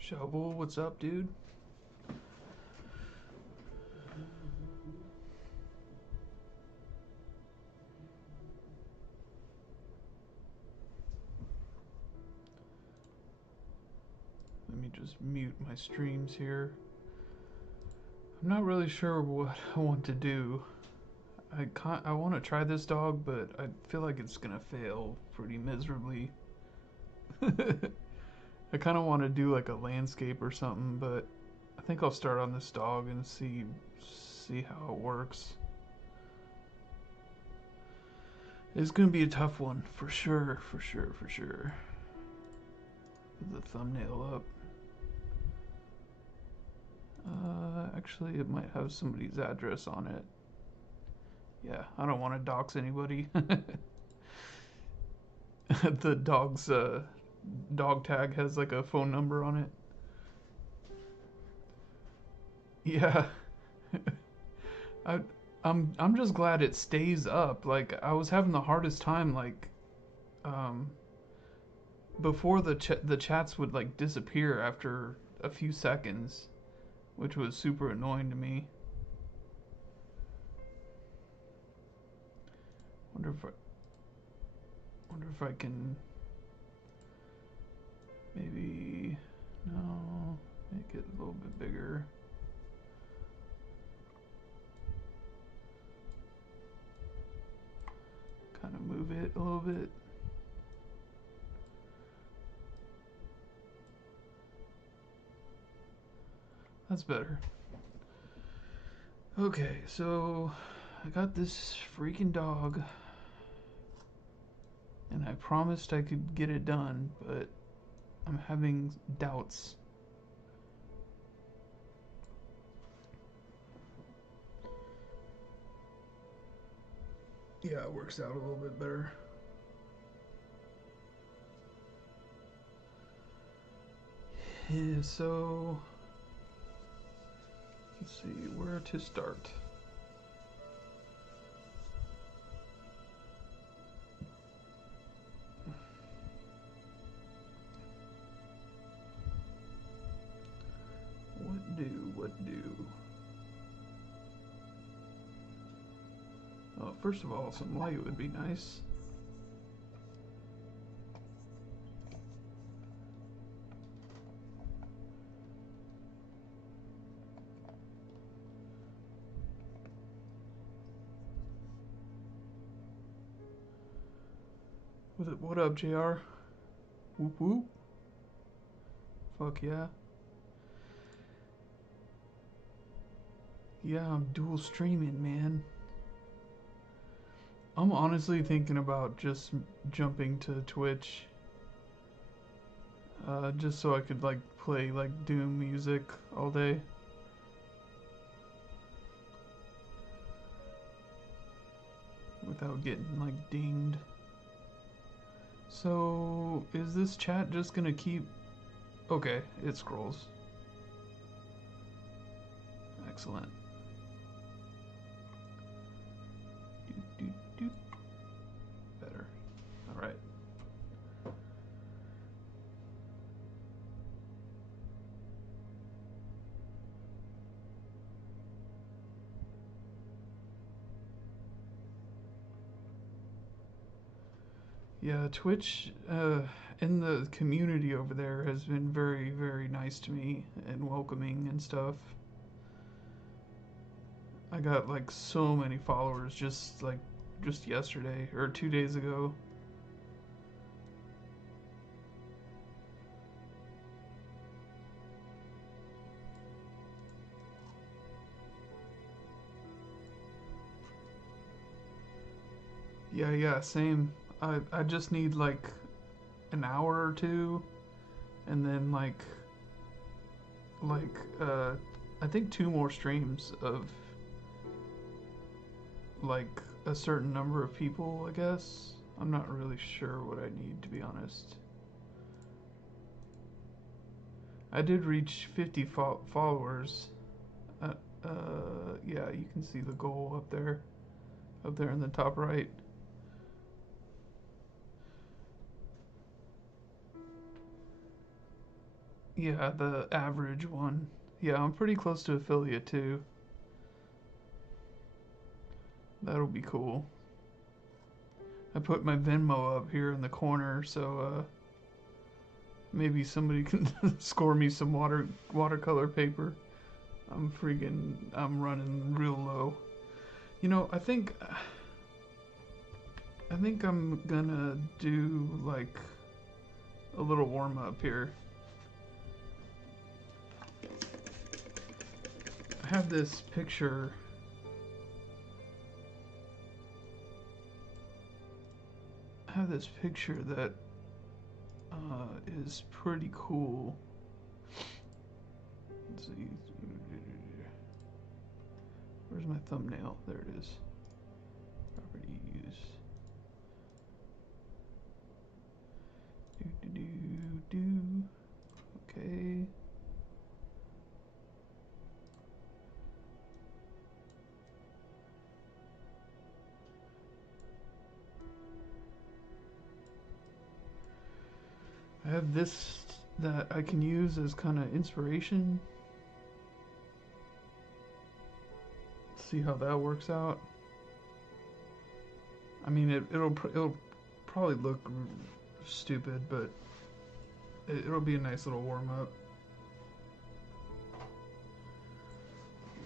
Shovel, what's up, dude? Let me just mute my streams here. I'm not really sure what I want to do. I want to try this dog, but I feel like it's gonna fail pretty miserably. I kind of want to do like a landscape or something, but I think I'll start on this dog and see how it works. It's gonna be a tough one for sure, for sure, for sure. Put the thumbnail up. Actually, it might have somebody's address on it. Yeah, I don't want to dox anybody. The dog's dog tag has like a phone number on it. Yeah. I I'm just glad it stays up. Like I was having the hardest time like um before the chats would like disappear after a few seconds, which was super annoying to me. Wonder if I wonder if I can maybe no make it a little bit bigger. Kind of move it a little bit. That's better. Okay, so I got this freaking dog, and I promised I could get it done, but I'm having doubts. Yeah, it works out a little bit better. Yeah, so let's see where to start. What do? Oh, first of all, some light would be nice. What up, JR? Whoop whoop. Fuck yeah. Yeah, I'm dual streaming, man. I'm honestly thinking about just jumping to Twitch, just so I could like play like Doom music all day. Without getting like dinged. So, is this chat just gonna keep... Okay, it scrolls. Excellent. Doot, doot, doot. Better. Alright. Yeah, Twitch in the community over there has been very, very nice to me and welcoming and stuff. I got like so many followers just yesterday or 2 days ago. Yeah, same. I just need like an hour or two, and then like I think two more streams of like a certain number of people, I guess. I'm not really sure what I need, to be honest. I did reach 50 followers. Uh, yeah, you can see the goal up there in the top right. Yeah, the average one. Yeah, I'm pretty close to affiliate too. That'll be cool. I put my Venmo up here in the corner, so maybe somebody can score me some watercolor paper. I'm running real low. You know, I think I'm gonna do like a little warm up here. I have this picture. I have this picture that is pretty cool. Let's see. Where's my thumbnail? There it is. Properties. Do. Okay. I have this that I can use as kind of inspiration. See how that works out. I mean, it'll probably look stupid, but it'll be a nice little warm up.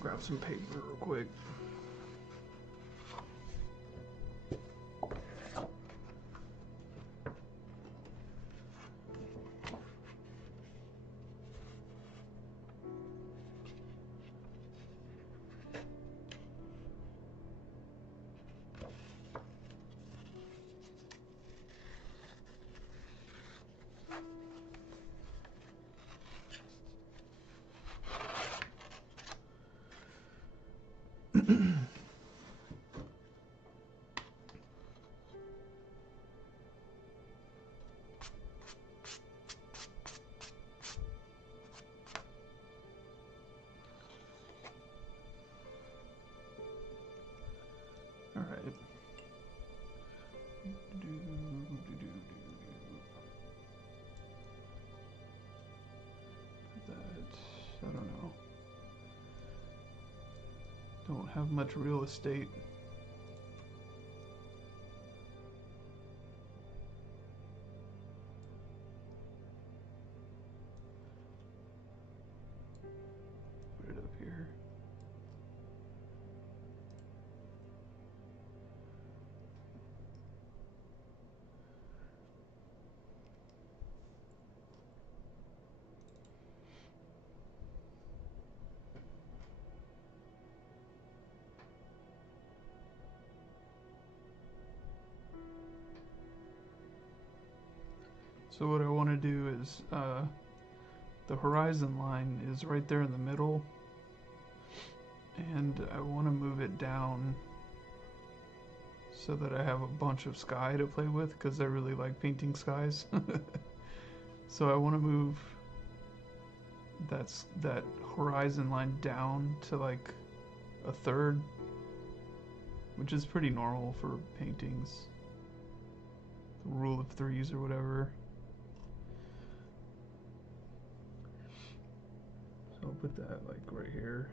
Grab some paper real quick. All right. That I don't know. Don't have much real estate. Put it up here. So what I want to do is the horizon line is right there in the middle, and I want to move it down so that I have a bunch of sky to play with, because I really like painting skies. So I want to move that horizon line down to like a third, which is pretty normal for paintings. The rule of threes or whatever. So I'll put that like right here.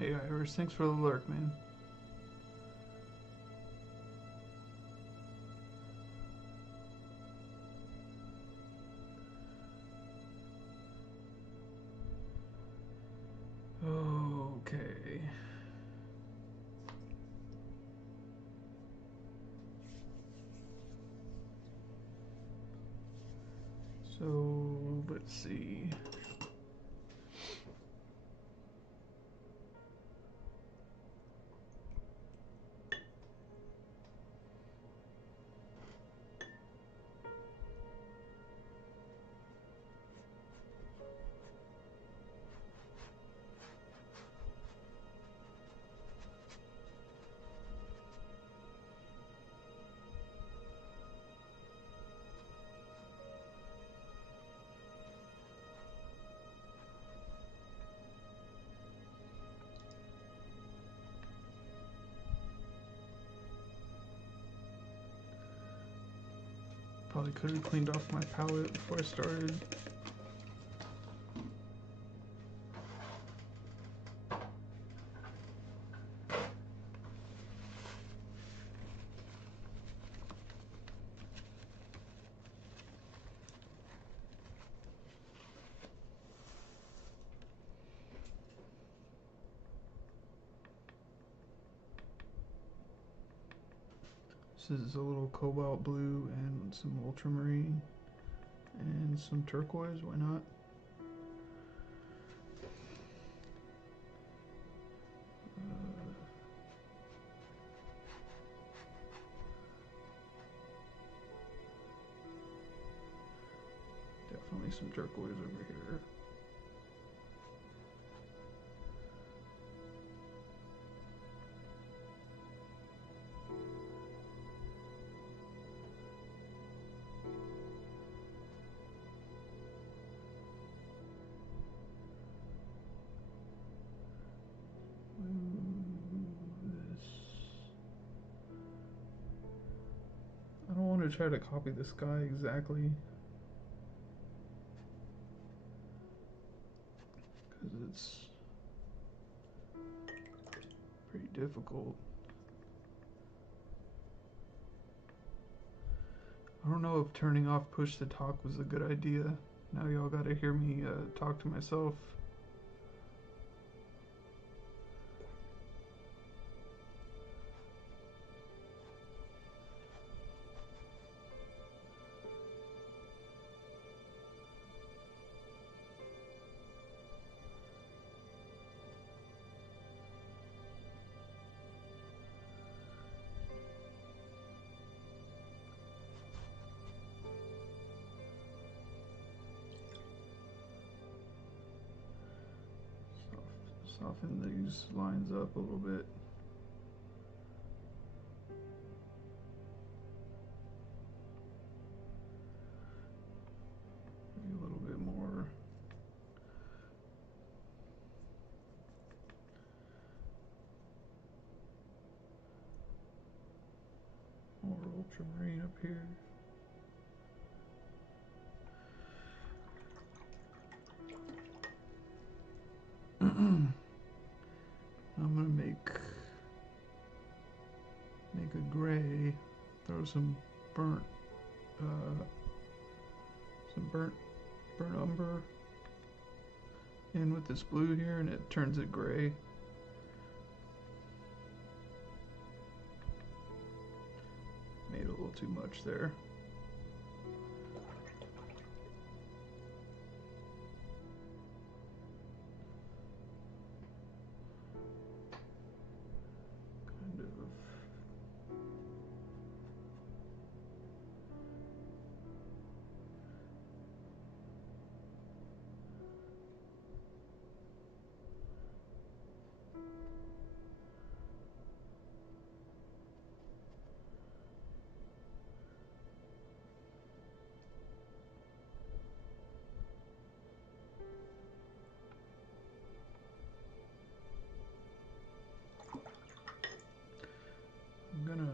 Hey Iris, thanks for the lurk, man. Okay. So, let's see. Probably could have cleaned off my palette before I started. This is a little cobalt blue and some ultramarine and some turquoise, why not? Definitely some turquoise over here. I don't want to try to copy the sky exactly, because it's pretty difficult. I don't know if turning off push to talk was a good idea. Now y'all gotta hear me talk to myself. Soften these lines up a little bit. Maybe a little bit more. More ultramarine up here. I'm gonna make a gray. Throw some burnt, uh, some burnt umber in with this blue here, and it turns it gray. Made a little too much there. Kind of. I'm gonna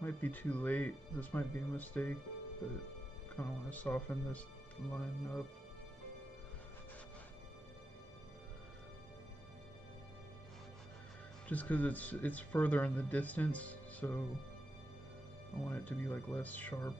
might be too late. This might be a mistake, but kind of want to soften this line up. just because it's further in the distance, so I want it to be like less sharp.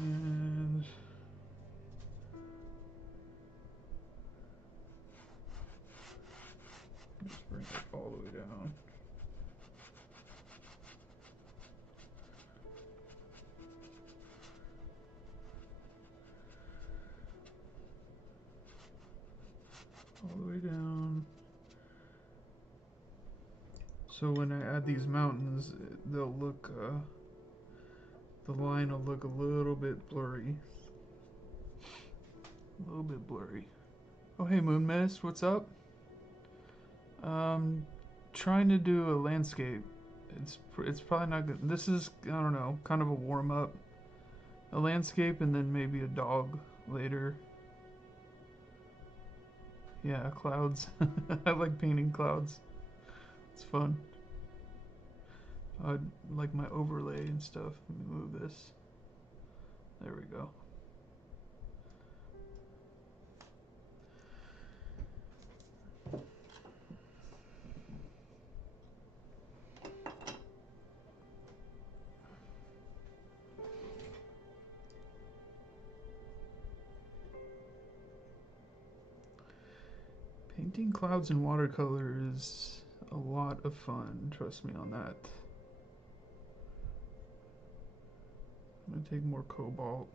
And just bring it all the way down. All the way down. So when I add these mountains, they'll look, the line will look a little bit blurry. A little bit blurry. Oh, hey, Moon Mist, what's up? Trying to do a landscape. It's probably not good. This is, I don't know, kind of a warm up. A landscape and then maybe a dog later. Yeah, clouds. I like painting clouds. It's fun. I like my overlay and stuff. Let me move this. There we go. Painting clouds in watercolor is a lot of fun, trust me on that. I'm gonna take more cobalt.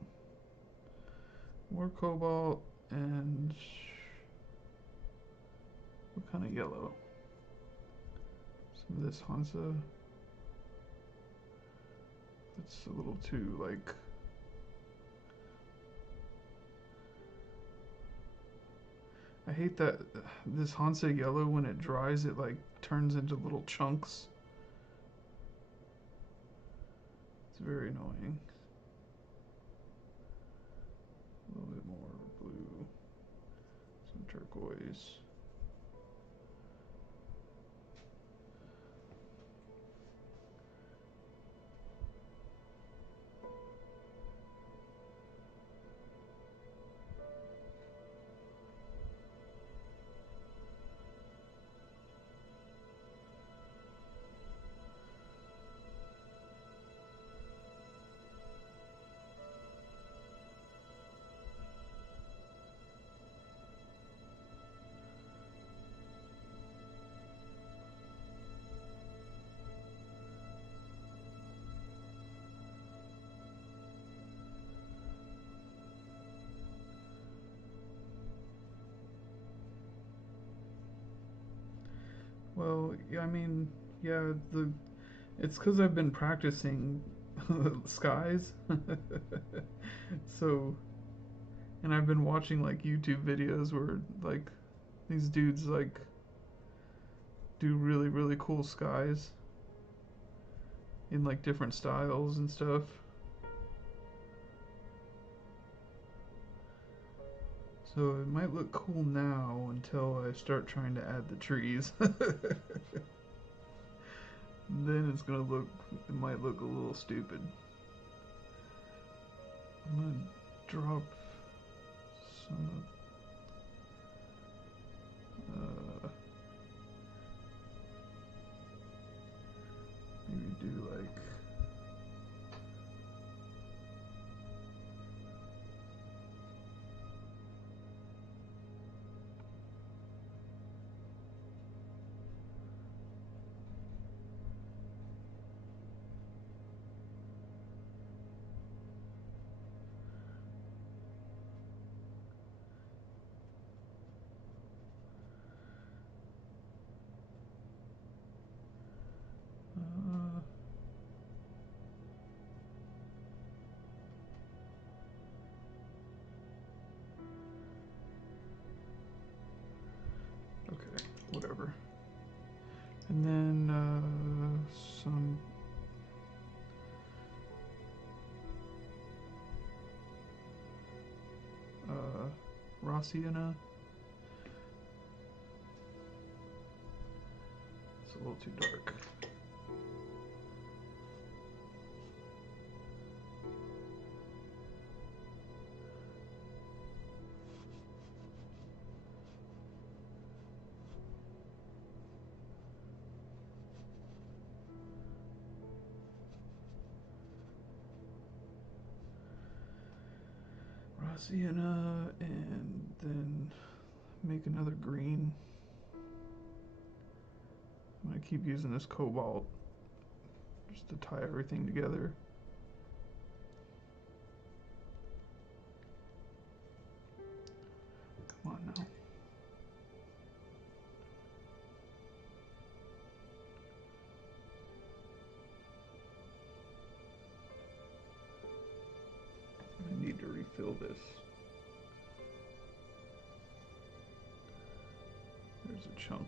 More cobalt and what kind of yellow? Some of this Hansa. That's a little too like I hate that this Hansa yellow, when it dries, it like turns into little chunks. It's very annoying. A little bit more blue, some turquoise. Well, yeah, I mean, yeah, it's because I've been practicing skies. So, and I've been watching like YouTube videos where like these dudes like do really, really cool skies in like different styles and stuff. So it might look cool now until I start trying to add the trees. Then it's gonna look, it might look a little stupid. I'm gonna drop some maybe do like okay, whatever. And then some Rossiana. It's a little too dark. Raw sienna, and then make another green. I'm gonna keep using this cobalt just to tie everything together. Come on now. I need to refill this. There's a chunk.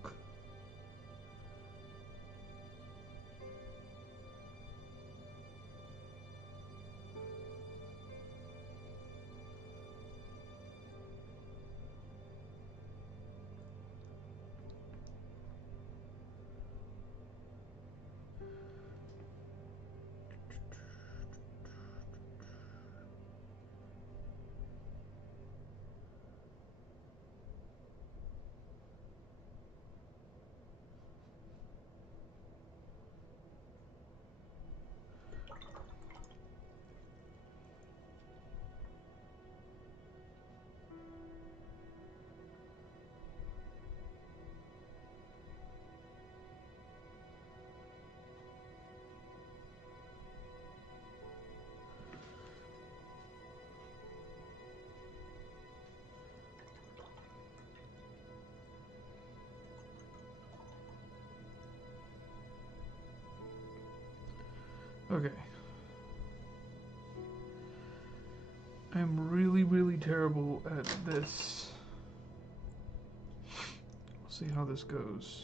Okay. I'm really, really terrible at this. We'll see how this goes.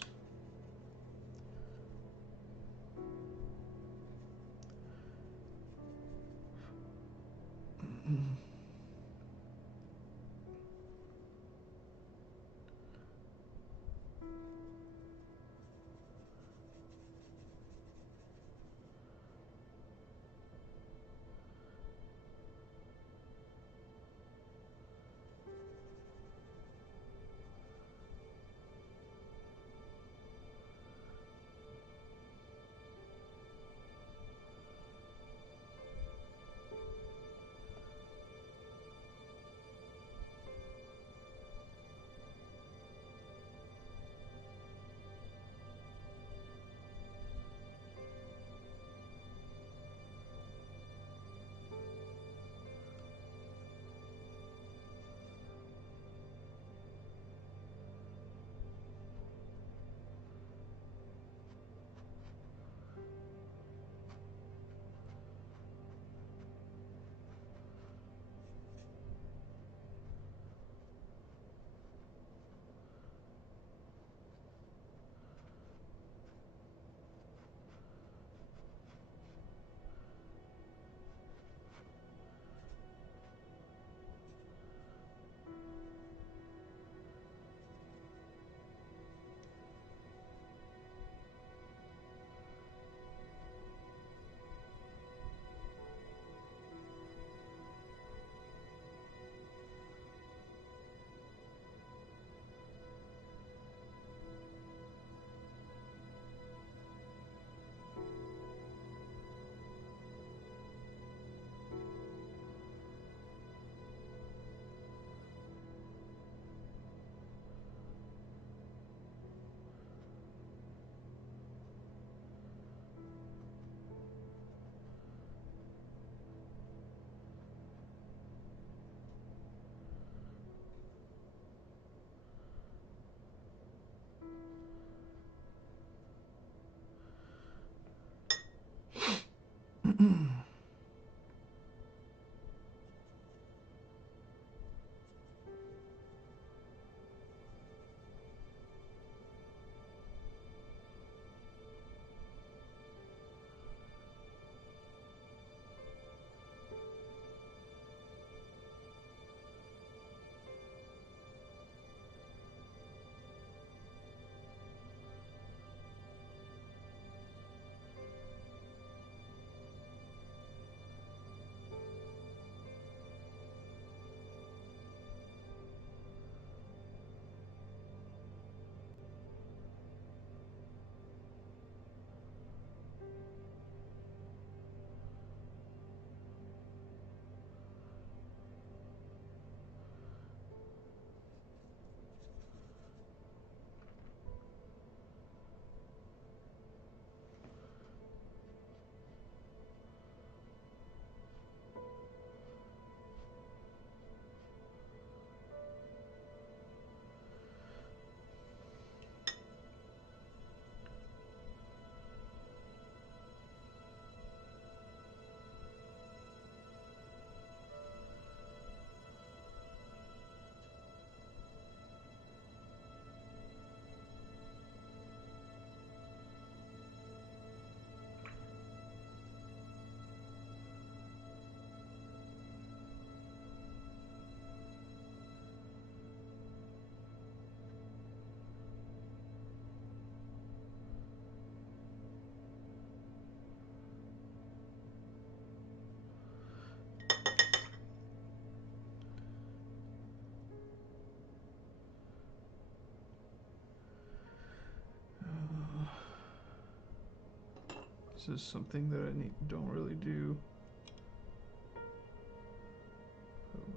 This is something that don't really do.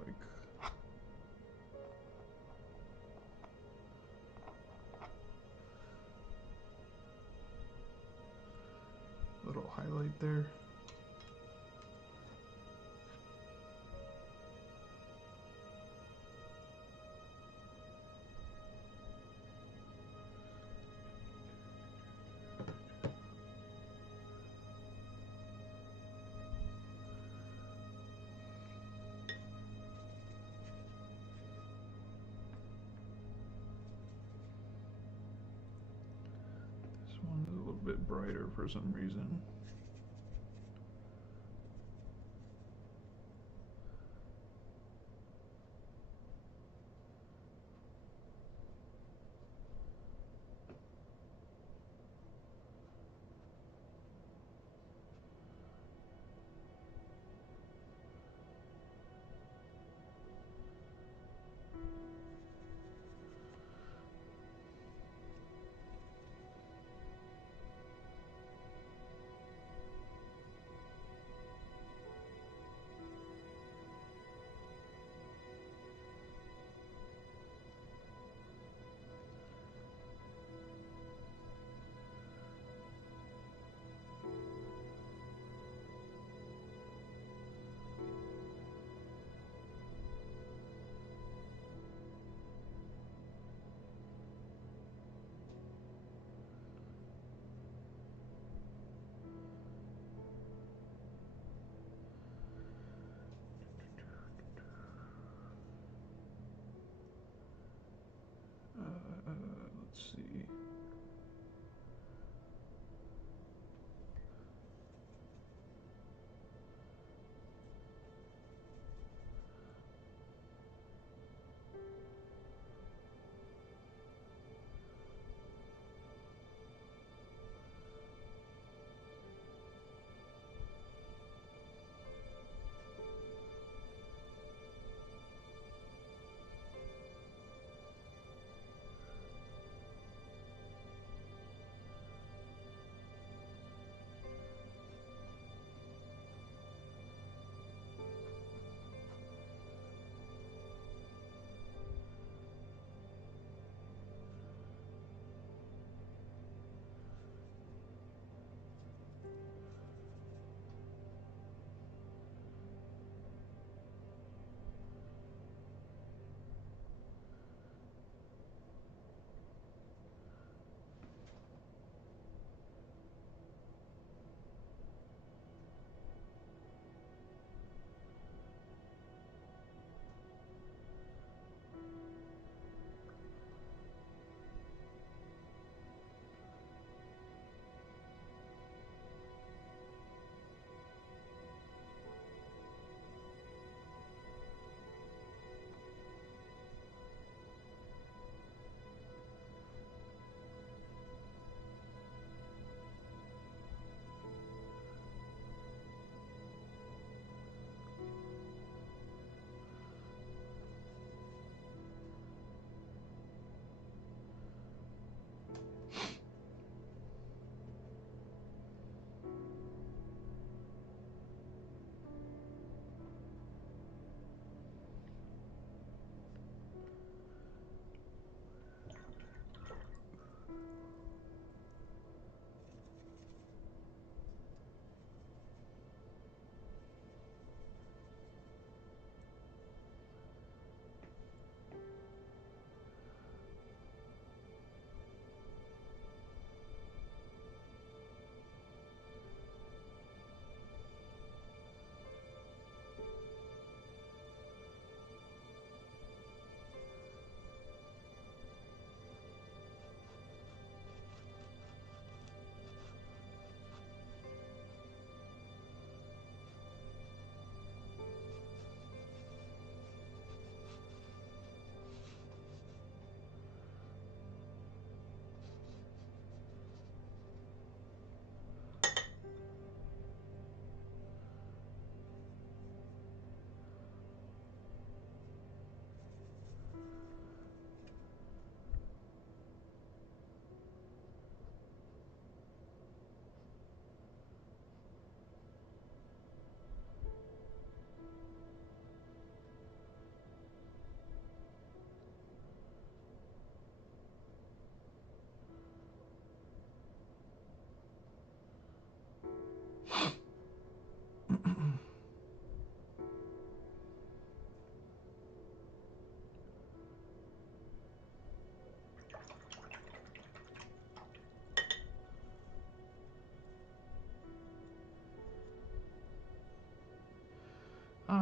Like little highlight there. This one is a little bit brighter for some reason.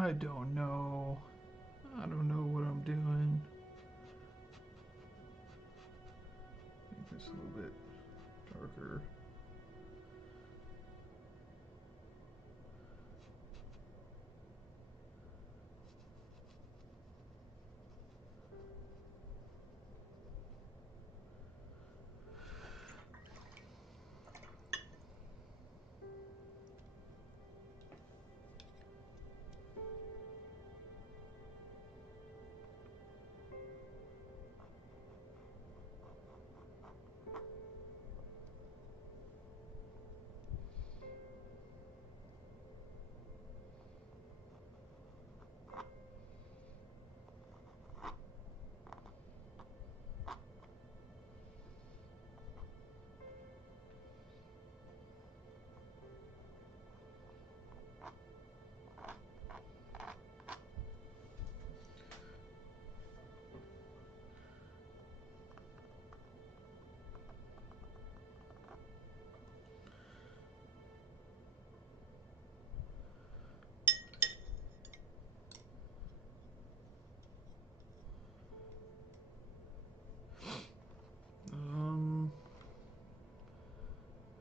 I don't know. I don't know what I'm doing. Make this a little bit darker.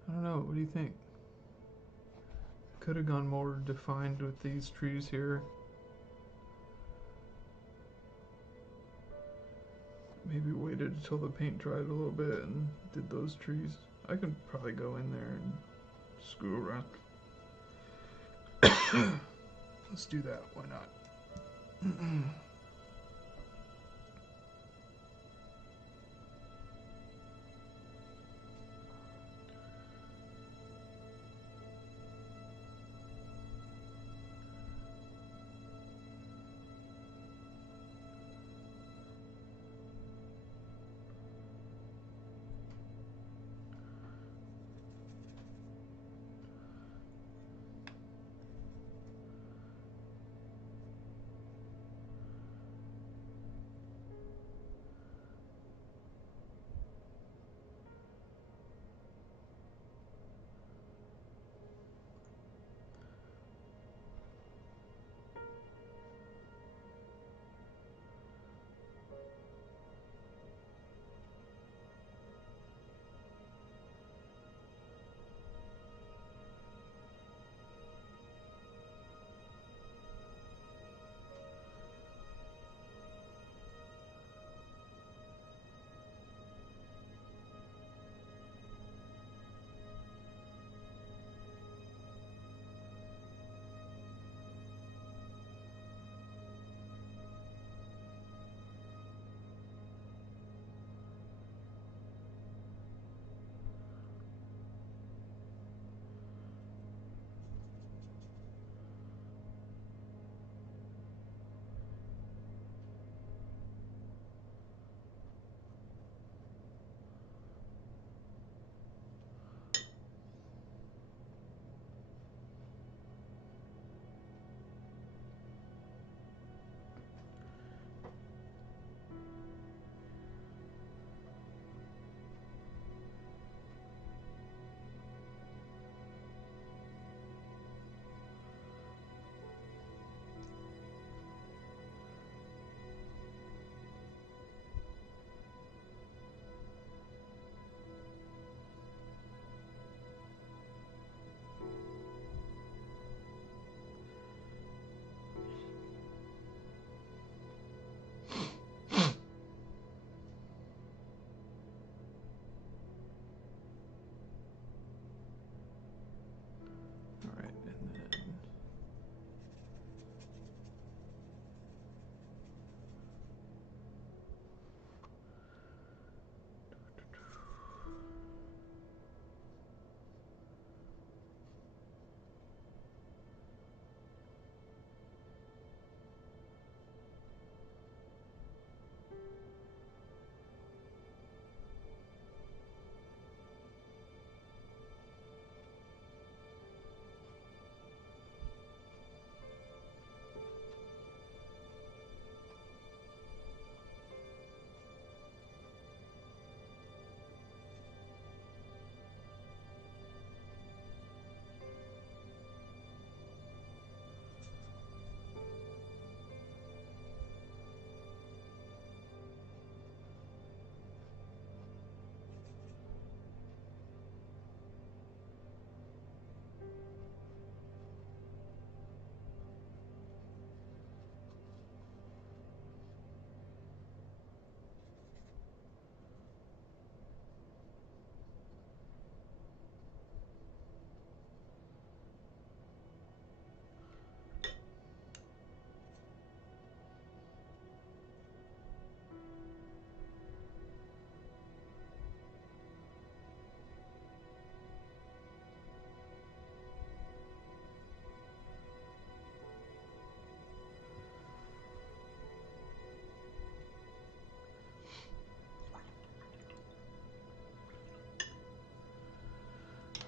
I don't know. What do you think? Could have gone more defined with these trees here. Maybe waited until the paint dried a little bit and did those trees. I can probably go in there and screw around. Let's do that. Why not?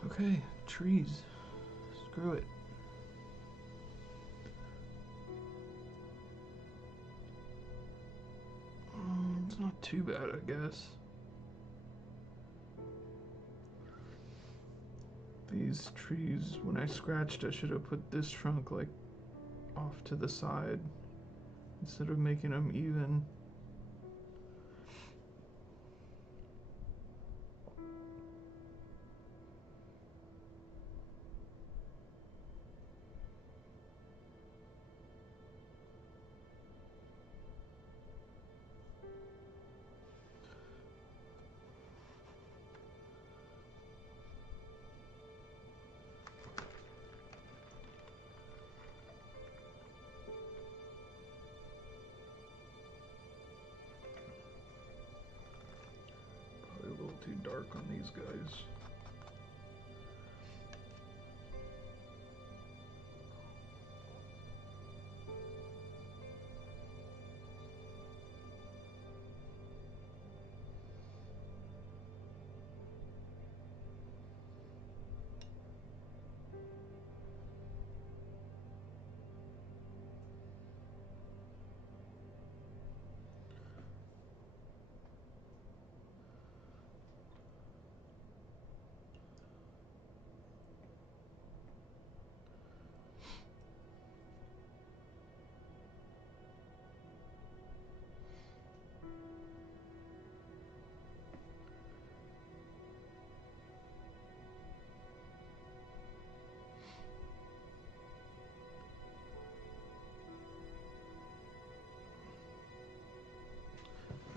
Okay, trees. Screw it. It's not too bad, I guess. These trees, when I scratched, I should have put this trunk like off to the side instead of making them even. Probably a little too dark on these guys.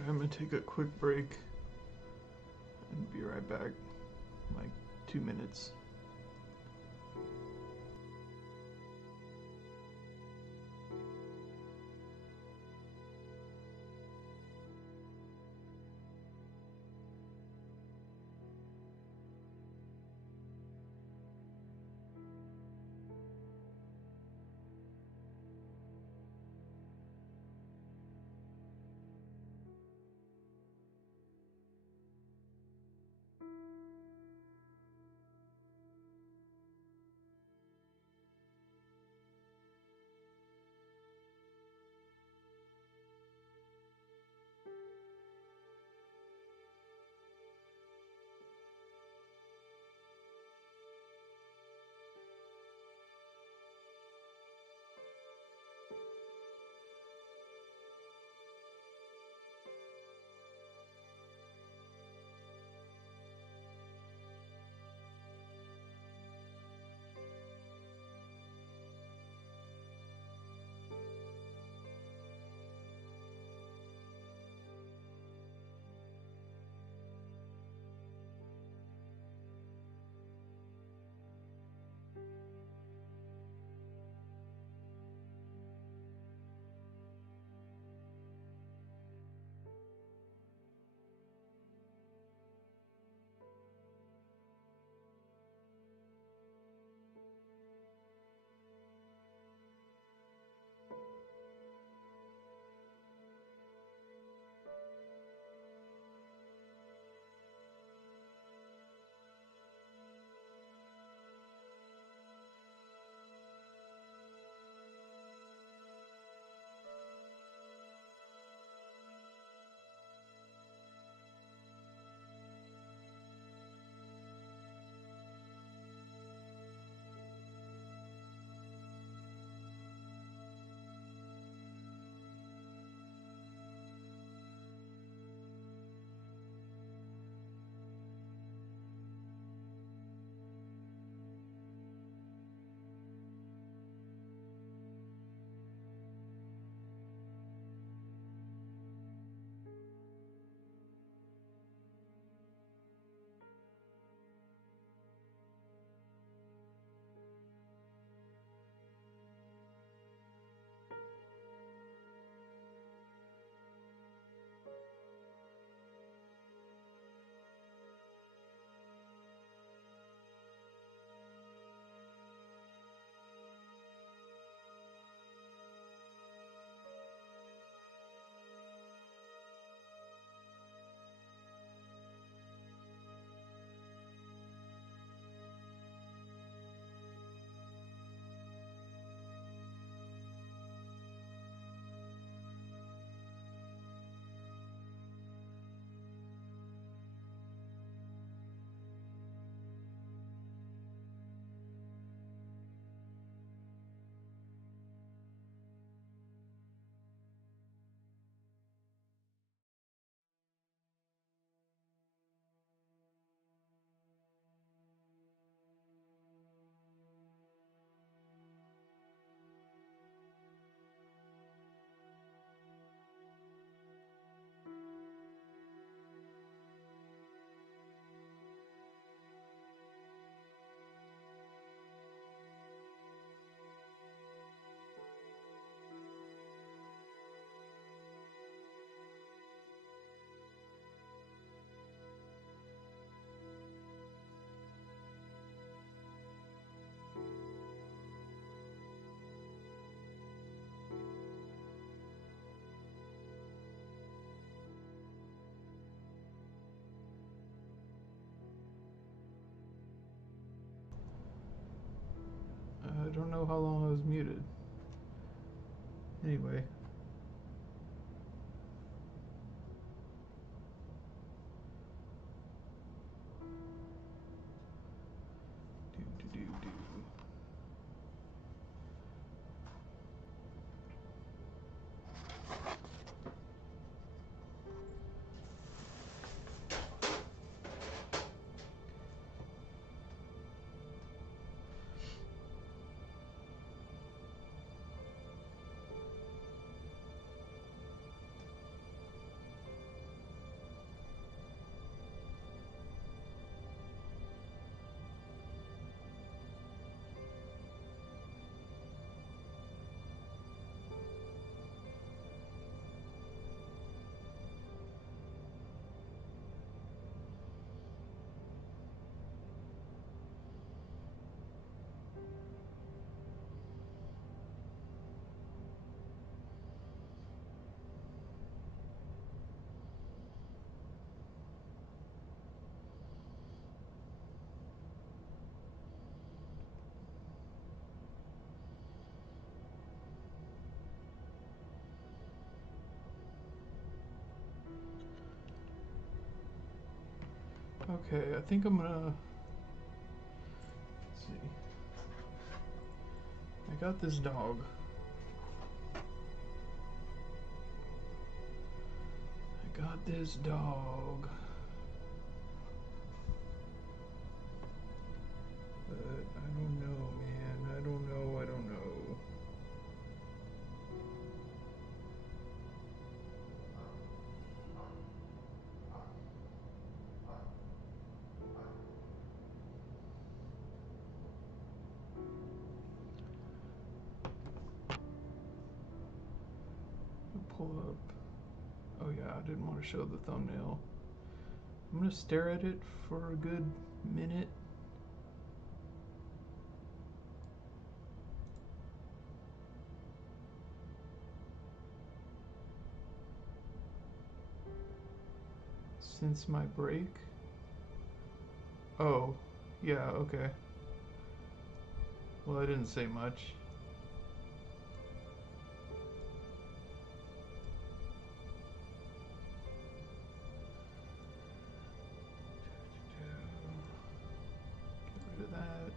I'm gonna take a quick break and be right back. Like 2 minutes. I don't know how long I was muted. Anyway. Okay, I think I'm gonna, let's see. I got this dog. I got this dog. But I don't know, man. I don't know. I don't know. I'll pull up. Oh yeah, I didn't want to show the thumbnail. I'm gonna stare at it for a good minute. Since my break. Oh, yeah, okay. Well, I didn't say much. Get rid of that.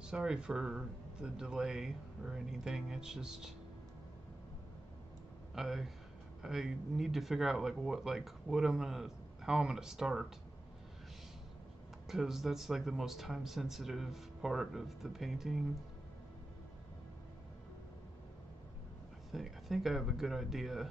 Sorry for the delay or anything. It's just I I need to figure out what I'm gonna how I'm gonna start, because that's like the most time sensitive part of the painting. I think I have a good idea.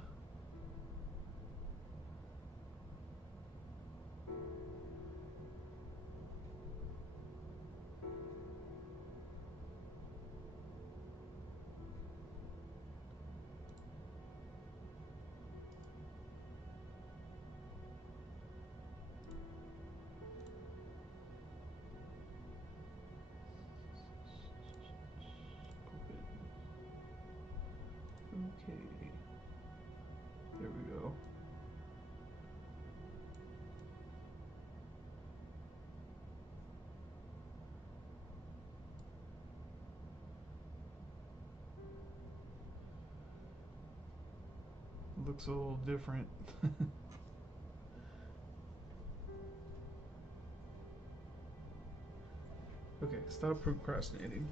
Okay, there we go. Looks a little different. Okay, stop procrastinating.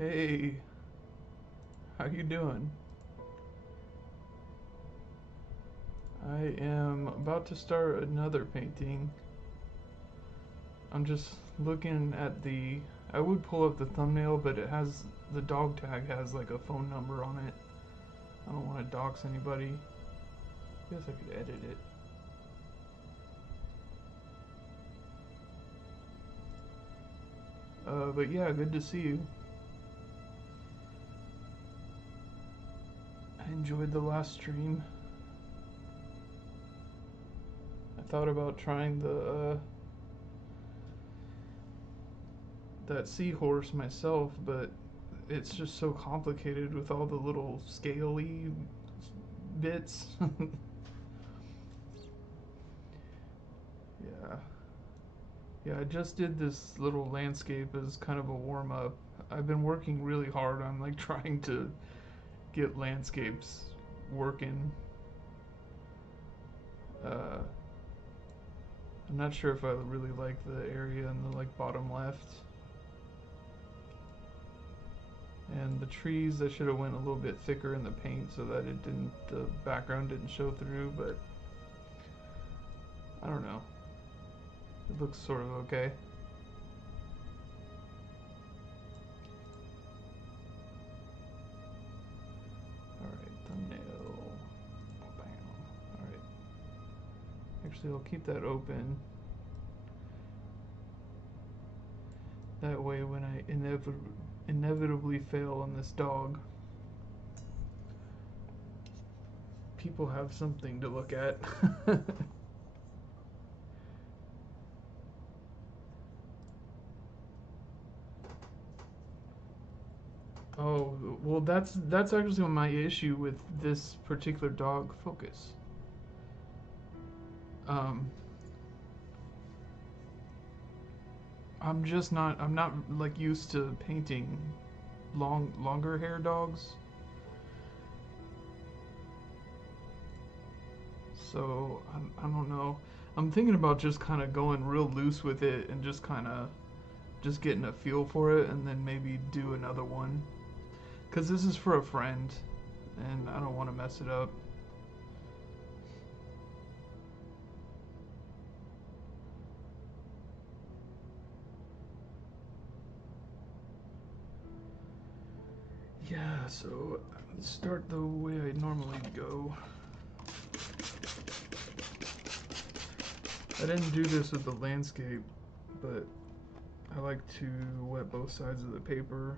Hey, how you doing? I am about to start another painting. I'm just looking at I would pull up the thumbnail, but the dog tag has like a phone number on it. I don't want to dox anybody. Guess I could edit it. But yeah, good to see you. I enjoyed the last stream. I thought about trying that seahorse myself, but it's just so complicated with all the little scaly bits. Yeah. Yeah, I just did this little landscape as kind of a warm up. I've been working really hard on like trying to get landscapes working. Uh, I'm not sure if I really like the area in the like bottom left. And the trees, I should have went a little bit thicker in the paint so that the background didn't show through, but I don't know. It looks sort of okay. Alright, thumbnail. Bam. Alright. Actually, I'll keep that open. That way when I inevitably fail on this dog, people have something to look at. Oh, well that's actually my issue with this particular dog. Focus. Um, I'm not like used to painting longer hair dogs. So I don't know. I'm thinking about just kind of going real loose with it and just getting a feel for it and then maybe do another one. Cause this is for a friend and I don't want to mess it up. Yeah, so start the way I normally go. I didn't do this with the landscape, but I like to wet both sides of the paper.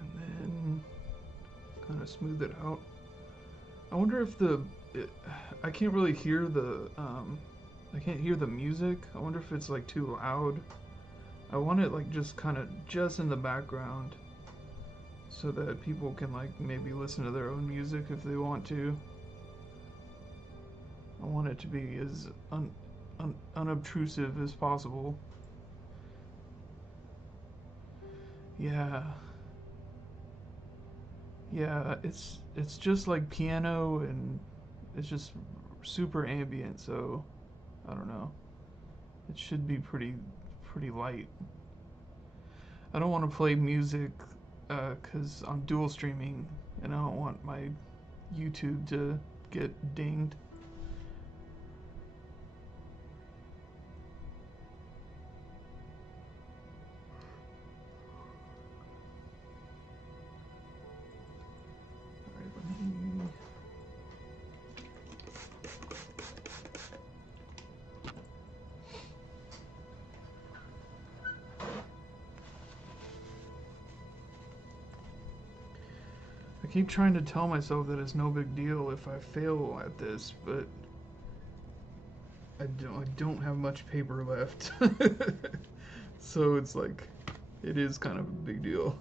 And then kind of smooth it out. I wonder if I can't really hear I can't hear the music. I wonder if it's like too loud. I want it like just in the background so that people can like maybe listen to their own music if they want to. I want it to be as unobtrusive as possible. Yeah. Yeah, it's just like piano and it's just super ambient, so I don't know. It should be pretty light. I don't want to play music cuz I'm dual streaming and I don't want my YouTube to get dinged. All right, let me I keep trying to tell myself that it's no big deal if I fail at this, but I don't have much paper left. So it's like it is kind of a big deal.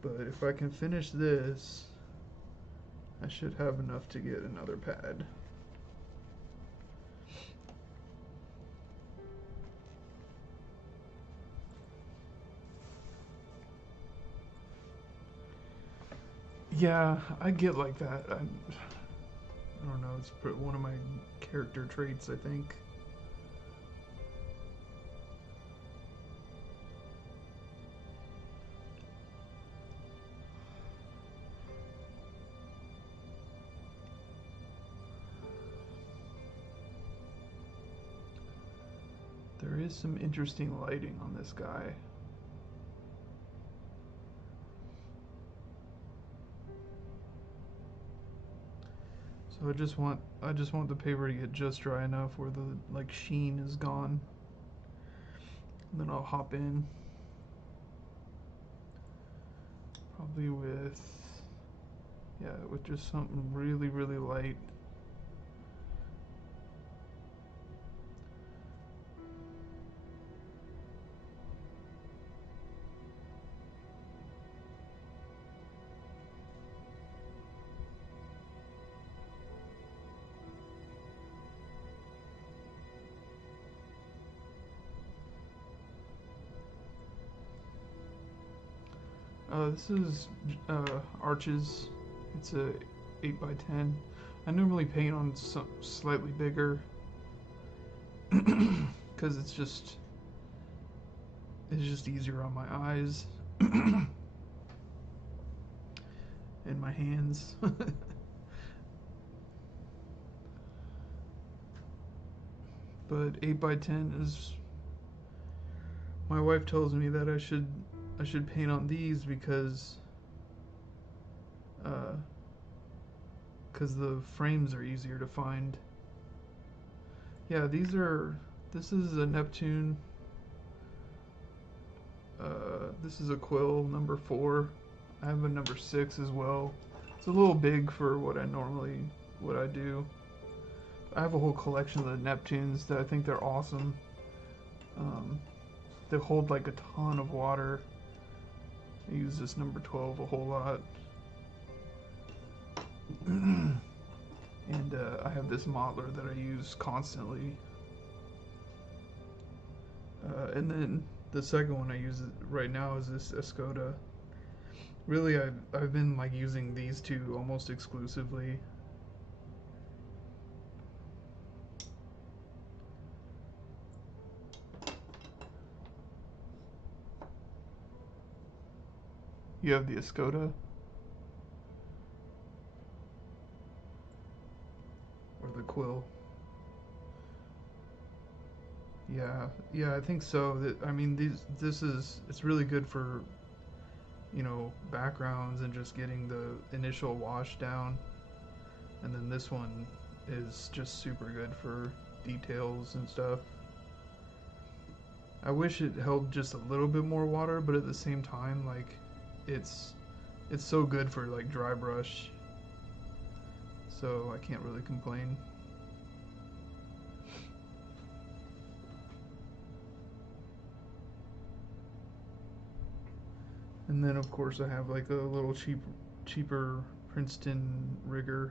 But if I can finish this, I should have enough to get another pad. Yeah, I get like that. I don't know, it's one of my character traits, I think. There is some interesting lighting on this guy. So I just want the paper to get just dry enough where the like sheen is gone. And then I'll hop in. Probably with with just something really, really light. This is Arches. It's a 8 by 10. I normally paint on some slightly bigger because it's just easier on my eyes and my hands. But 8 by 10 is. My wife tells me that I should paint on these because the frames are easier to find. Yeah, this is a Neptune. This is a quill number 4. I have a number 6 as well. It's a little big for what I do. I have a whole collection of the Neptunes that I think they're awesome. They hold like a ton of water. I use this number 12 a whole lot. And I have this modeler that I use constantly. And then the second one I use right now is this Escoda. Really, I've been like using these two almost exclusively. You have the Escoda? Or the quill? Yeah, I think so. I mean, it's really good for, backgrounds and just getting the initial wash down. And then this one is just super good for details and stuff. I wish it held just a little bit more water, but at the same time, like, it's so good for like dry brush. So I can't really complain. And then of course I have like a little cheaper Princeton rigger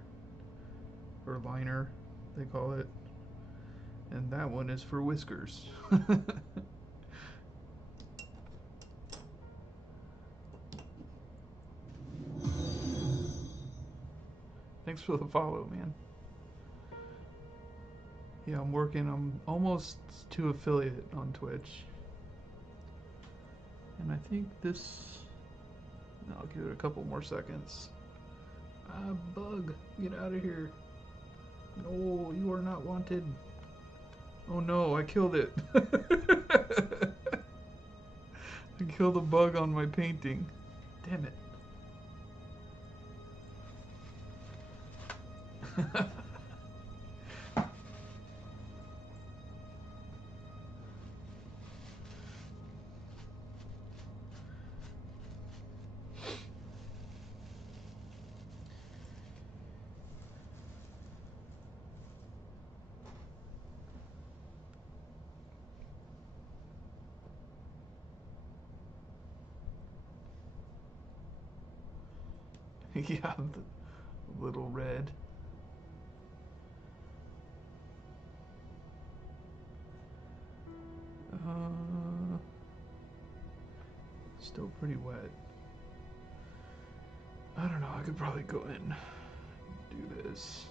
or liner, they call it. And that one is for whiskers. Thanks for the follow, man. Yeah, I'm almost to affiliate on Twitch. And I think I'll give it a couple more seconds. Ah, bug, get out of here. No, you are not wanted. Oh no, I killed it. I killed a bug on my painting. Damn it. Yeah, little red. Still pretty wet. I don't know, I could probably go in, do this.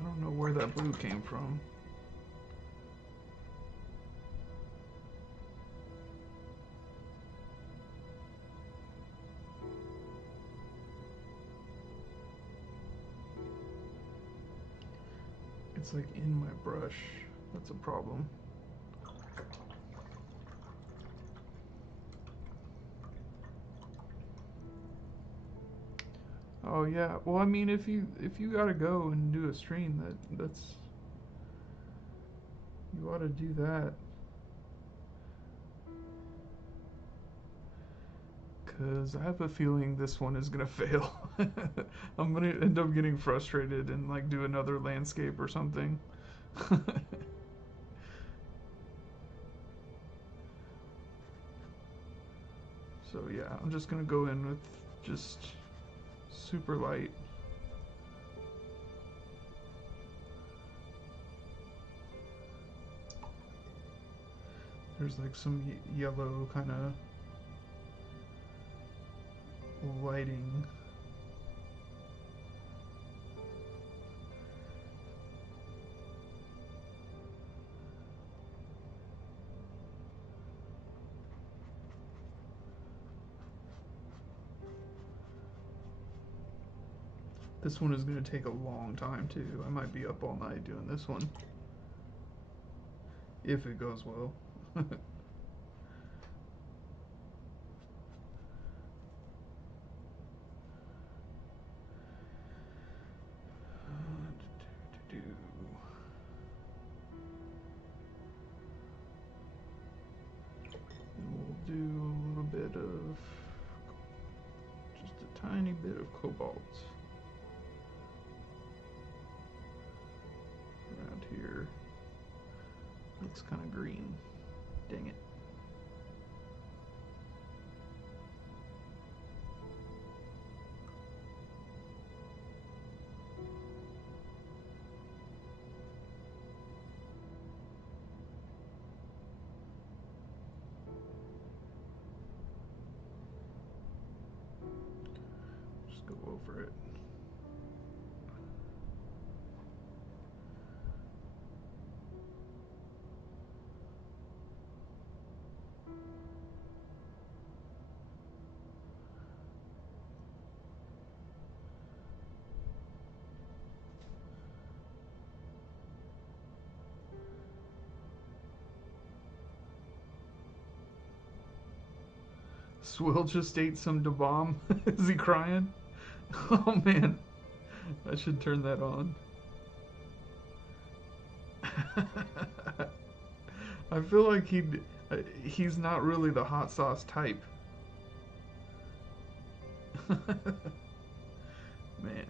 I don't know where that blue came from. It's like in my brush. That's a problem. Oh yeah. Well, I mean, if you gotta go and do a stream, that's you ought to do that. Cause I have a feeling this one is gonna fail. I'm gonna end up getting frustrated and like do another landscape or something. So yeah, I'm just gonna go in with just super light. There's like some yellow kind of lighting. This one is going to take a long time too. I might be up all night doing this one. If it goes well. We'll do a little bit of, just a tiny bit of cobalt around here. Looks kind of green. Dang it. Just go over it. Swill just ate some da bomb. Is he crying? Oh man, I should turn that on. I feel like he's not really the hot sauce type. Man.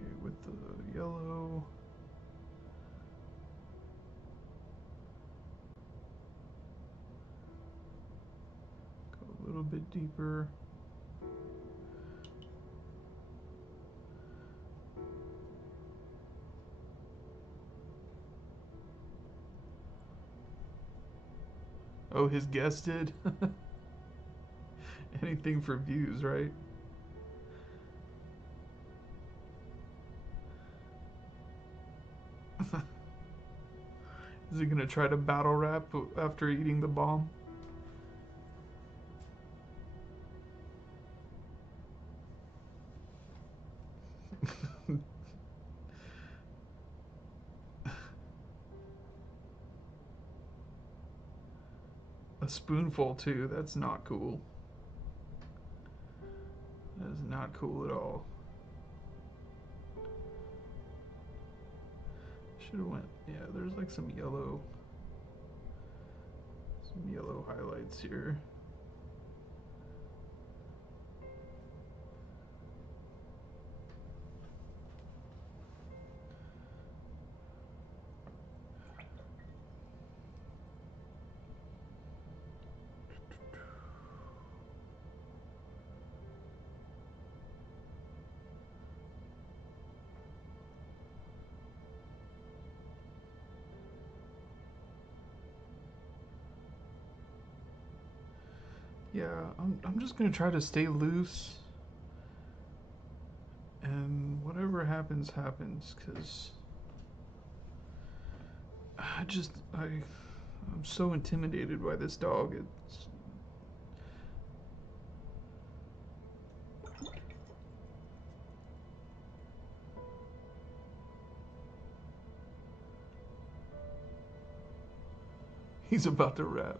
Okay, with the yellow. Go a little bit deeper. Oh, his guest did? Anything for views, right? Is he gonna try to battle rap after eating the bomb? A spoonful too, that's not cool. That is not cool at all. Should have went, yeah, there's like some yellow highlights here. Yeah, I'm just gonna try to stay loose, and whatever happens, happens, cause I'm so intimidated by this dog. It's he's about to rap.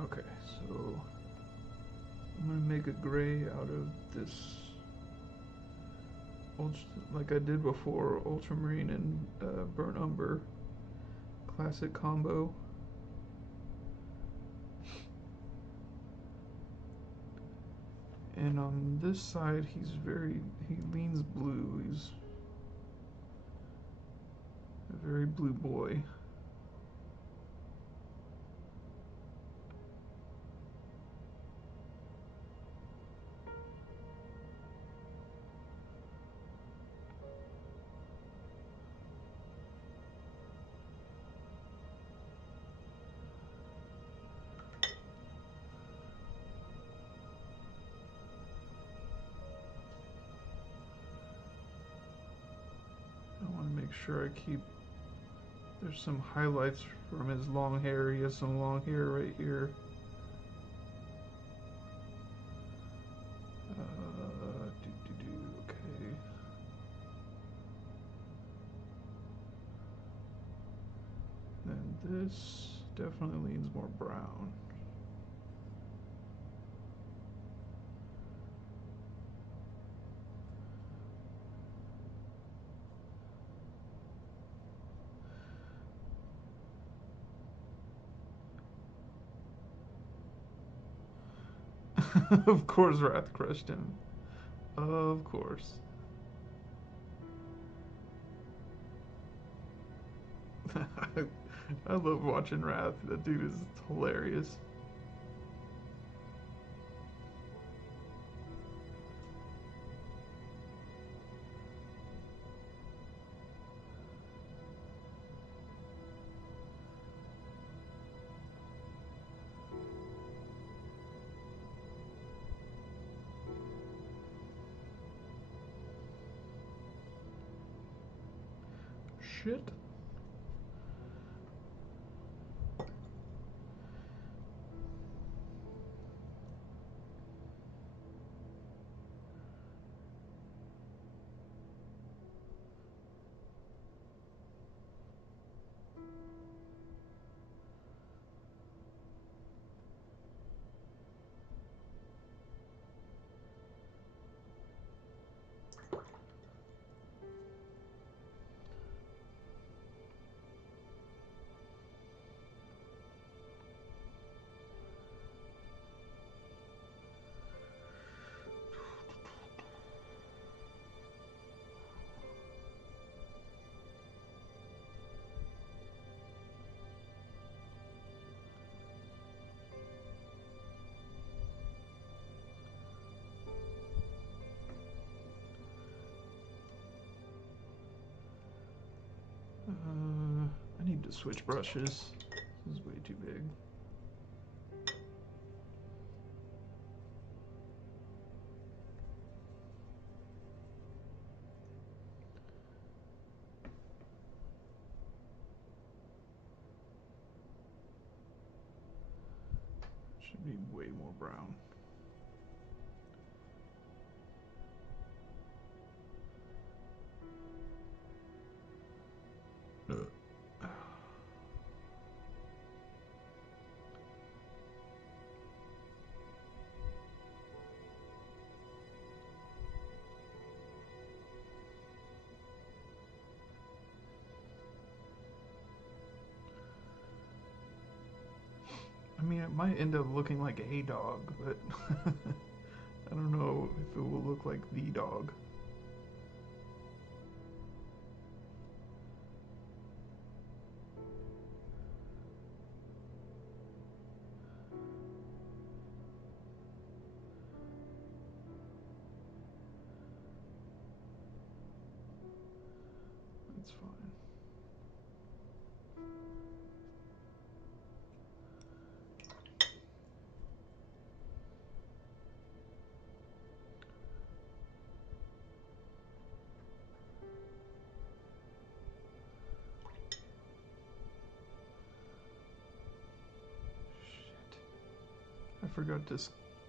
Okay, so I'm gonna make a gray out of this, like I did before, ultramarine and burnt umber, classic combo. And on this side, he leans blue. He's a very blue boy. I want to make sure I keep, there's some highlights from his long hair. He has some long hair right here. Okay. Then this definitely leans more brown. Of course, Wrath crushed him. Of course. I love watching Wrath. That dude is hilarious. Shit. I need to switch brushes. This is way too big. Should be way more brown. I mean, it might end up looking like a dog, but I don't know if it will look like the dog. That's fine. I forgot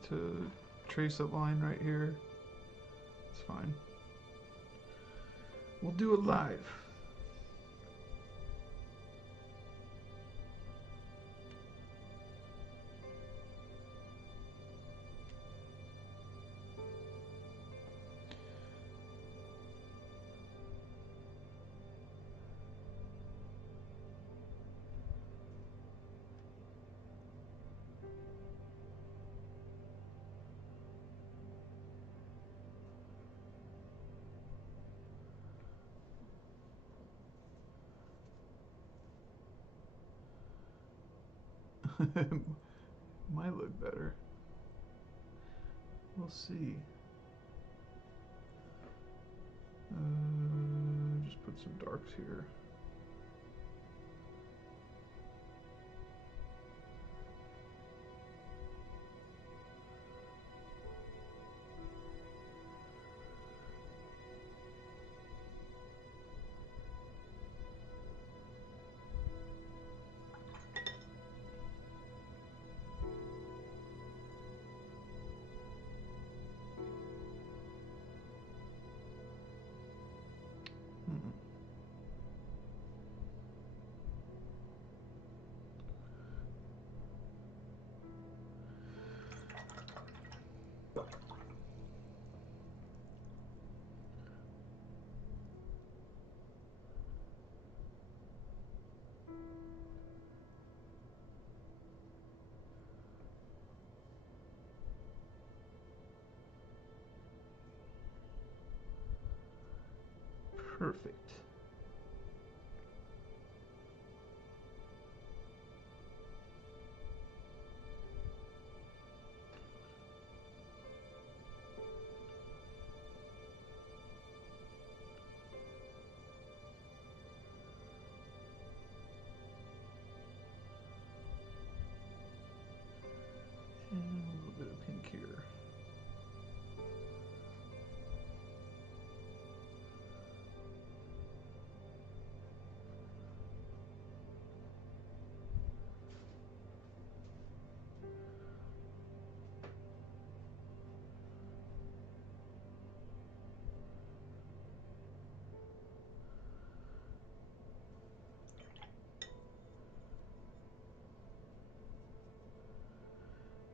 to trace a line right here. It's fine. We'll do it live. Might look better. We'll see. Just put some darks here. Perfect. And a little bit of pink here.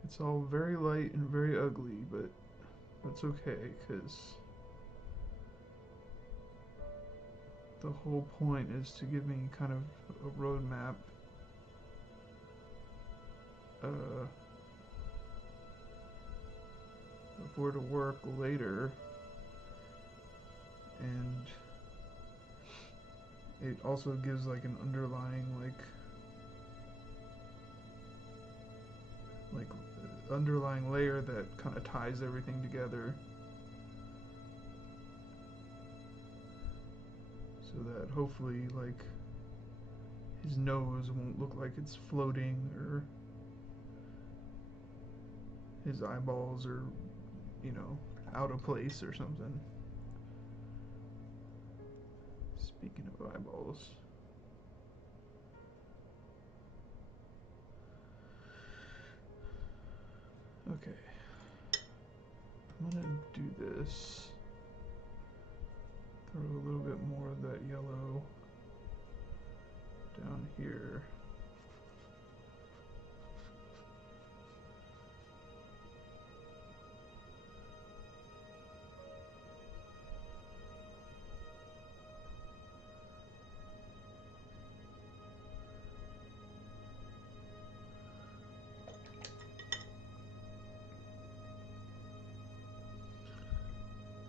It's all very light and very ugly, but that's okay, because the whole point is to give me kind of a roadmap of where to work later, and it also gives like an underlying like underlying layer that kind of ties everything together, so that hopefully like his nose won't look like it's floating, or his eyeballs are, you know, out of place or something. Speaking of eyeballs, Okay, I'm gonna do this. Throw a little bit more of that yellow down here.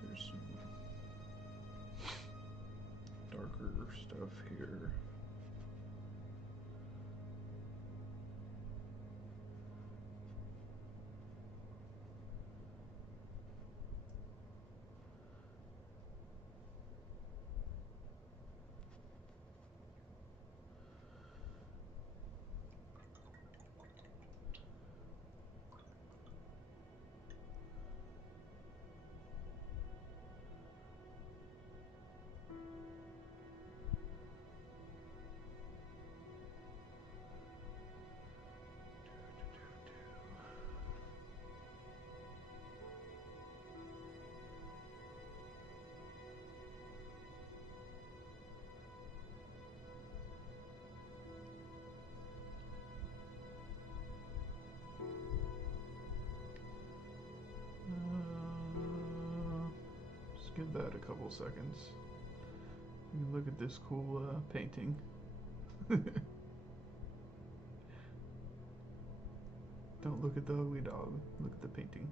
There's some darker stuff here. Just give that a couple seconds. You can look at this cool painting. Don't look at the ugly dog. Look at the painting.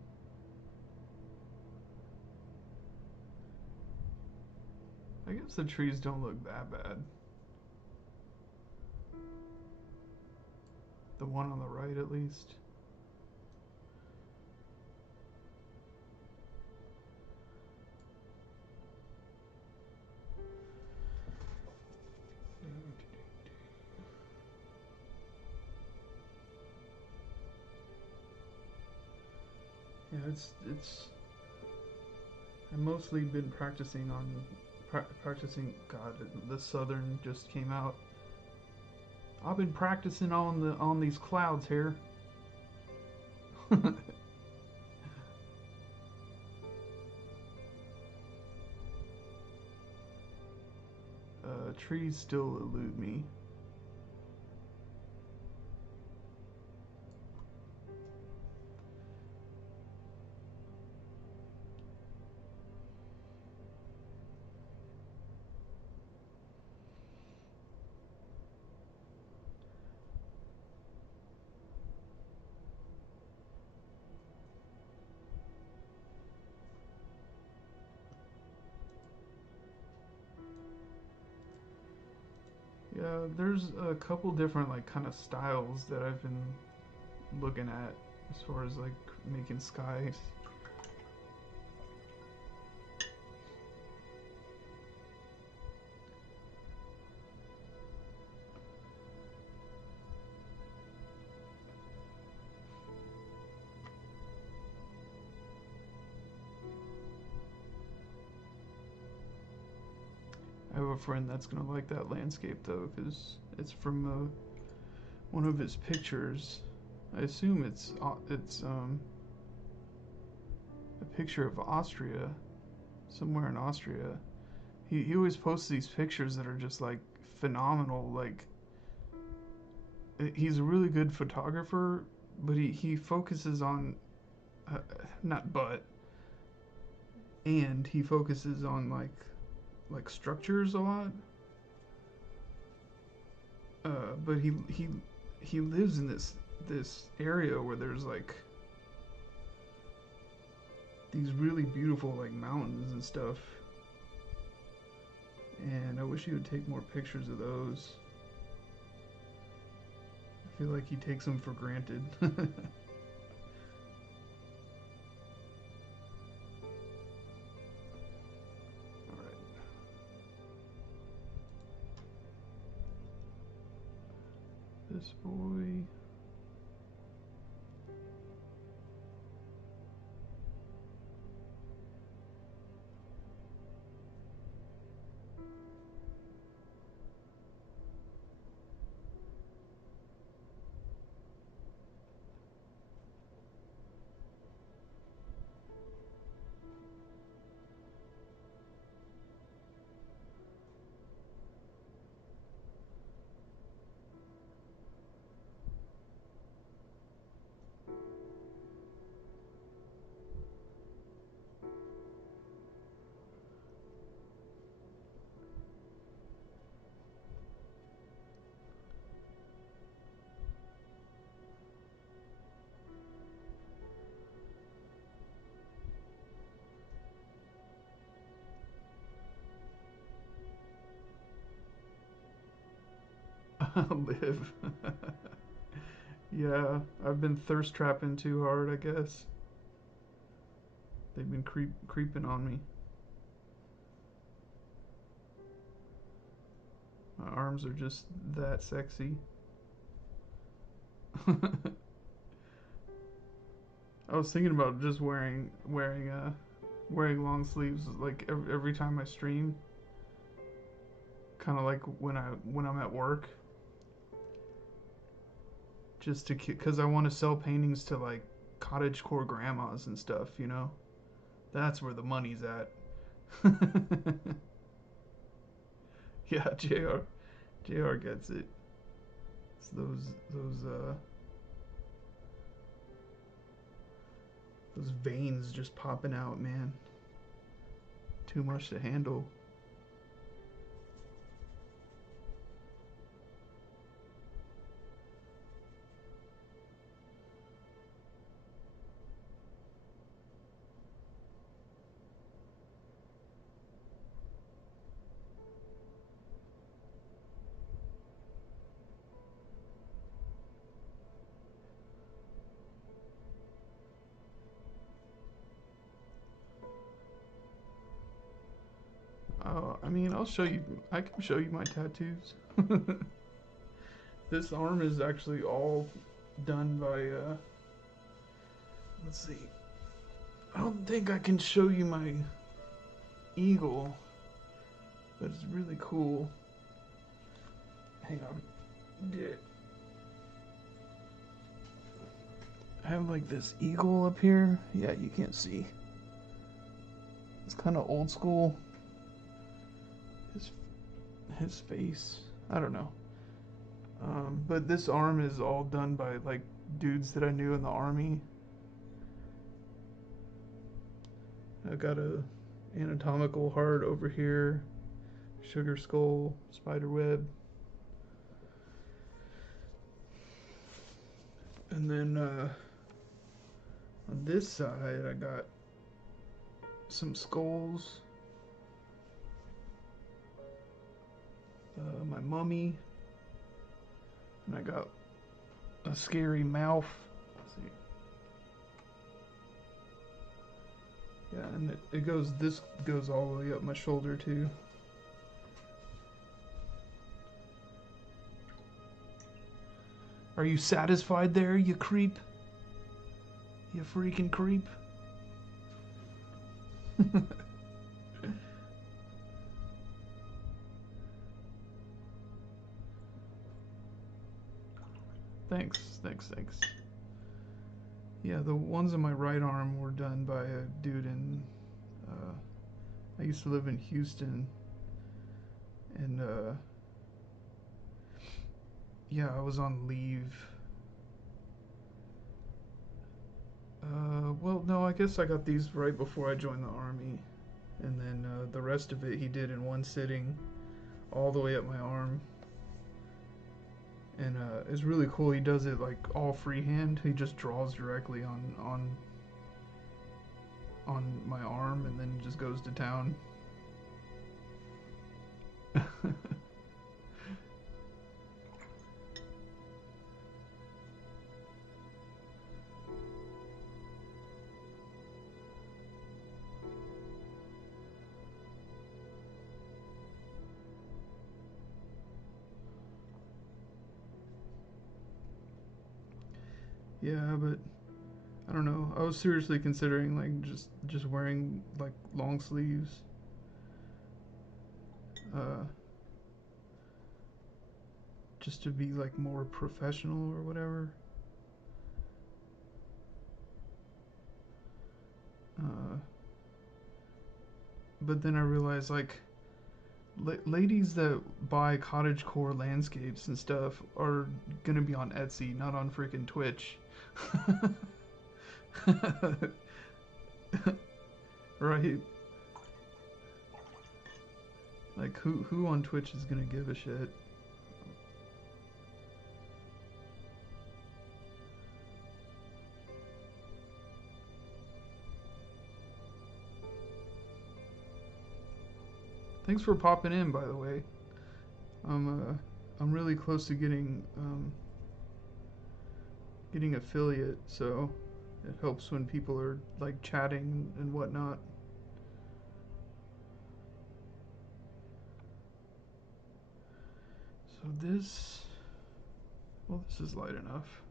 I guess the trees don't look that bad. The one on the right, at least. Yeah, it's. I've mostly been practicing on practicing. God, the Southern just came out. I've been practicing on these clouds here. Trees still elude me. Yeah, there's a couple different like kind of styles that I've been looking at as far as like making skies. I have a friend that's gonna like that landscape though, because it's from one of his pictures. I assume it's a picture of Austria, somewhere in Austria. He always posts these pictures that are just like phenomenal. Like he's a really good photographer, but he focuses on not but and he focuses on like structures a lot. But he lives in this area where there's like these really beautiful like mountains and stuff. And I wish he would take more pictures of those. I feel like he takes them for granted. Alright. This boy. Live. Yeah, I've been thirst trapping too hard, I guess. They've been creeping on me. My arms are just that sexy. I was thinking about just wearing long sleeves like every time I stream, kind of like when I'm at work, just to because I want to sell paintings to like cottagecore grandmas and stuff, you know. That's where the money's at. Yeah, Jr. gets it. It's those veins just popping out, man. Too much to handle. I mean, I'll show you. I can show you my tattoos. This arm is actually all done by. Let's see. I don't think I can show you my eagle, but it's really cool. Hang on. Yeah. I have like this eagle up here. Yeah, you can't see. It's kind of old school. His his face. I don't know. But this arm is all done by like dudes that I knew in the army. I got a anatomical heart over here, sugar skull, spider web, and then on this side I got some skulls, my mummy, and I got a scary mouth. Let's see. Yeah, and this goes all the way up my shoulder too. Are you satisfied there, you creep? You freaking creep. Thanks. Yeah, the ones on my right arm were done by a dude in. I used to live in Houston, and yeah, I was on leave. Well, no, I guess I got these right before I joined the army, and then the rest of it he did in one sitting, all the way up my arm. And it's really cool. He does it like all freehand. He just draws directly on my arm and then just goes to town. Yeah, but I don't know. I was seriously considering like just wearing like long sleeves. Uh, just to be like more professional or whatever. Uh, but then I realized like ladies that buy cottagecore landscapes and stuff are gonna be on Etsy, not on freaking Twitch. Right? Like who on Twitch is gonna give a shit? Thanks for popping in, by the way. I'm I'm really close to getting affiliate, so it helps when people are like chatting and whatnot. So this, well, this is light enough.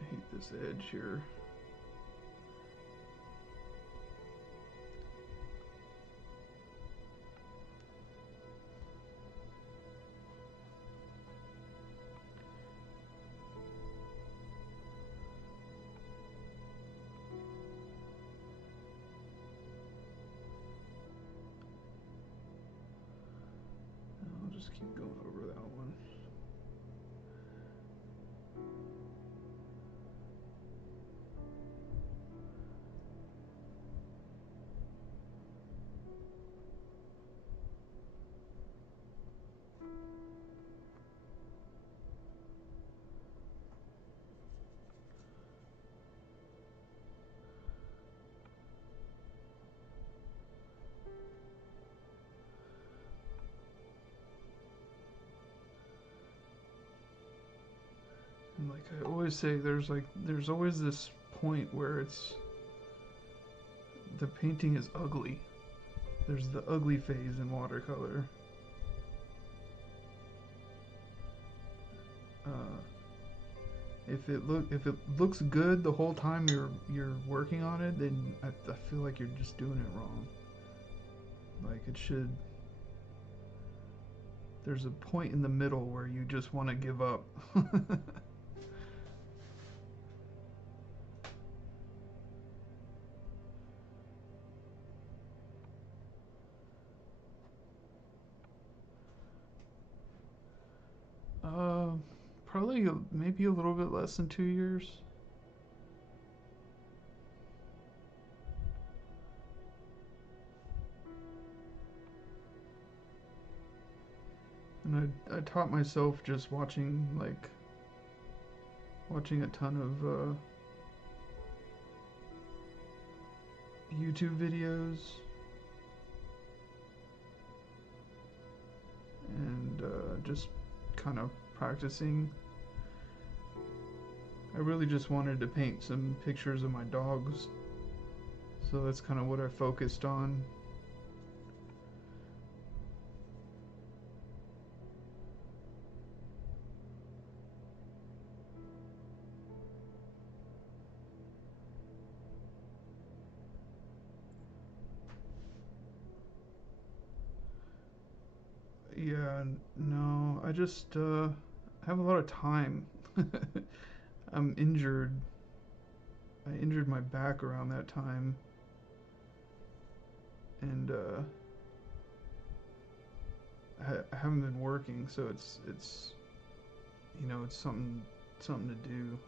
I hate this edge here. I'll just keep going over that one. And like I always say, there's always this point where the painting is ugly. There's the ugly phase in watercolor. Uh, if it looks good the whole time you're working on it, then I feel like you're just doing it wrong. Like it should. There's a point in the middle where you just want to give up. uh, Probably maybe a little bit less than 2 years. And I taught myself just watching a ton of YouTube videos and just kind of practicing. I really just wanted to paint some pictures of my dogs, so that's kind of what I focused on. Yeah, no, I just have a lot of time. I'm injured. I injured my back around that time, and I haven't been working, so it's it's something to do.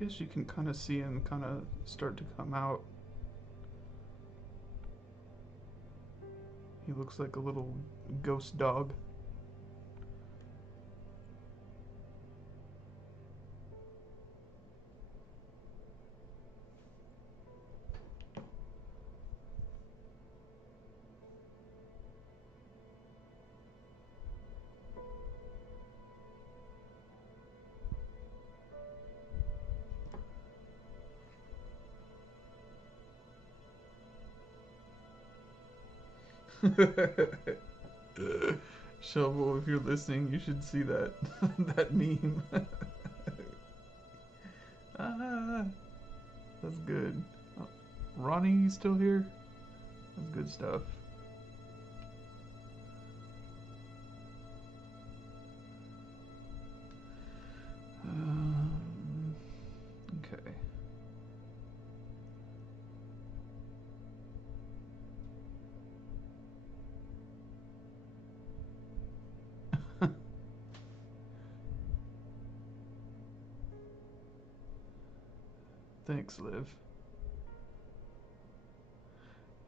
I guess you can kind of see him kind of start to come out. He looks like a little ghost dog. Shovel, if you're listening, you should see that that meme. Ah, that's good. Uh, Ronnie, you still here? That's good stuff. Um, okay. Thanks, Liv.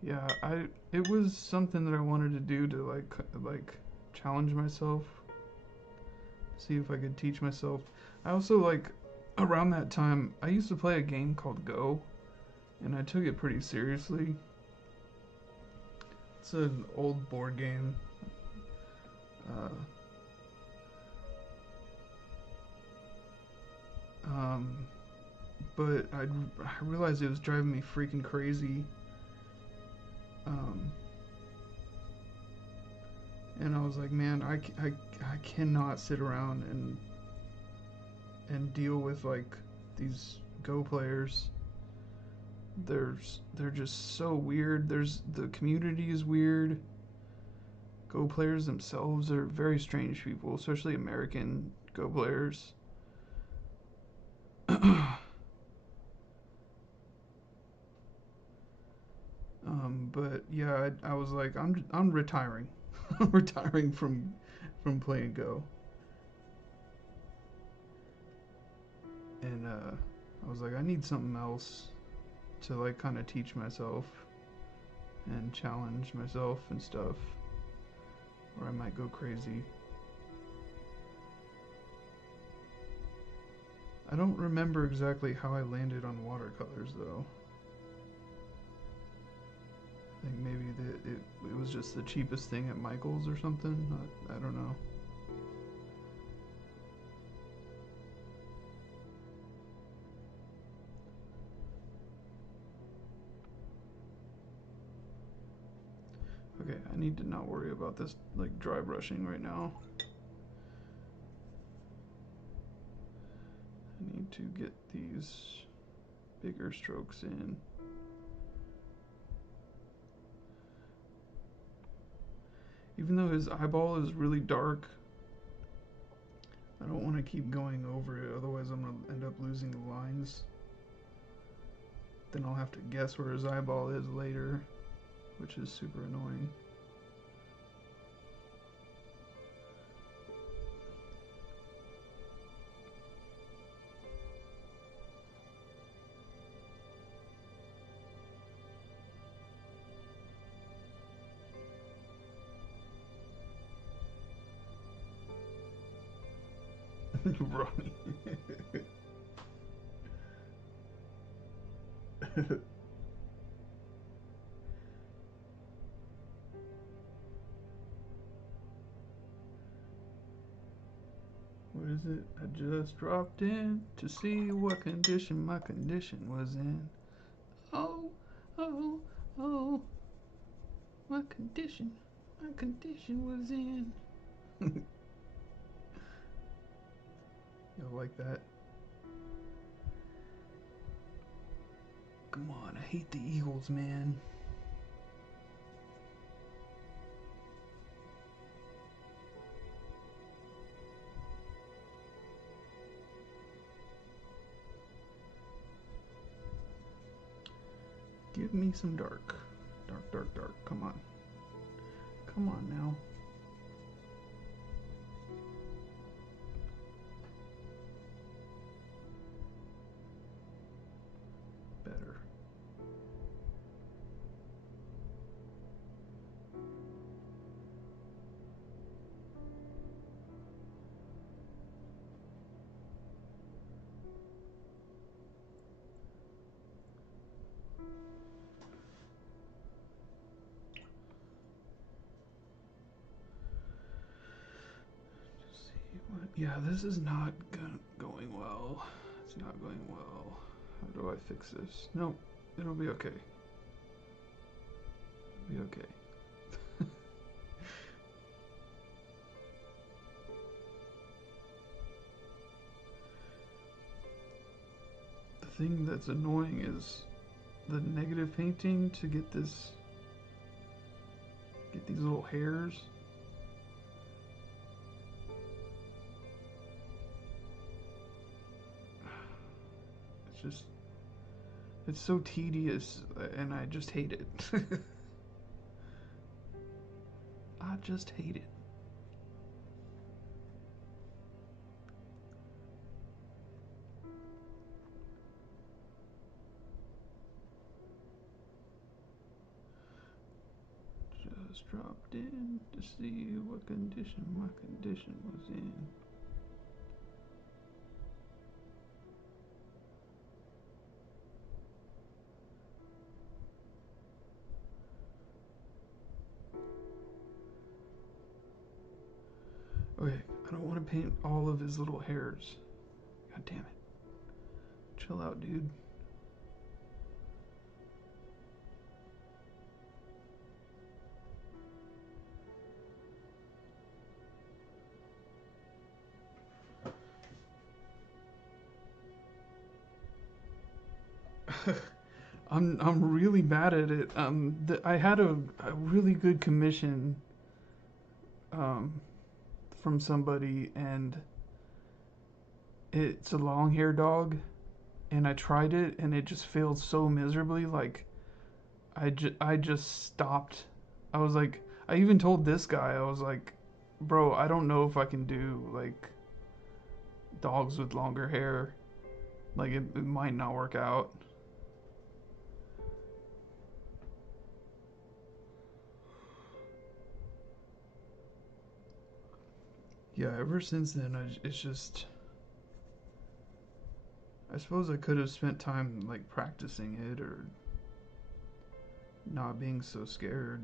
Yeah, it was something that I wanted to do to like challenge myself, see if I could teach myself. I also like around that time I used to play a game called Go, and I took it pretty seriously. It's an old board game. Uh, um, but I realized it was driving me freaking crazy. Um, and I was like, man, I cannot sit around and deal with like these Go players. They're just so weird. The community is weird. Go players themselves are very strange people, especially American Go players. But yeah, I was like, I'm retiring. I'm retiring from playing Go. And I was like, I need something else to like kind of teach myself and challenge myself and stuff, or I might go crazy. I don't remember exactly how I landed on watercolors though. I think maybe it was just the cheapest thing at Michael's or something. I don't know. Okay, I need to not worry about this like dry brushing right now. I need to get these bigger strokes in. Even though his eyeball is really dark, I don't want to keep going over it, otherwise I'm going to end up losing the lines. Then I'll have to guess where his eyeball is later, which is super annoying. Ronnie. What is it? I just dropped in to see what condition my condition was in. Oh, oh, oh, what condition my condition was in. You'll like that. Come on, I hate the Eagles, man. Give me some dark. Dark, dark, dark. Come on. Come on now. Better. Yeah, this is not going well. It's not going well. How do I fix this? Nope, it'll be okay. It'll be okay. The thing that's annoying is the negative painting to get these little hairs. It's so tedious, and I just hate it. I just hate it. Just dropped in to see what condition my condition was in. Okay, I don't want to paint all of his little hairs. God damn it. Chill out, dude. I'm really bad at it. I had a really good commission um, from somebody, and it's a long hair dog, and I tried it, and it just failed so miserably. Like I just stopped. I was like, I even told this guy, I was like, bro, I don't know if I can do like dogs with longer hair. Like it might not work out. Yeah, ever since then, it's just. I suppose I could have spent time like practicing it or not being so scared.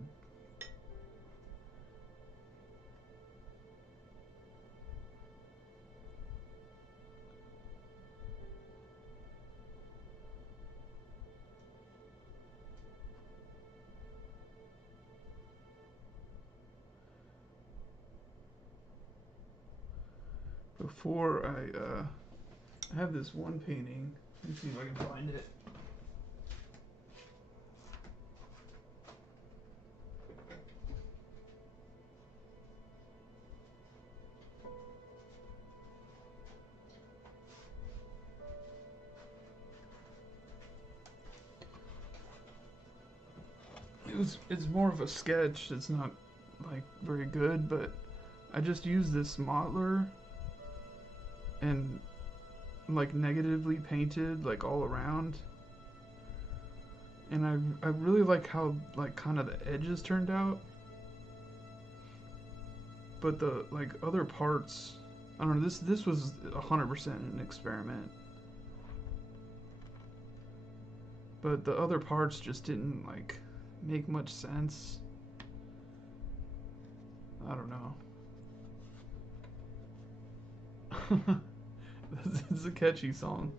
Before I have this one painting. Let me see if I can find it. It's more of a sketch. It's not like very good, but I just used this modeler and like negatively painted like all around. And I really like how like kind of the edges turned out. But the like other parts, I don't know, this was 100% an experiment. But the other parts just didn't like make much sense. I don't know. It's a catchy song.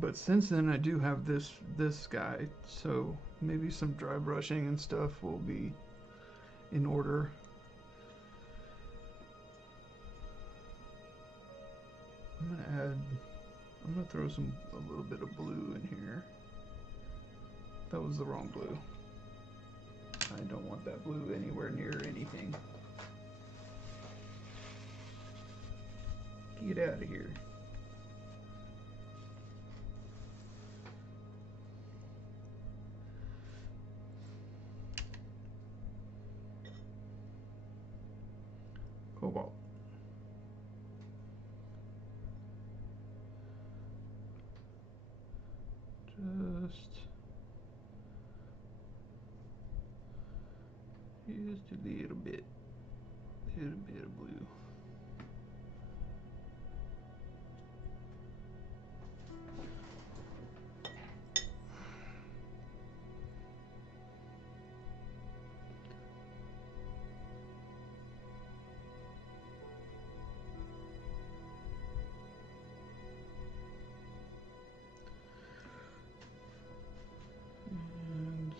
But since then, I do have this guy, so maybe some dry brushing and stuff will be in order. I'm gonna throw a little bit of blue in here. That was the wrong blue. I don't want that blue anywhere near anything. Get out of here. Cobalt. Just a little bit of blue. And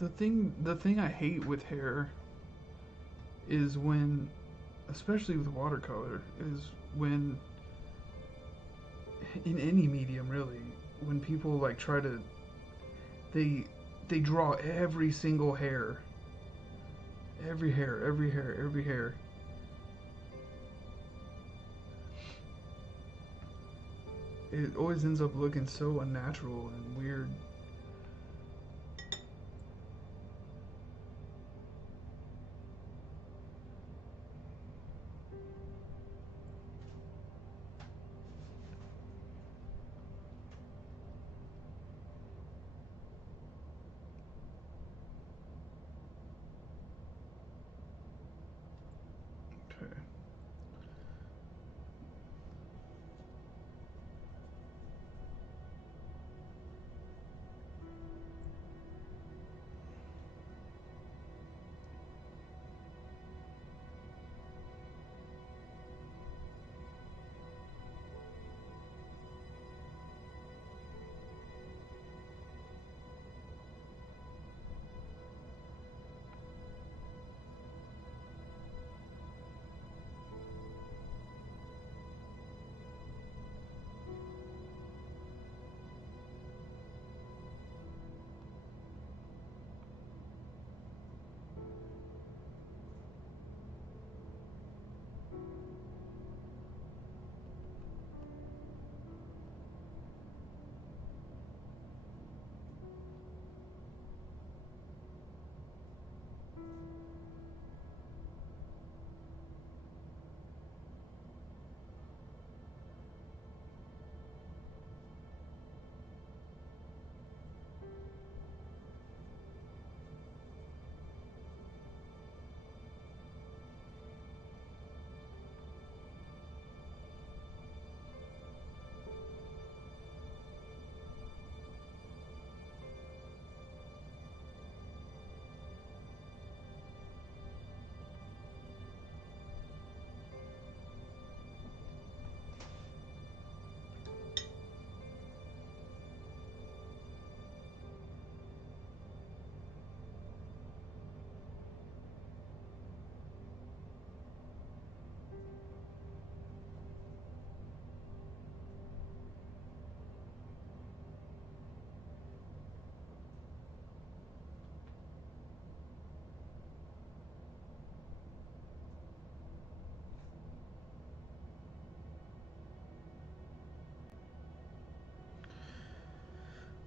The thing I hate with hair is when, especially with watercolor, is when in any medium really, when people like try to they they draw every single hair, every hair, every hair, every hair. It always ends up looking so unnatural and weird. Okay.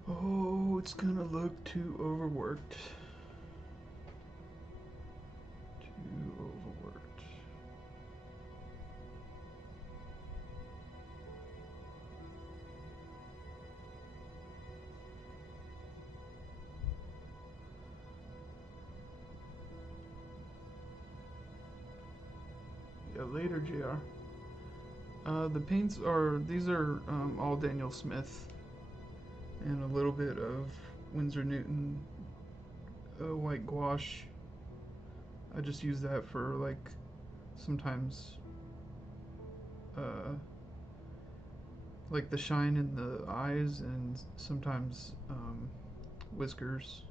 Oh, it's gonna look too overworked. Too overworked. Yeah, later, JR. The paints are, these are all Daniel Smith and a little bit of Winsor Newton white gouache. I just use that for like sometimes uh, like the shine in the eyes and sometimes whiskers.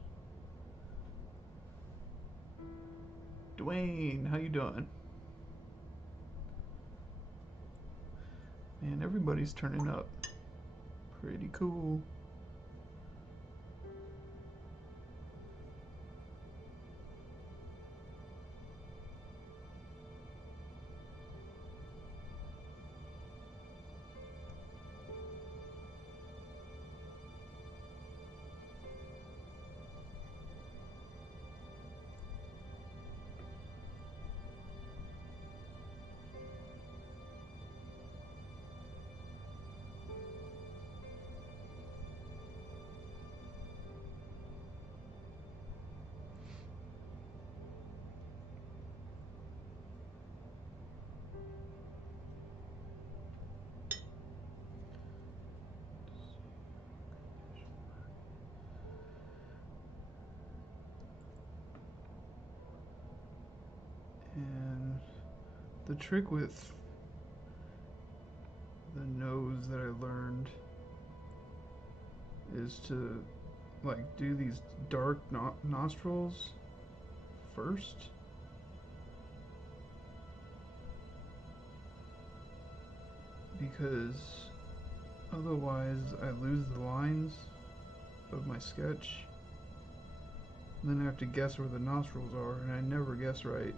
Dwayne, how you doing? Man, everybody's turning up. Pretty cool. And the trick with the nose that I learned is to like do these dark nostrils first, because otherwise I lose the lines of my sketch. And then I have to guess where the nostrils are, and I never guess right.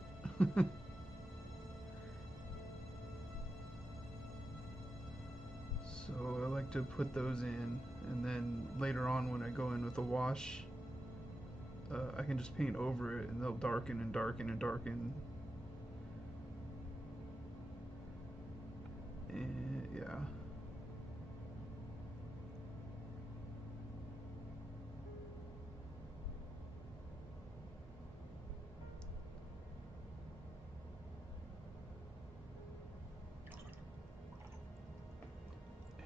So I like to put those in, and then later on when I go in with a wash, I can just paint over it, and they'll darken and darken and darken. And yeah.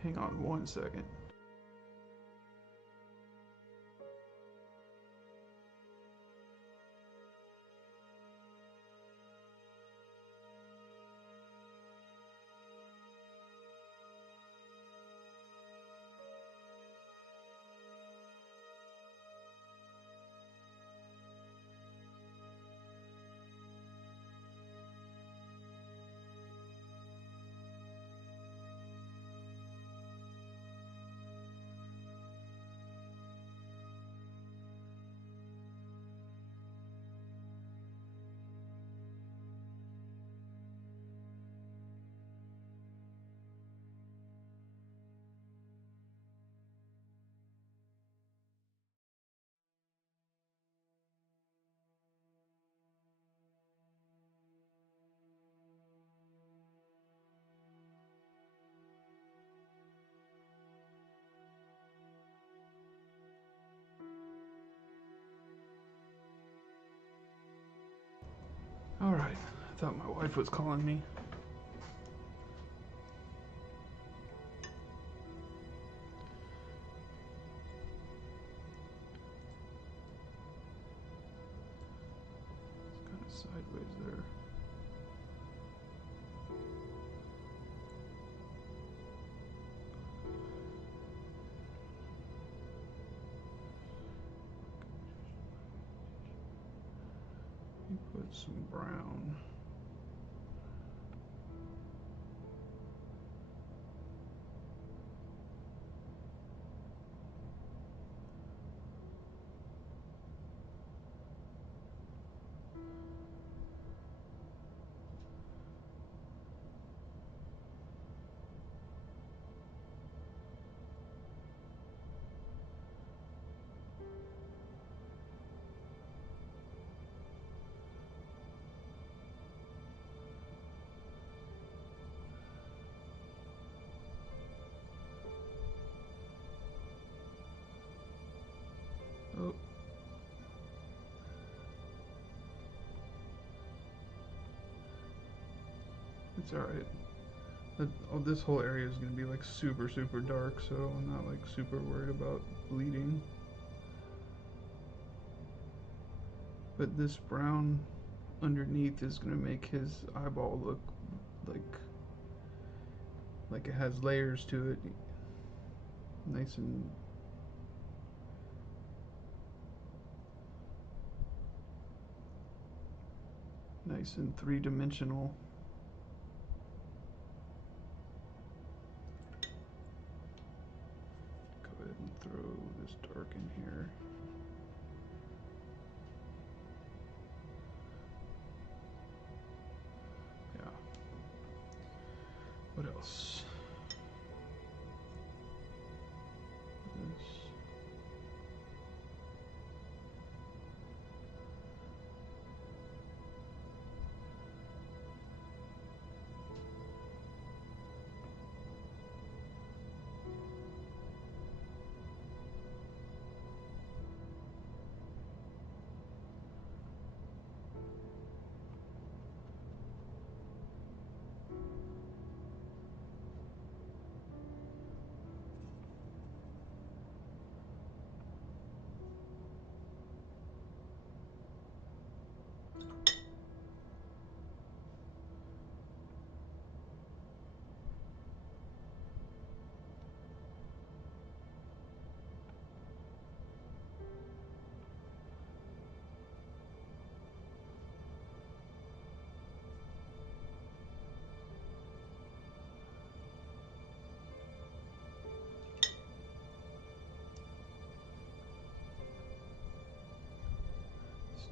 Hang on 1 second. Alright, I thought my wife was calling me. It's kind of sideways there. Let me put some brown. Oh, it's alright. This whole area is going to be like super, super dark, so I'm not like super worried about bleeding. But this brown underneath is going to make his eyeball look like it has layers to it. Nice and three-dimensional. Go ahead and throw this dark in here. Yeah. What else? This.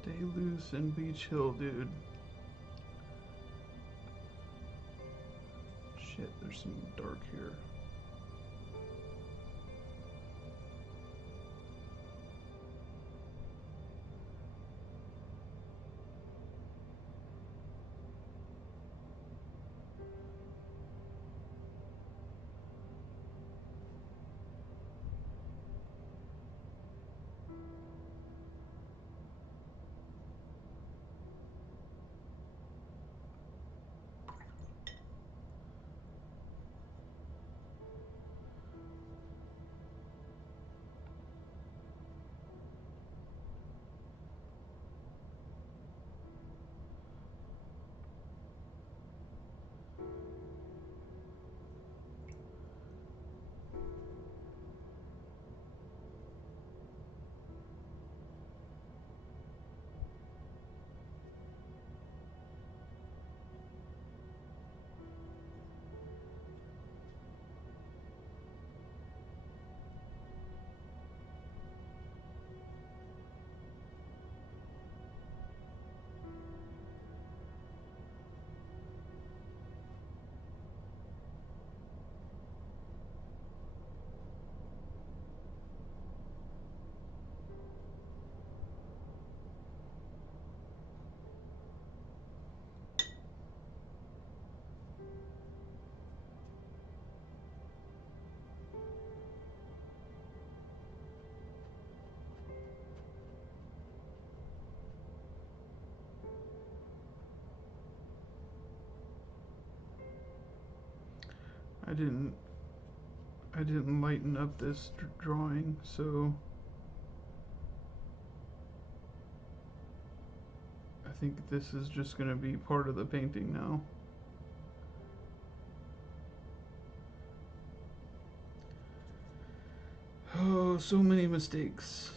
Stay loose and be chill, dude. Shit, there's some dark here. I didn't I didn't lighten up this drawing, so I think this is just gonna be part of the painting now. Oh, so many mistakes.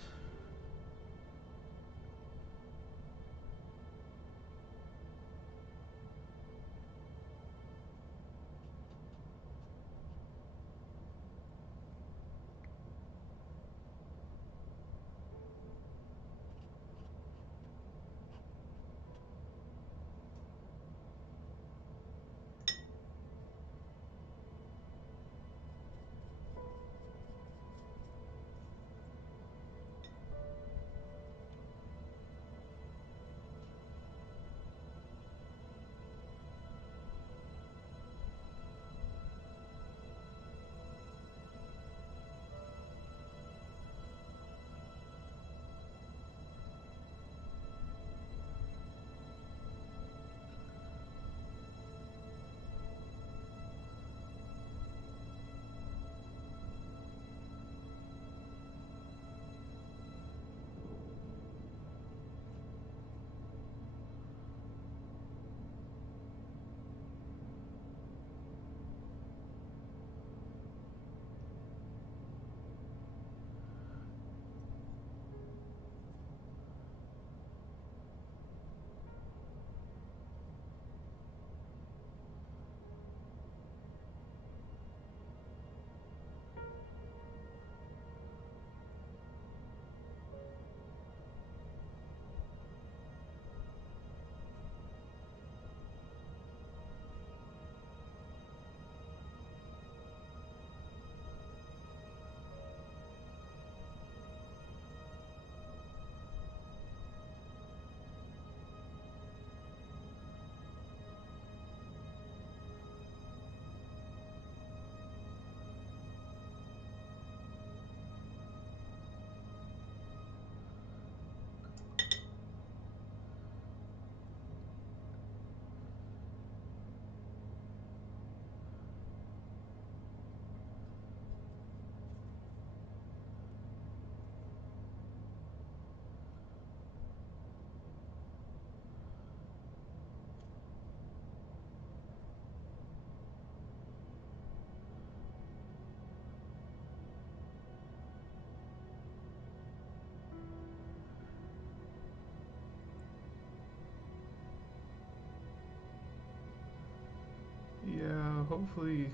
Yeah, hopefully.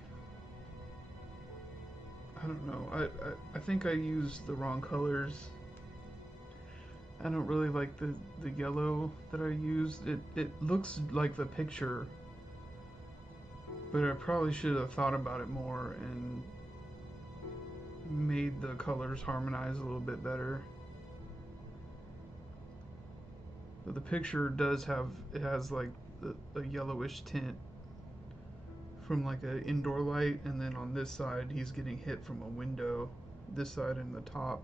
I don't know. I think I used the wrong colors. I don't really like the yellow that I used. It looks like the picture, but I probably should have thought about it more and made the colors harmonize a little bit better. But the picture does have, it has like a yellowish tint from like an indoor light, and then on this side he's getting hit from a window, this side in the top.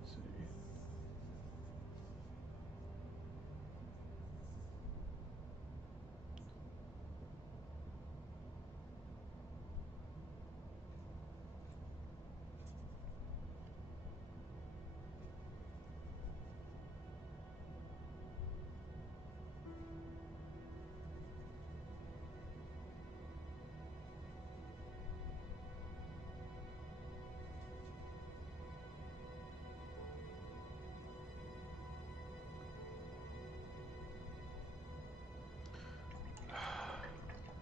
Let's see.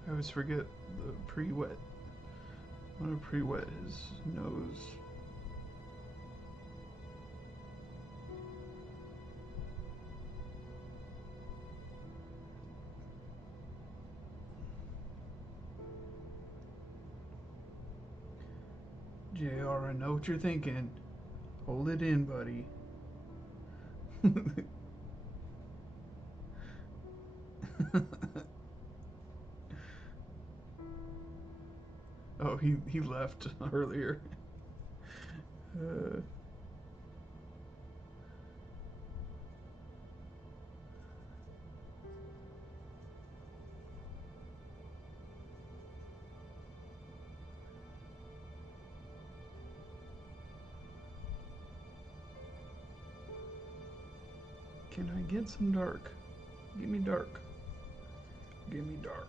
I always forget the pre-wet. I want to pre-wet his nose. JR, I know what you're thinking. Hold it in, buddy. Oh, he left earlier. Uh, can I get some dark? Give me dark. Give me dark.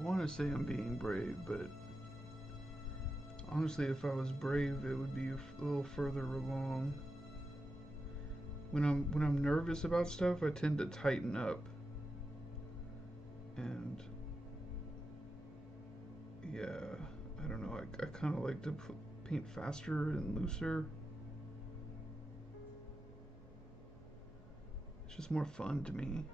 I want to say I'm being brave, but honestly, if I was brave, it would be a little further along. When I'm nervous about stuff, I tend to tighten up, and yeah, I don't know. I kind of like to paint faster and looser. It's just more fun to me.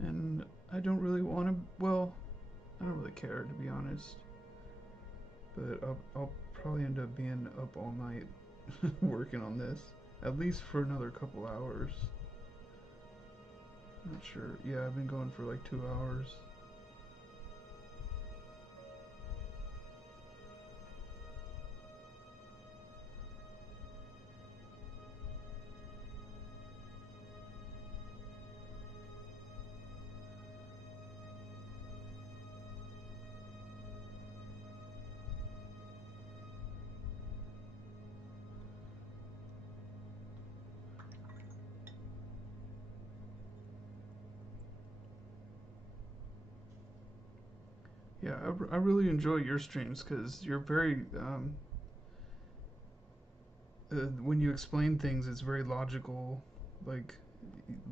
And I don't really want to. Well, I don't really care to be honest. But I'll probably end up being up all night working on this, at least for another couple hours. Not sure. Yeah, I've been going for like 2 hours. Yeah, I really enjoy your streams because you're very when you explain things, it's very logical. Like,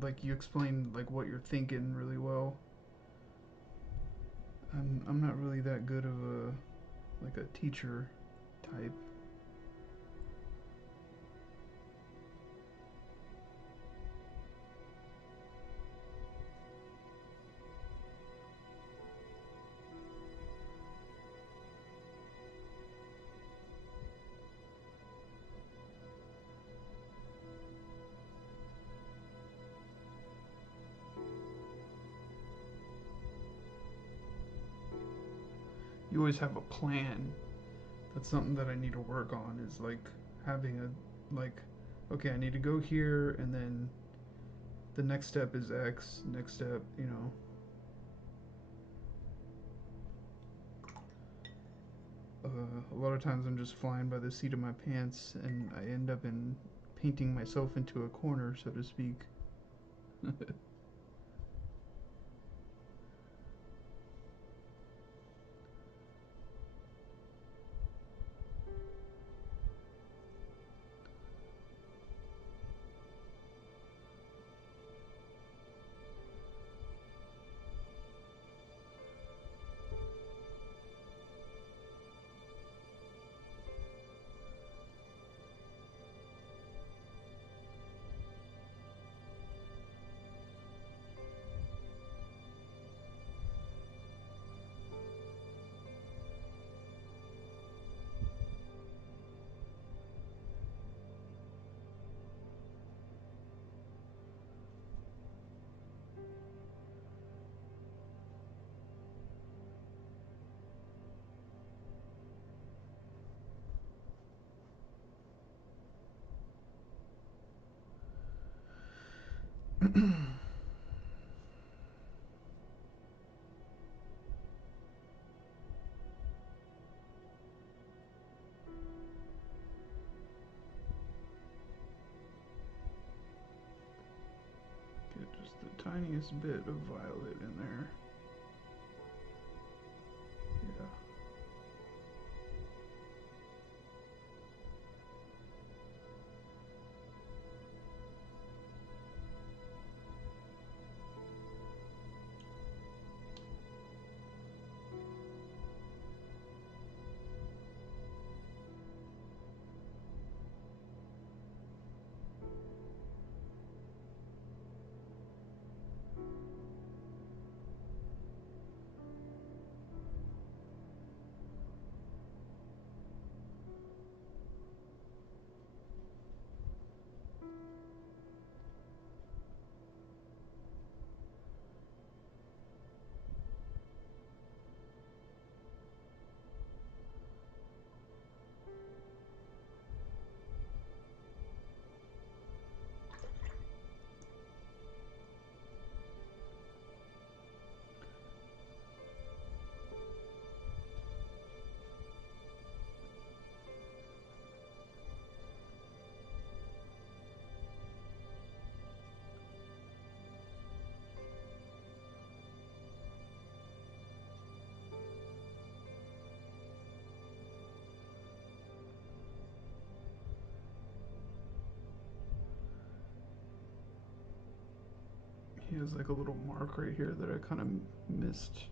like you explain like what you're thinking really well. I'm not really that good of a teacher type. You always have a plan. That's something that I need to work on. Is like having a like, okay, I need to go here, and then the next step is X. Next step, you know. A lot of times I'm just flying by the seat of my pants, and I end up in painting myself into a corner, so to speak. Get just the tiniest bit of violet in there. Yeah. He has like a little mark right here that I kind of missed.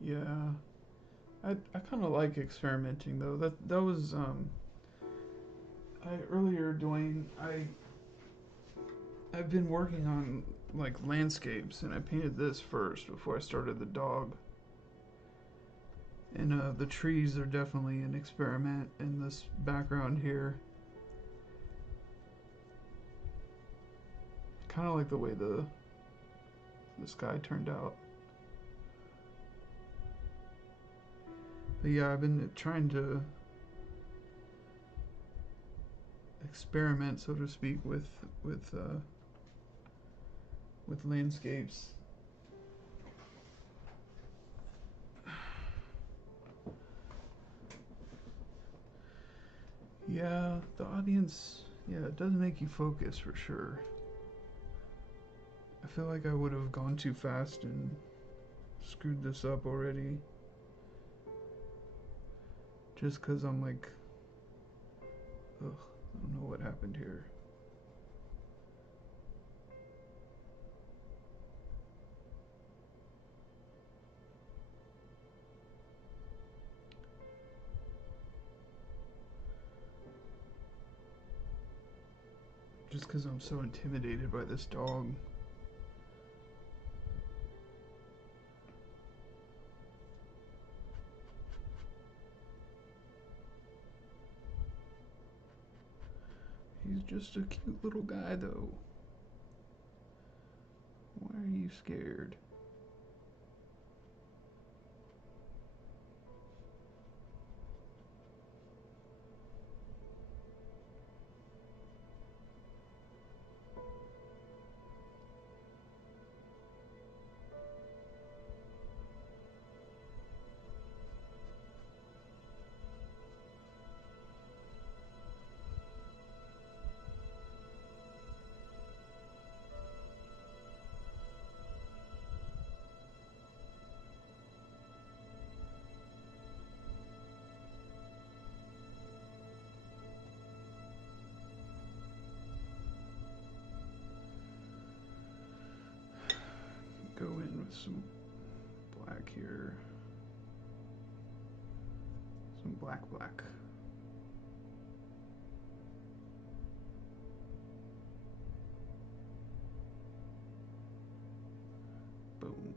Yeah, I kind of like experimenting though. That was I earlier doing I've been working on like landscapes, and I painted this first before I started the dog. And the trees are definitely an experiment in this background here. Kind of like the way the sky turned out. But yeah, I've been trying to experiment, so to speak, with landscapes. Yeah, the audience, yeah, it does make you focus for sure. I feel like I would have gone too fast and screwed this up already. Just because I'm like, ugh, I don't know what happened here. Just because I'm so intimidated by this dog. He's just a cute little guy, though. Why are you scared? Go in with some black here. Some black. Boom.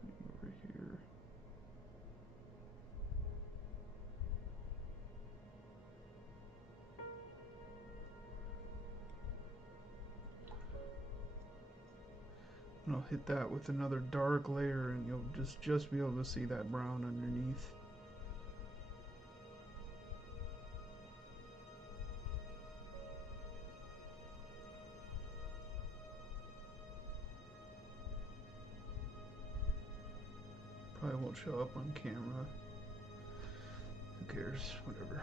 Same over here. And I'll hit that with another dark layer, and you'll just be able to see that brown underneath. Probably won't show up on camera. Who cares? Whatever.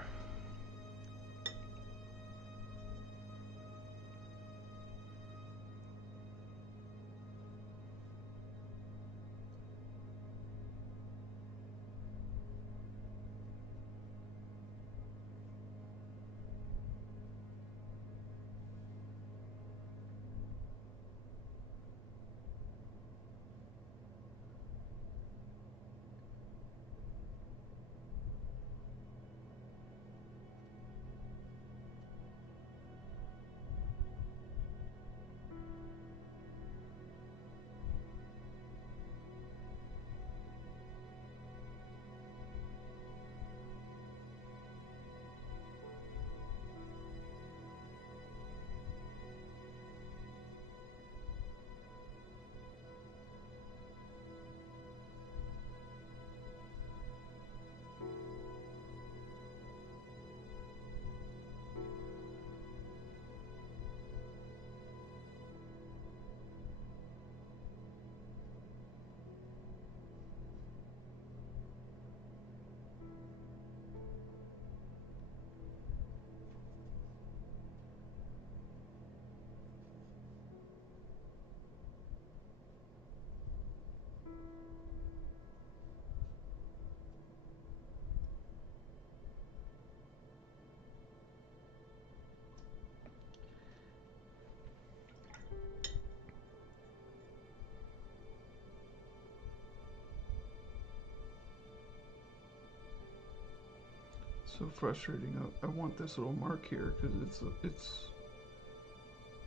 So frustrating. I want this little mark here because it's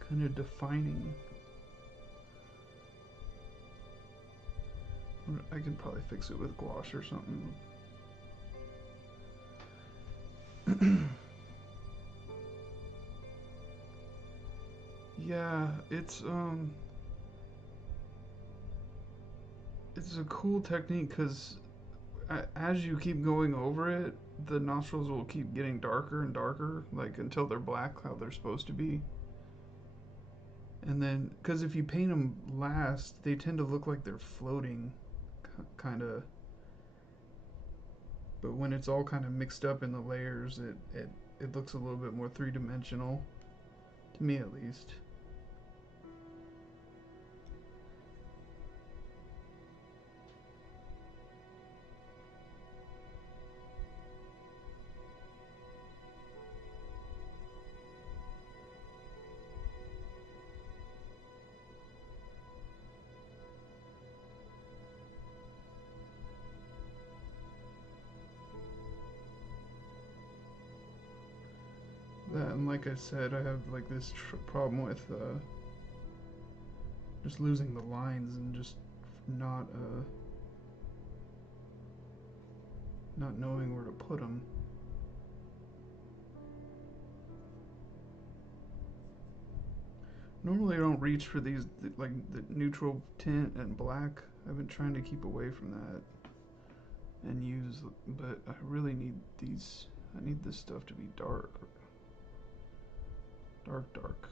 kind of defining. I can probably fix it with gouache or something. Yeah, it's a cool technique because as you keep going over it, the nostrils will keep getting darker and darker, like until they're black, how they're supposed to be. And then, because if you paint them last, they tend to look like they're floating, kind of. But when it's all kind of mixed up in the layers, it looks a little bit more three-dimensional, to me at least. That, and like I said, I have like this problem with just losing the lines and just not not knowing where to put them. Normally I don't reach for these like the neutral tint and black. I've been trying to keep away from that and use, but I really need these. I need this stuff to be dark, dark, dark.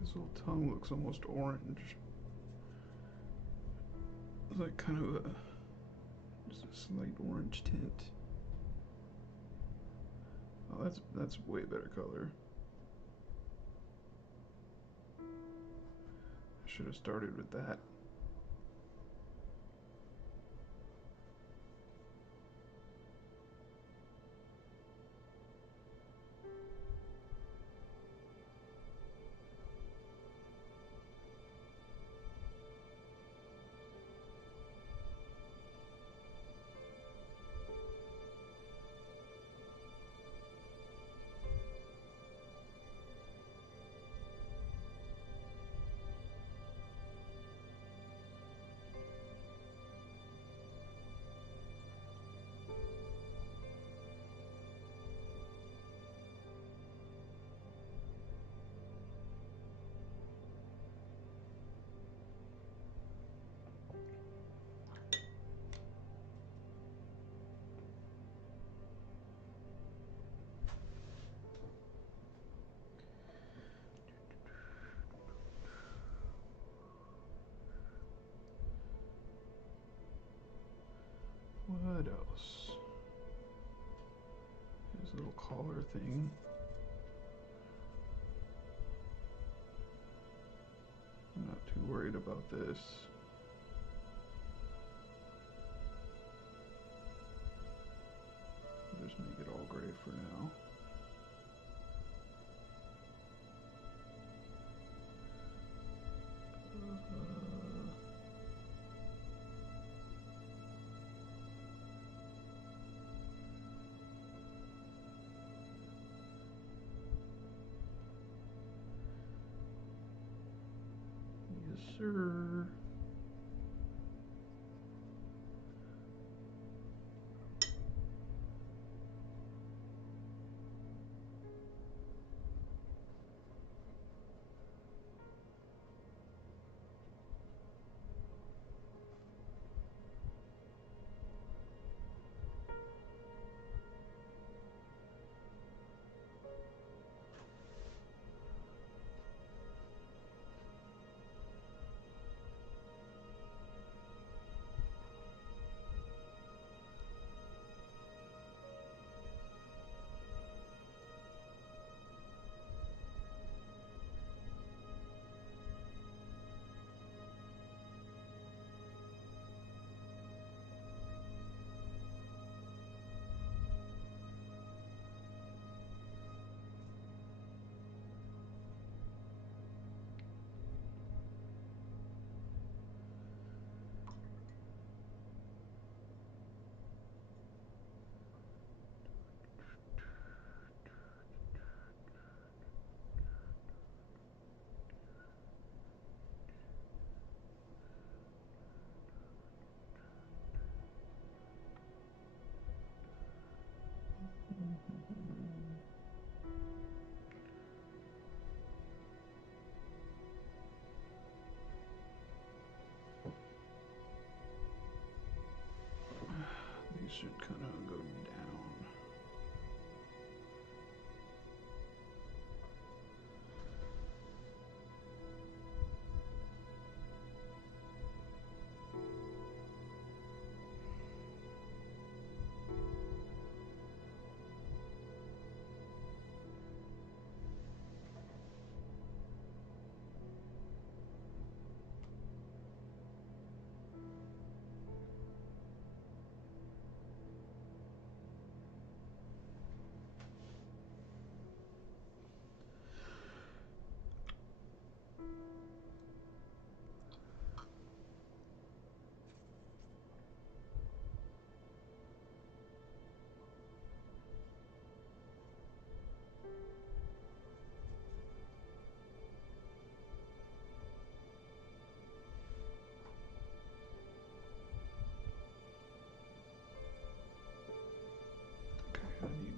His little tongue looks almost orange. It's like kind of just a slight orange tint. Oh, that's way better color. I should have started with that. What else? His little collar thing. I'm not too worried about this. just make it all gray for now. Yes, sir. These should kind of go down. Okay, I need.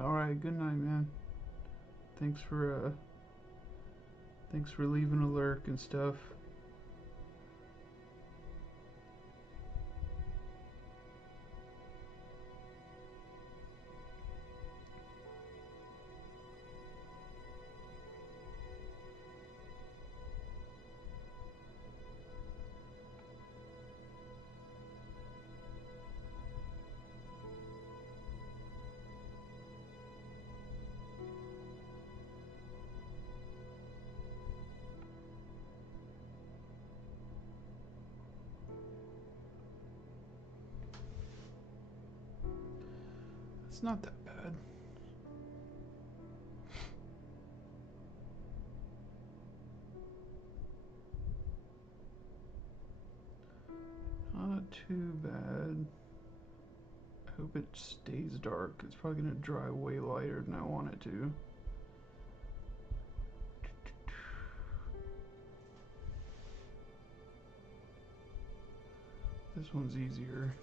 All right, good night, man. Thanks for leaving a lurk and stuff. It's not that bad. Not too bad. I hope it stays dark. It's probably gonna dry way lighter than I want it to. This one's easier.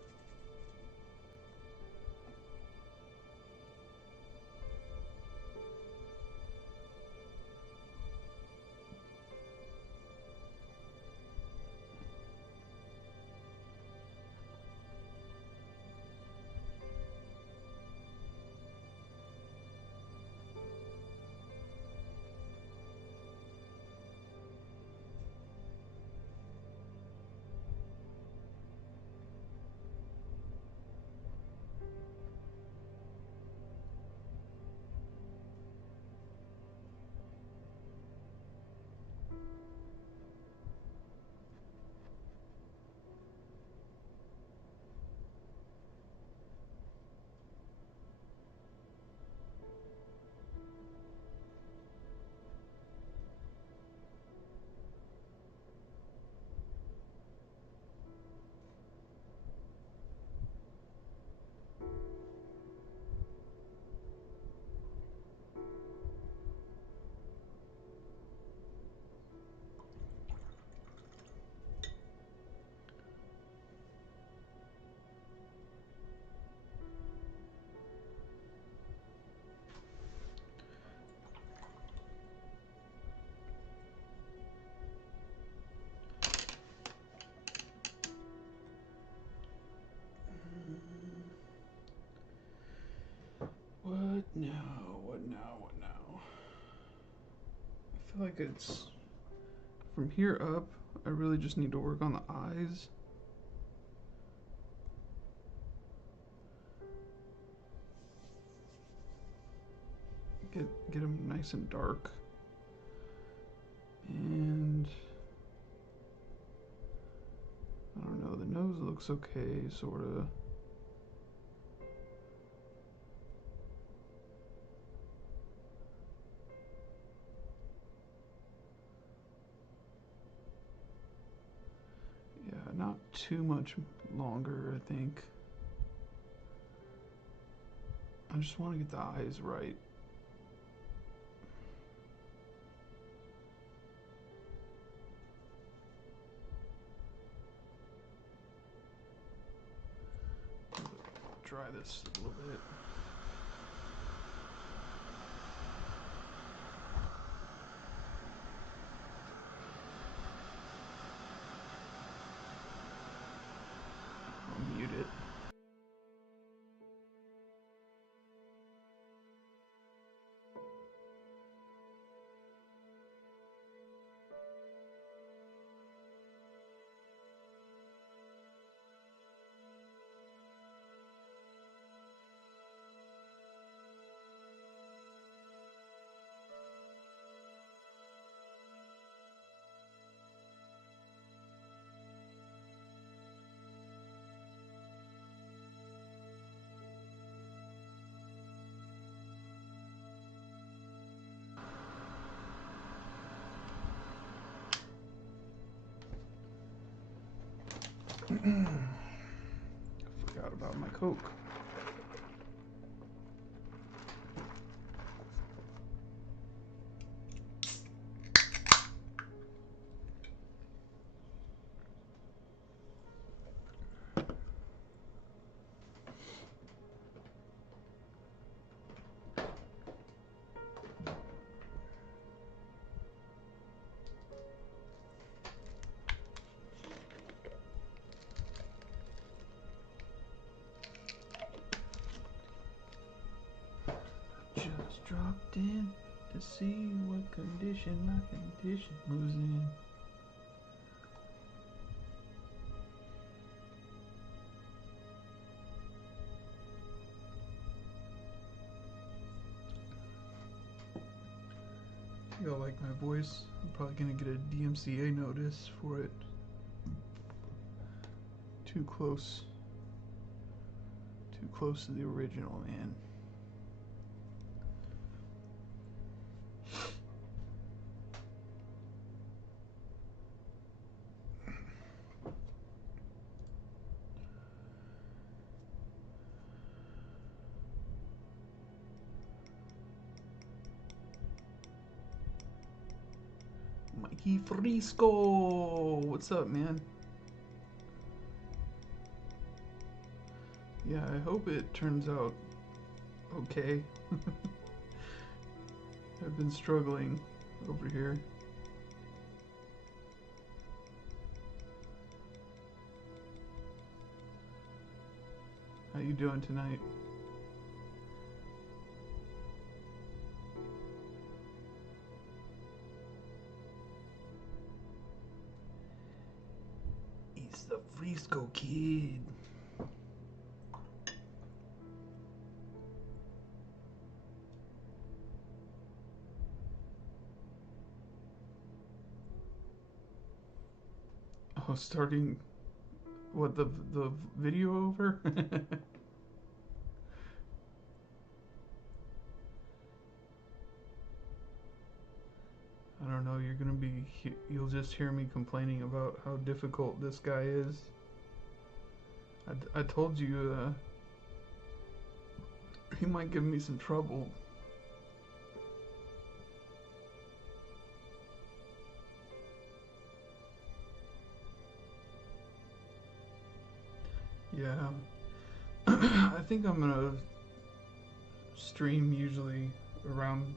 Now, what now? What now? I feel like it's from here up. I really just need to work on the eyes. Get them nice and dark. And I don't know, the nose looks okay, sort of. Yeah, not too much longer, I think. I just want to get the eyes right. Dry this a little bit. I'll mute it. Forgot about my Coke. Just dropped in to see what condition my condition was in. Y'all like my voice? I'm probably gonna get a DMCA notice for it. Too close. Too close to the original, man. Mikey Frisco! What's up, man? Yeah, I hope it turns out okay. I've been struggling over here. How you doing tonight? He's the Frisco kid. Oh, starting what, the video over? I don't know, you're gonna be, you'll just hear me complaining about how difficult this guy is. I told you, he might give me some trouble. Yeah. I think I'm gonna stream usually around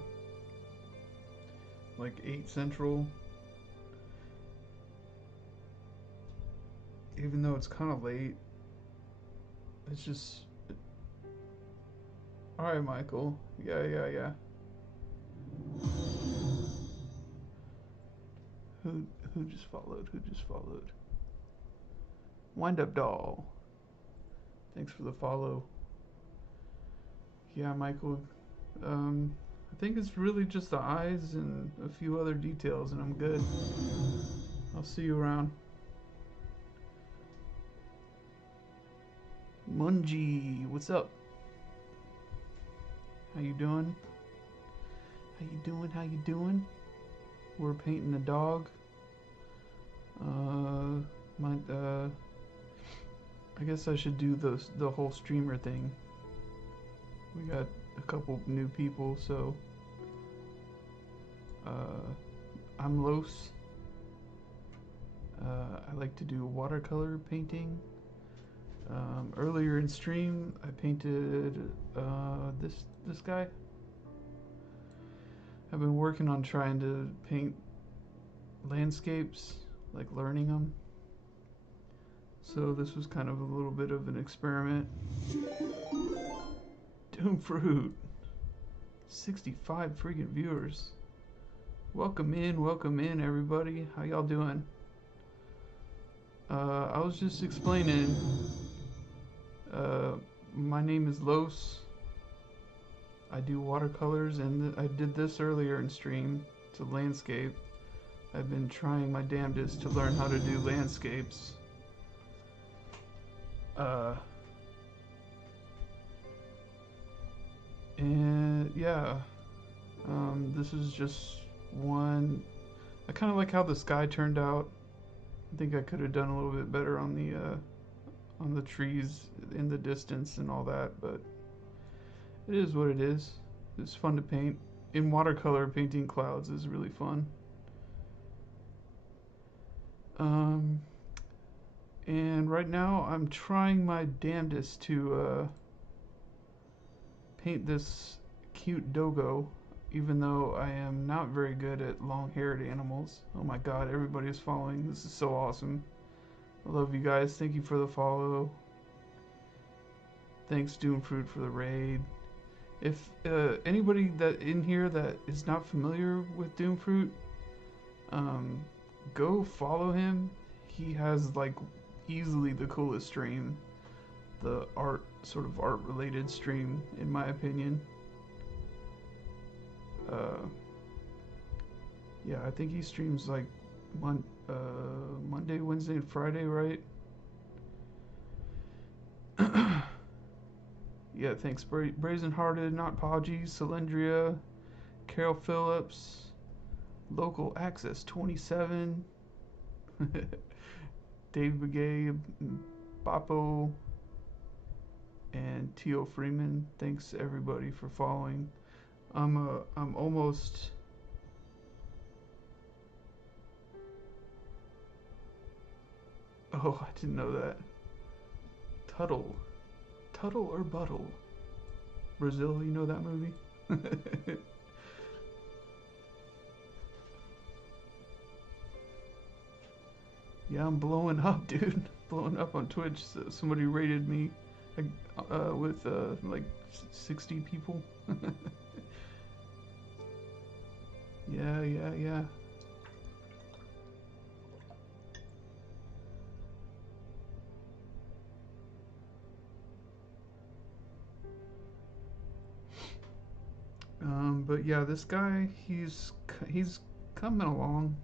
like 8 Central. Even though it's kind of late, it's just, All right, Michael. Yeah, yeah, yeah. Who who just followed? Who just followed? Wind up doll. Thanks for the follow. Yeah, Michael. I think it's really just the eyes and a few other details, and I'm good. I'll see you around. Munji, what's up? How you doing? How you doing? How you doing? We're painting a dog. My I guess I should do the whole streamer thing. We got a couple new people, so I'm Los. I like to do watercolor painting. Earlier in stream, I painted this guy. I've been working on trying to paint landscapes, like learning them. So this was kind of a little bit of an experiment. Doom Fruit, 65 freaking viewers. Welcome in, everybody. How y'all doing? I was just explaining. My name is Los. I do watercolors, and I did this earlier in stream. It's a landscape. I've been trying my damnedest to learn how to do landscapes. And yeah, this is just one. I kind of like how the sky turned out. I think I could have done a little bit better on the trees in the distance and all that, but it is what it is. It's fun to paint. In watercolor, painting clouds is really fun. And right now I'm trying my damnedest to paint this cute doggo, even though I am not very good at long-haired animals. Oh my god, everybody is following. This is so awesome. I love you guys. Thank you for the follow. Thanks Doomfruit for the raid. If anybody that in here that is not familiar with Doomfruit, go follow him. He has like easily the coolest stream, the art related stream in my opinion. Yeah, I think he streams like Monday, Wednesday, and Friday, right? Yeah, thanks Brazen Hearted, Not Podgy, Cylindria, Carol Phillips, Local Access 27, Dave Begay, Boppo, and Tio Freeman. Thanks everybody for following. I'm almost. Oh, I didn't know that. Tuttle or Buttle? Brazil, you know that movie? Yeah, I'm blowing up, dude. Blowing up on Twitch. Somebody rated me with like 60 people. Yeah. But yeah, this guy, he's coming along.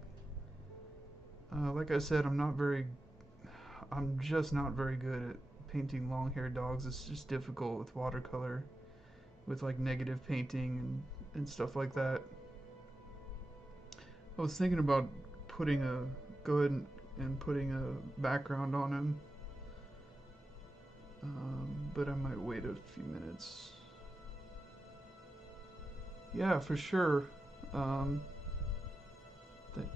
Like I said, I'm just not very good at painting long-haired dogs. It's just difficult with watercolor, with like negative painting and stuff like that. I was thinking about go ahead and putting a background on him, but I might wait a few minutes. Yeah, for sure.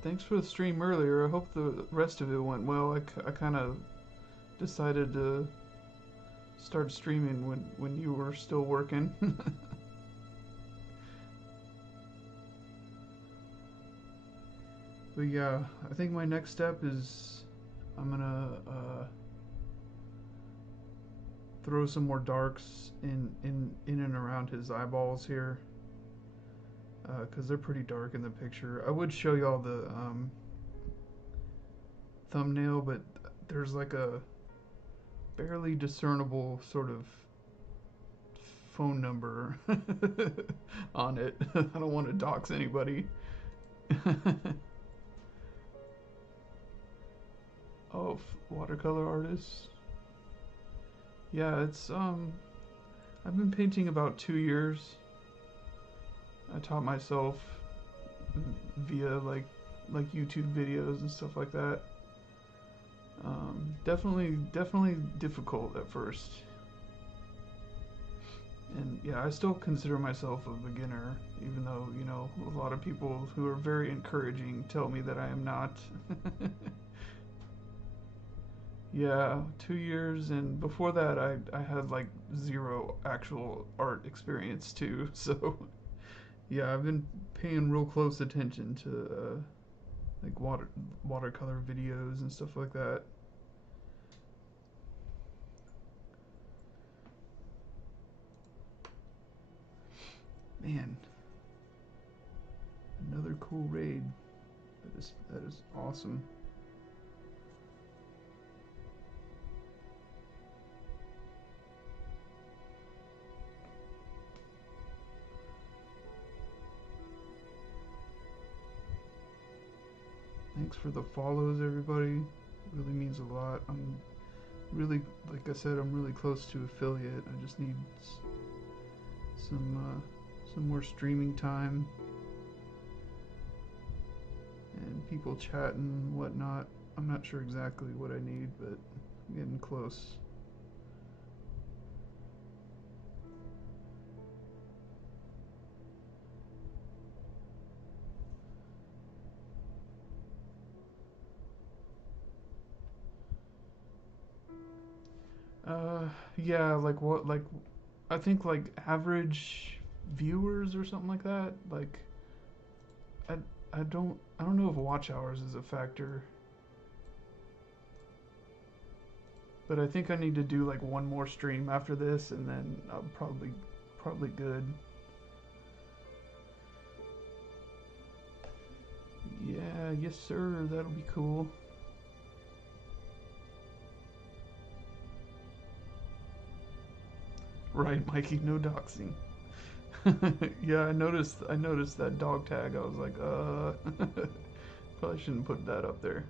Thanks for the stream earlier. I hope the rest of it went well. I kind of decided to start streaming when you were still working. But yeah, I think my next step is I'm gonna throw some more darks in and around his eyeballs here, because they're pretty dark in the picture. I would show y'all the thumbnail, but there's like a barely discernible sort of phone number on it. I don't want to dox anybody. Oh, watercolor artists. Yeah, it's I've been painting about 2 years. I taught myself via like YouTube videos and stuff like that. Definitely difficult at first. And yeah, I still consider myself a beginner, even though, a lot of people who are very encouraging tell me that I am not. Yeah, 2 years, and before that, I had like zero actual art experience too. So yeah, I've been paying real close attention to like watercolor videos and stuff like that. Man, another cool raid. That is awesome. Thanks for the follows, everybody. It really means a lot. I'm really, like I said, I'm really close to affiliate. I just need some more streaming time and people chatting and whatnot. I'm not sure exactly what I need, but I'm getting close. Uh, yeah, like what, like, I think like average viewers or something like that. Like, I, I don't know if watch hours is a factor, but I think I need to do like one more stream after this, and then I'm probably good. Yeah, yes sir, that'll be cool. Right, Mikey, no doxing. Yeah, I noticed that dog tag. I was like, probably shouldn't put that up there.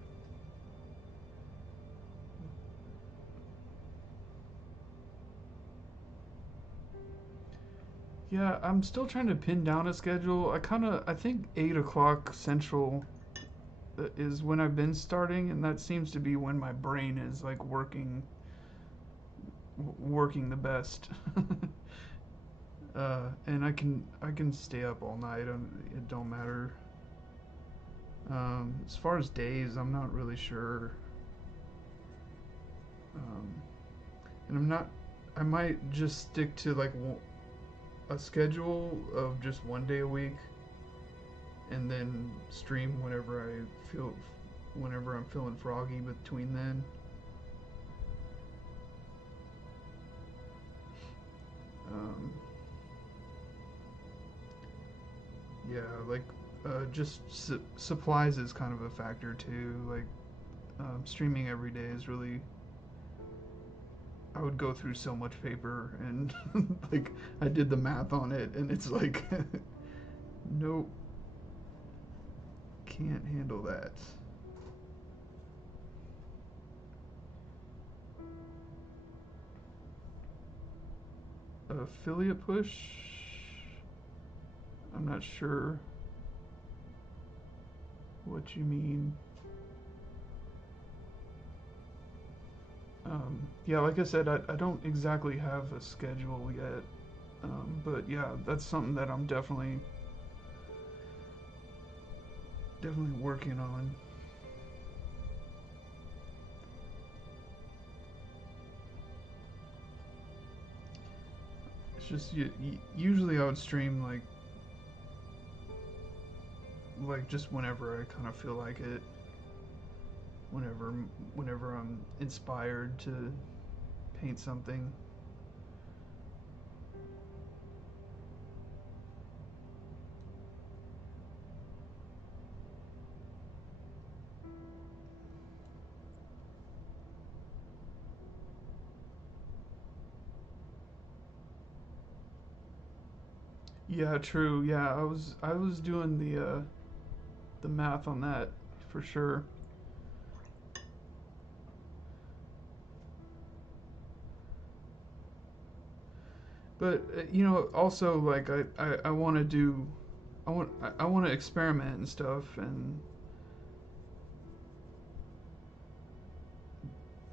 Yeah, I'm still trying to pin down a schedule. I think 8 o'clock Central is when I've been starting, and that seems to be when my brain is like working the best. And I can stay up all night. It don't matter. As far as days, I'm not really sure. Um, and I'm not. I might just stick to like a schedule of just one day a week, and then stream whenever I'm feeling froggy between then. Um, yeah, like just supplies is kind of a factor too. Like streaming every day is really. I would go through so much paper and like I did the math on it, and it's like nope, can't handle that. Affiliate push? I'm not sure what you mean. Yeah, like I said, I don't exactly have a schedule yet. But yeah, that's something that I'm definitely working on. It's just usually I would stream like just whenever I kind of feel like it. Whenever whenever I'm inspired to paint something. Yeah, true. Yeah, I was doing the math on that for sure. But also like I want to do I want to experiment and stuff, and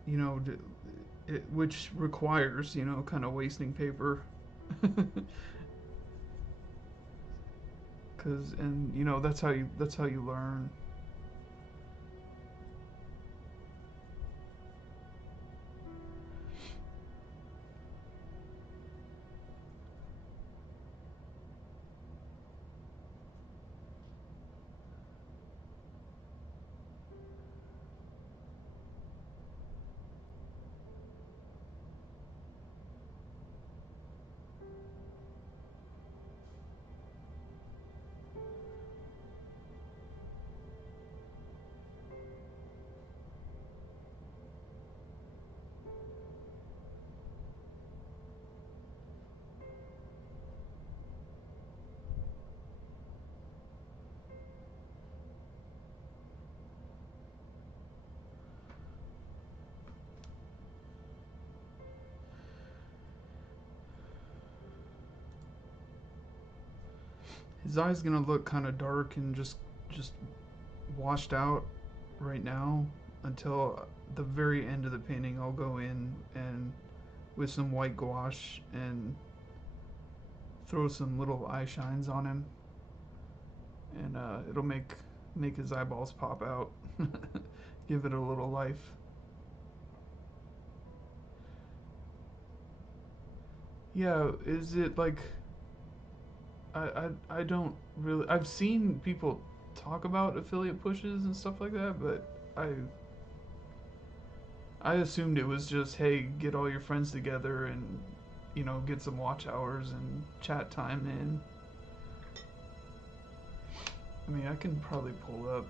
you know d- which requires kind of wasting paper. Cause and that's how you learn. His eye's gonna look kind of dark and just washed out right now until the very end of the painting. I'll go in and with some white gouache and throw some little eye shines on him, and it'll make his eyeballs pop out. Give it a little life. Yeah, is it like I don't really. I've seen people talk about affiliate pushes and stuff like that, but I assumed it was just, hey, get all your friends together and get some watch hours and chat time in. I mean, I can probably pull up.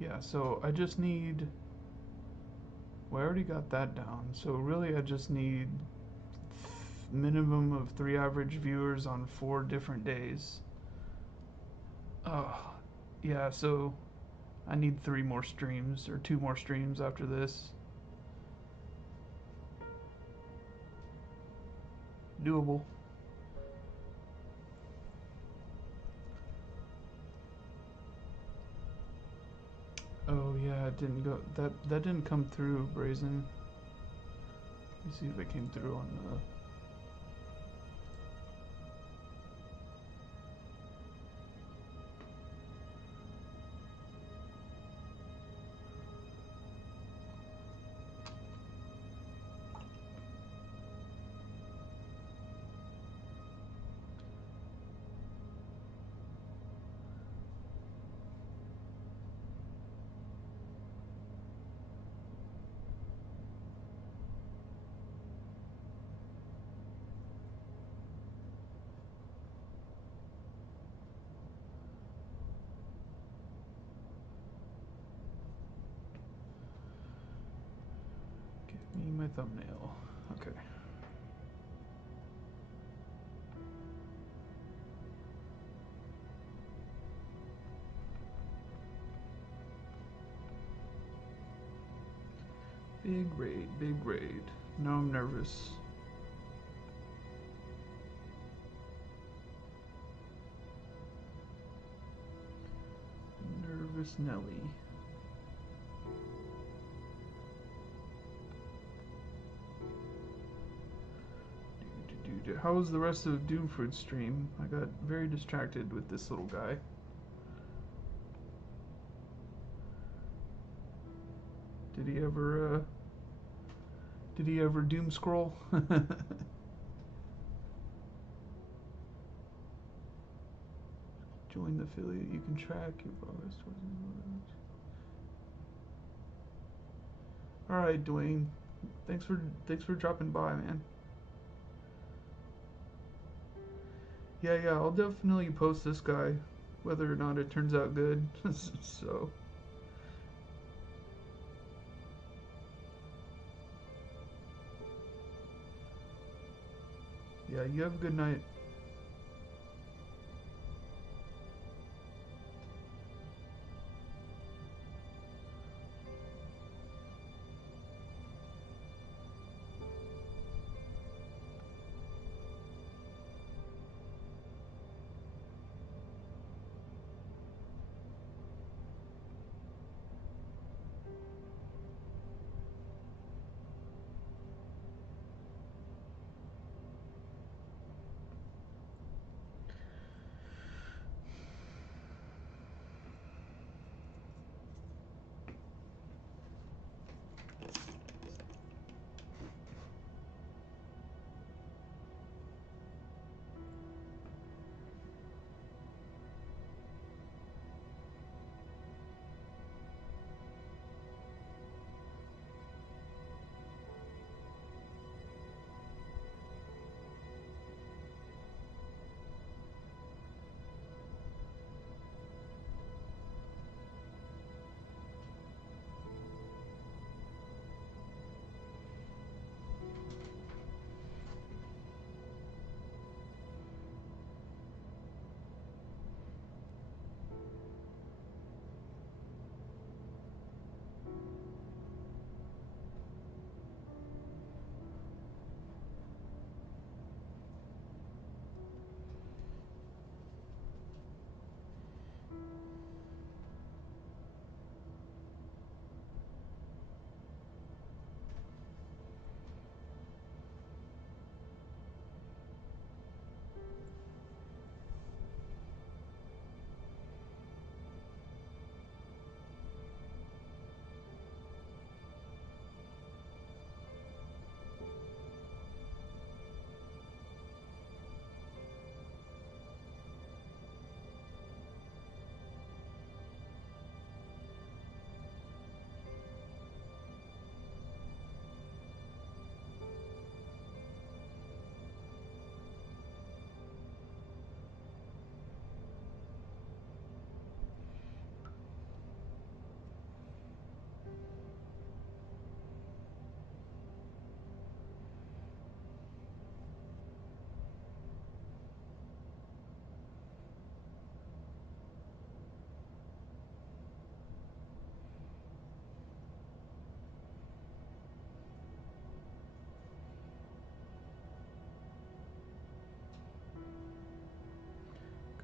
Yeah, so I just need. Well, I already got that down. So really, I just need minimum of 3 average viewers on 4 different days. Oh, yeah. So I need 3 more streams or 2 more streams after this. Doable. Oh yeah, it didn't go. That didn't come through, Brazen. Let's see if it came through on the. Give me my thumbnail. Okay. Big raid, big raid. Now I'm nervous. Nervous Nelly. How was the rest of Doomfruit's stream? I got very distracted with this little guy. Did he ever doom scroll? Join the affiliate, you can track your progress towards the All right, Dwayne. Thanks for dropping by, man. Yeah, yeah, I'll definitely post this guy, whether or not it turns out good. So, yeah, you have a good night.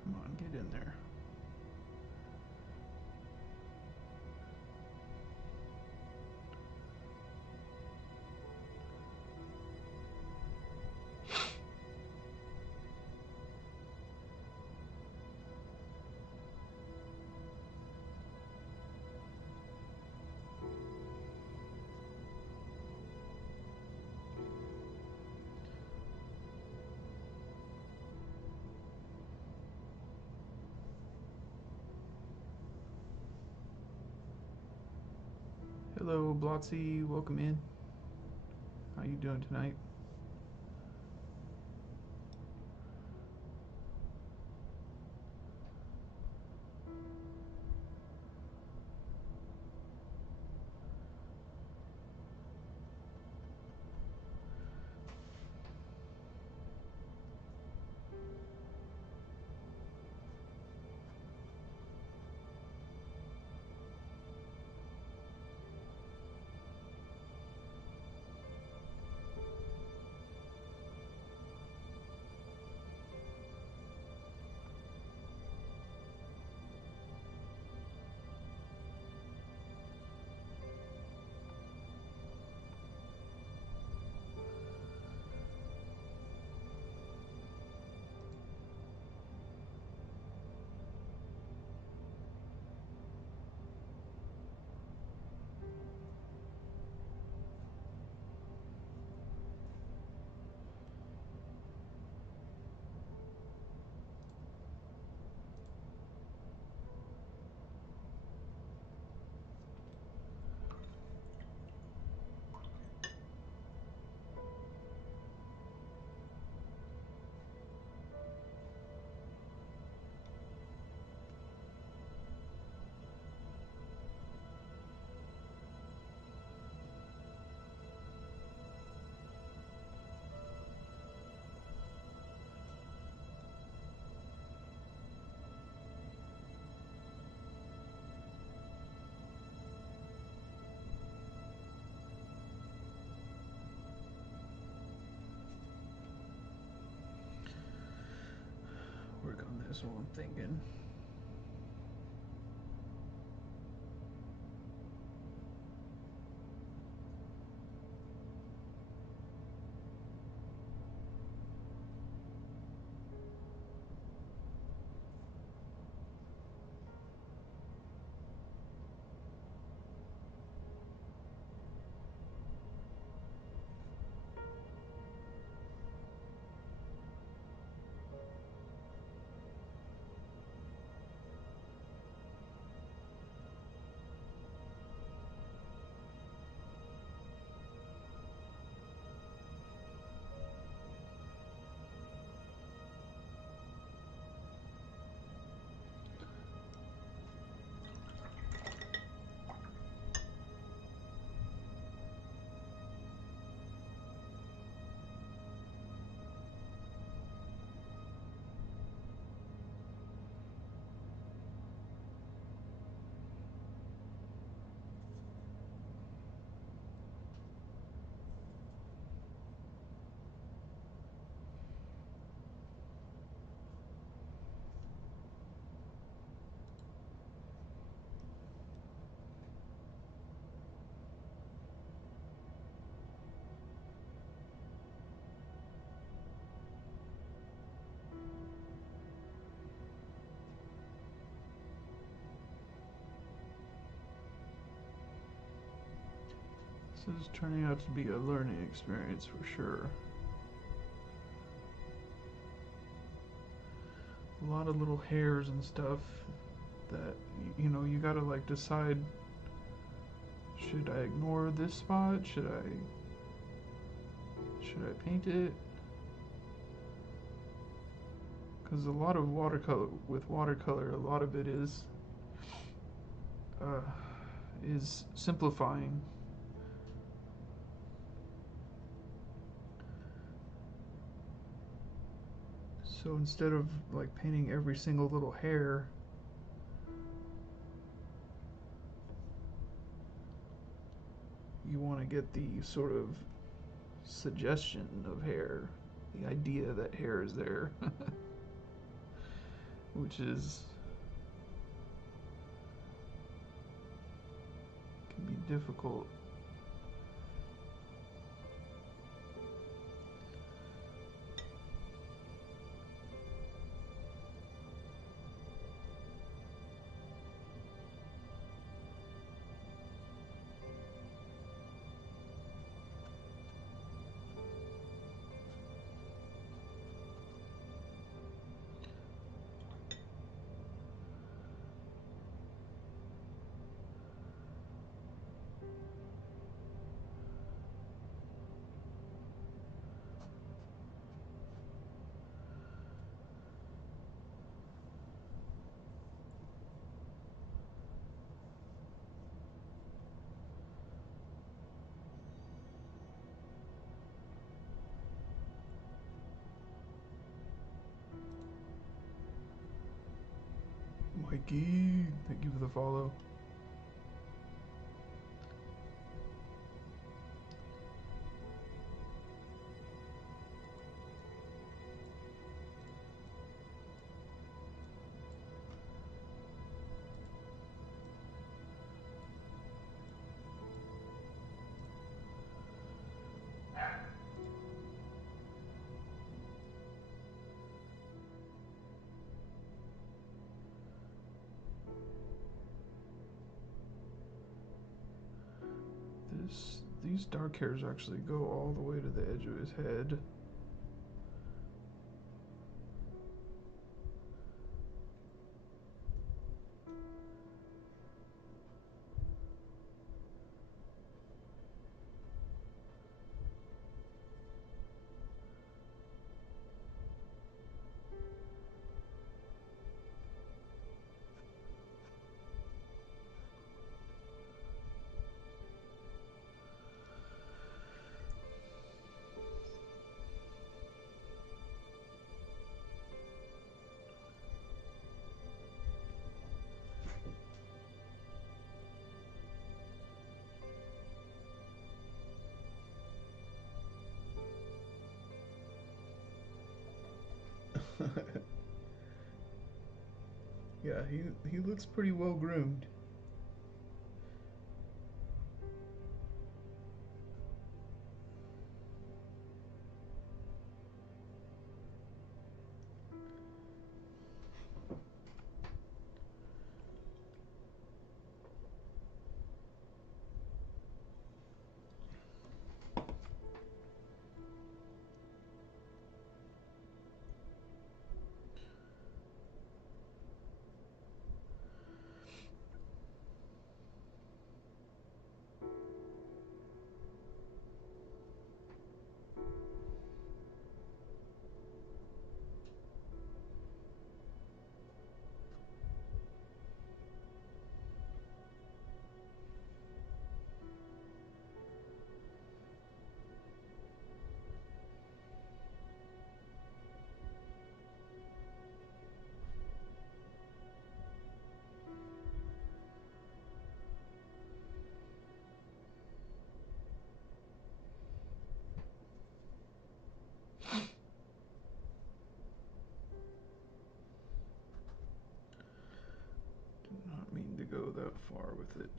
Come on, get in there. Hello, Blotsy. Welcome in. How you doing tonight? That's what I'm thinking. This is turning out to be a learning experience for sure. A lot of little hairs and stuff that, you know, you gotta like decide, should I ignore this spot? Should I paint it? Because a lot of watercolor, a lot of it uh, is simplifying. So instead of like painting every single little hair, you want to get the sort of suggestion of hair, the idea that hair is there, which is can be difficult. Mikey, thank you for the follow. These dark hairs actually go all the way to the edge of his head. Yeah, he looks pretty well groomed. Did not mean to go that far with it.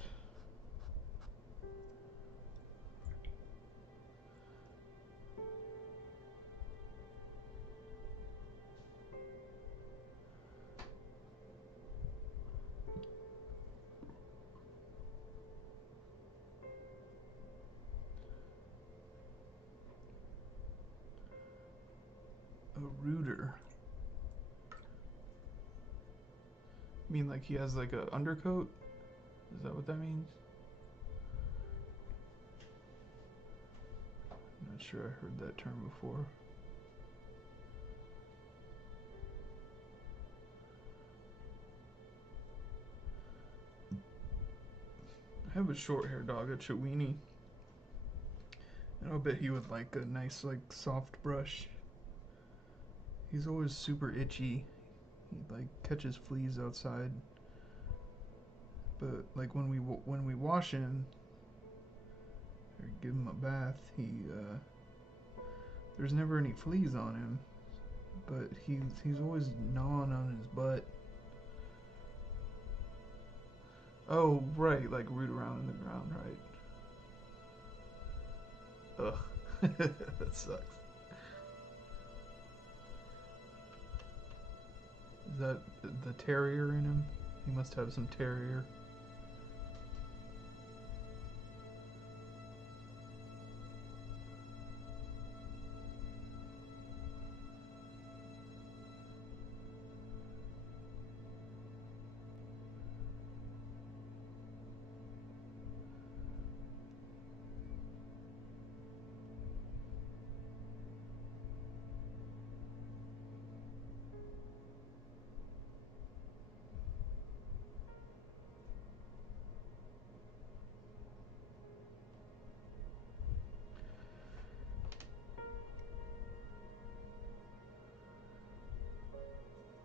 A rooter. You mean like he has like a undercoat? Is that what that means? I'm not sure I heard that term before. I have a short hair dog, a Chiweenie. And I'll bet he would like a nice like soft brush. He's always super itchy. He like catches fleas outside. But like when we wash him or give him a bath, there's never any fleas on him. But he's always gnawing on his butt. Oh right, like root around in the ground, right? Ugh, that sucks. Is that the terrier in him? He must have some terrier.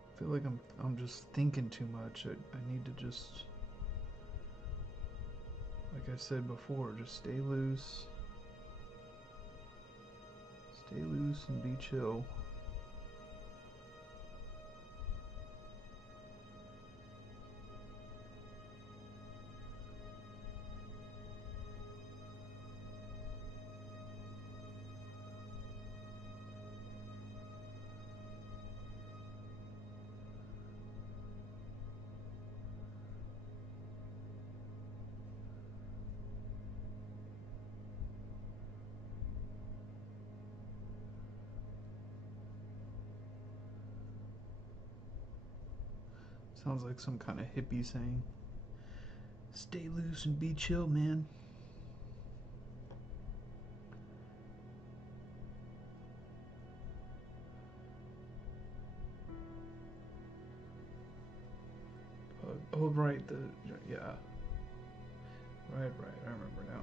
I feel like I'm just thinking too much. I need to just, like I said before, just stay loose. Stay loose and be chill. Sounds like some kind of hippie saying. Stay loose and be chill, man. Oh, right, yeah. Right, I remember now.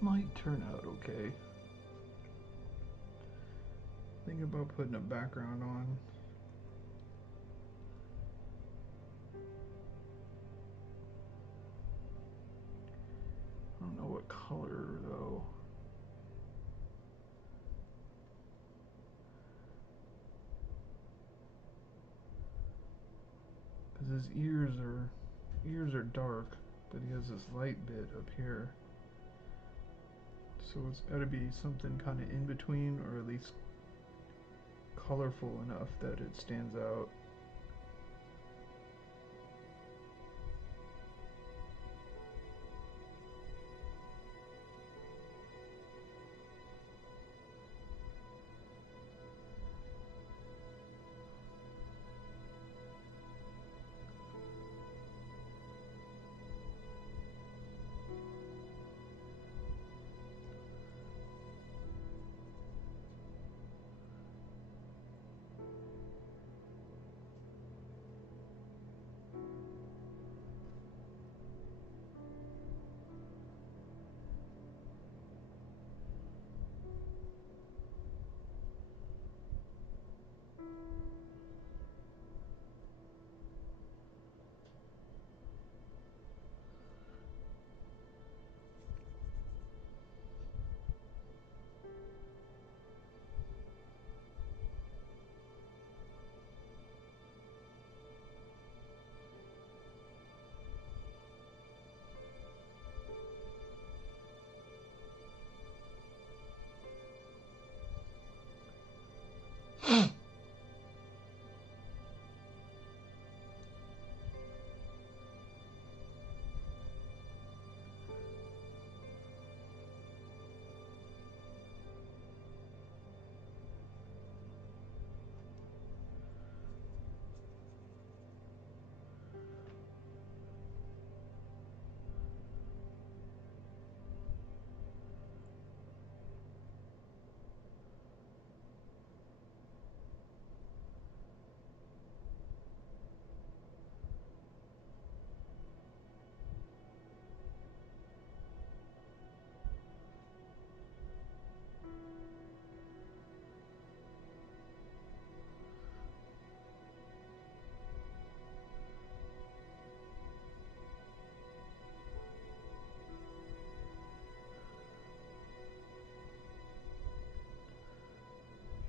might turn out okay. Thinking about putting a background on. I don't know what color though. Because his ears are dark, but he has this light bit up here. So it's got to be something kind of in between, or at least colorful enough that it stands out.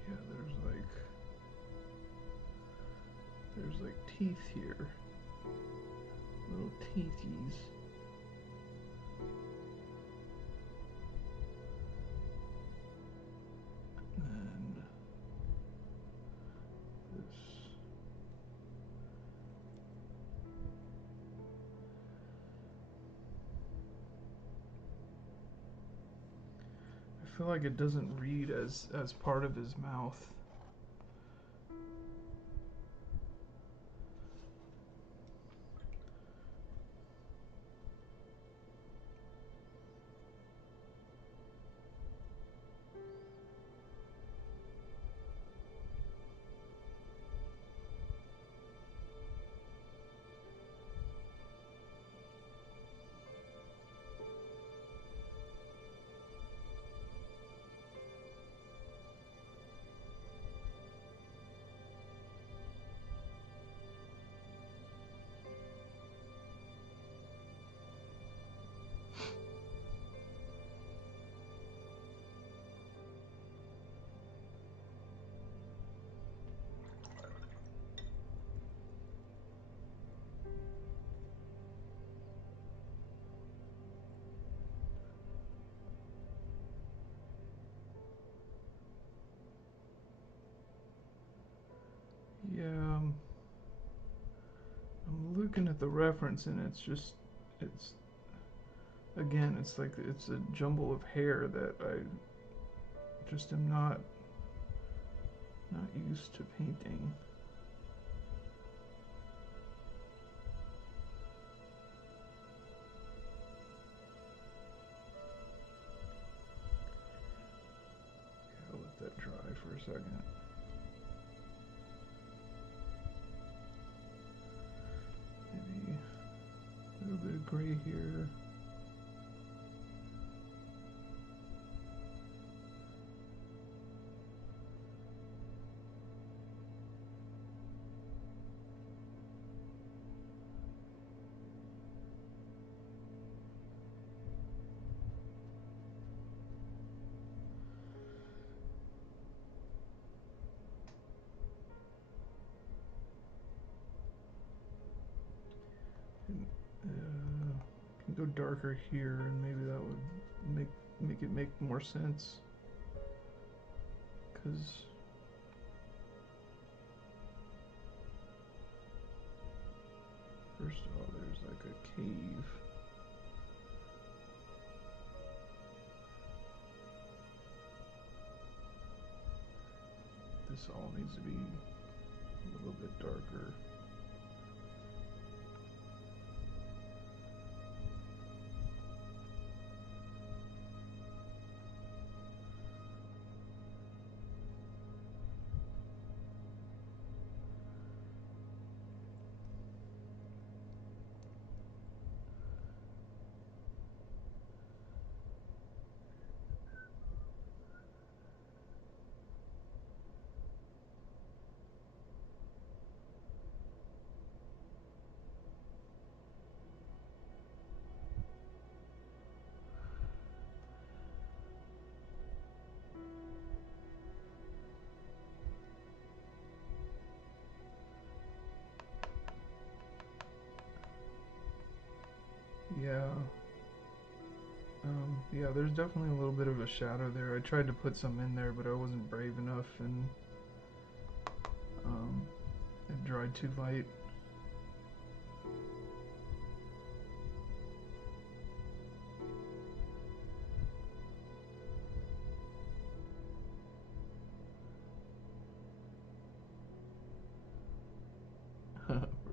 Yeah, there's like teeth here. Little teethies. And this. I feel like it doesn't read as part of his mouth. Yeah, I'm looking at the reference and it's again, it's like it's a jumble of hair that I just am not used to painting. Okay, I'll let that dry for a second. Maybe a little bit of gray here. go darker here, and maybe that would make it make more sense. Cause first of all, there's like a cave. This all needs to be a little bit darker. Yeah. Yeah, there's definitely a little bit of a shadow there. I tried to put some in there, but I wasn't brave enough, and it dried too light.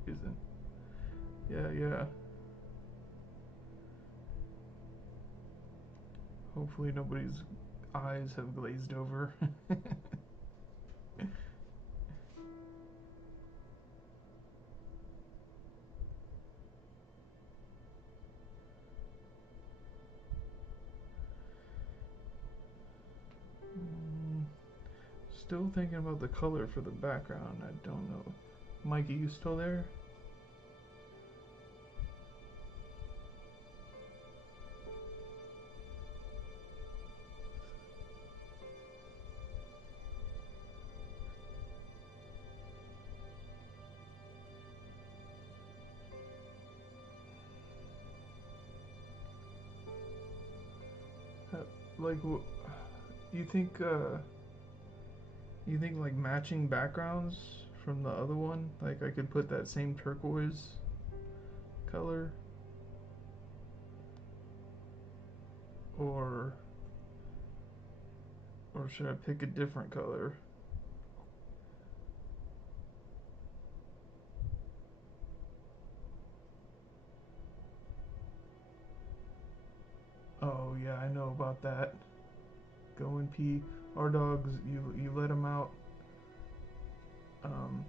Reason. Yeah. Hopefully nobody's eyes have glazed over. Still thinking about the color for the background. I don't know. Mikey, you still there? Like, you think like matching backgrounds from the other one? Like I could put that same turquoise color, or should I pick a different color? Oh yeah, I know about that. Go and pee. Our dogs, you let them out. Um,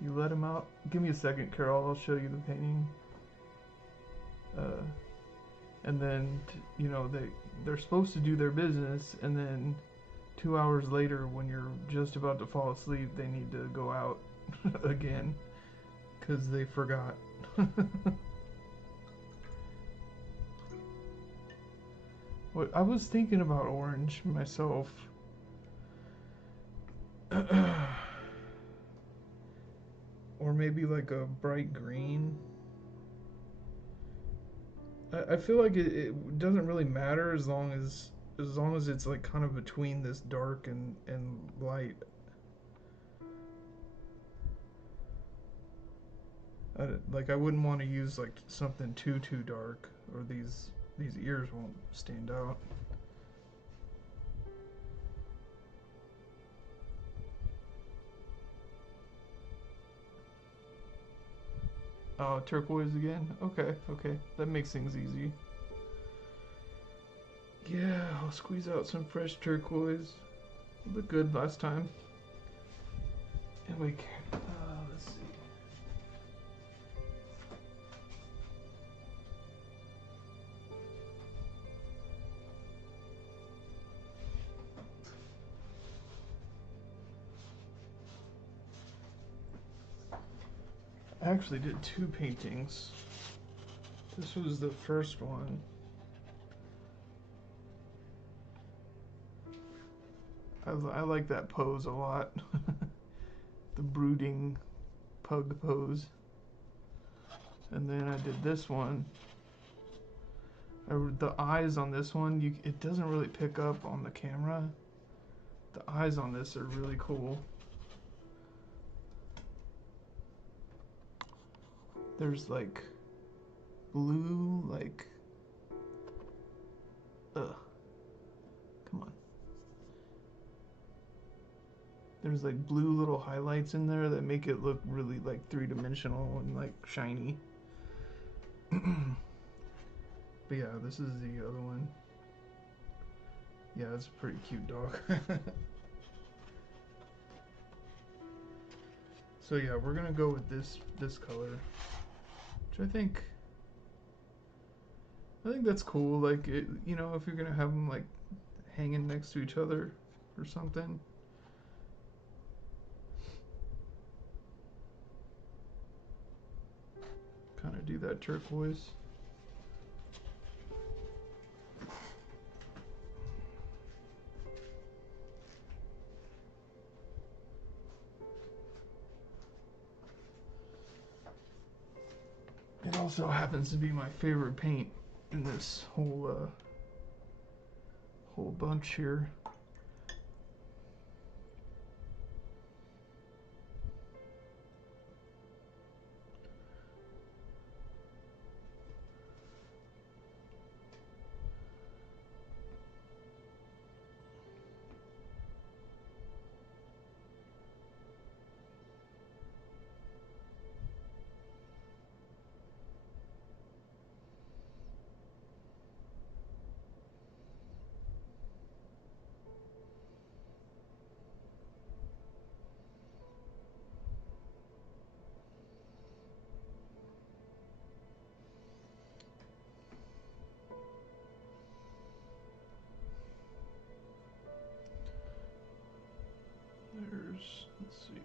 you let them out. Give me a second, Carol. I'll show you the painting. And then they're supposed to do their business, and then 2 hours later, when you're just about to fall asleep, they need to go out again because they forgot. What I was thinking about orange myself. Or maybe like a bright green. I feel like it doesn't really matter as long as it's like kind of between this dark and light. Like I wouldn't want to use like something too dark, or these ears won't stand out. Oh, turquoise again? Okay. That makes things easy. Yeah, I'll squeeze out some fresh turquoise. It looked good last time. And let's see. I actually did two paintings. This was the first one. I like that pose a lot. The brooding pug pose. And then I did this one. The eyes on this one, it doesn't really pick up on the camera. The eyes on this are really cool. There's like blue, like, ugh, come on. There's like blue little highlights in there that make it look really like three-dimensional and like shiny. But yeah, this is the other one. Yeah, it's a pretty cute dog. So yeah, we're gonna go with this color, which I think that's cool. Like it, you know, if you're gonna have them like hanging next to each other or something. Kind of do that turquoise. It also happens to be my favorite paint in this whole bunch here. Let's see.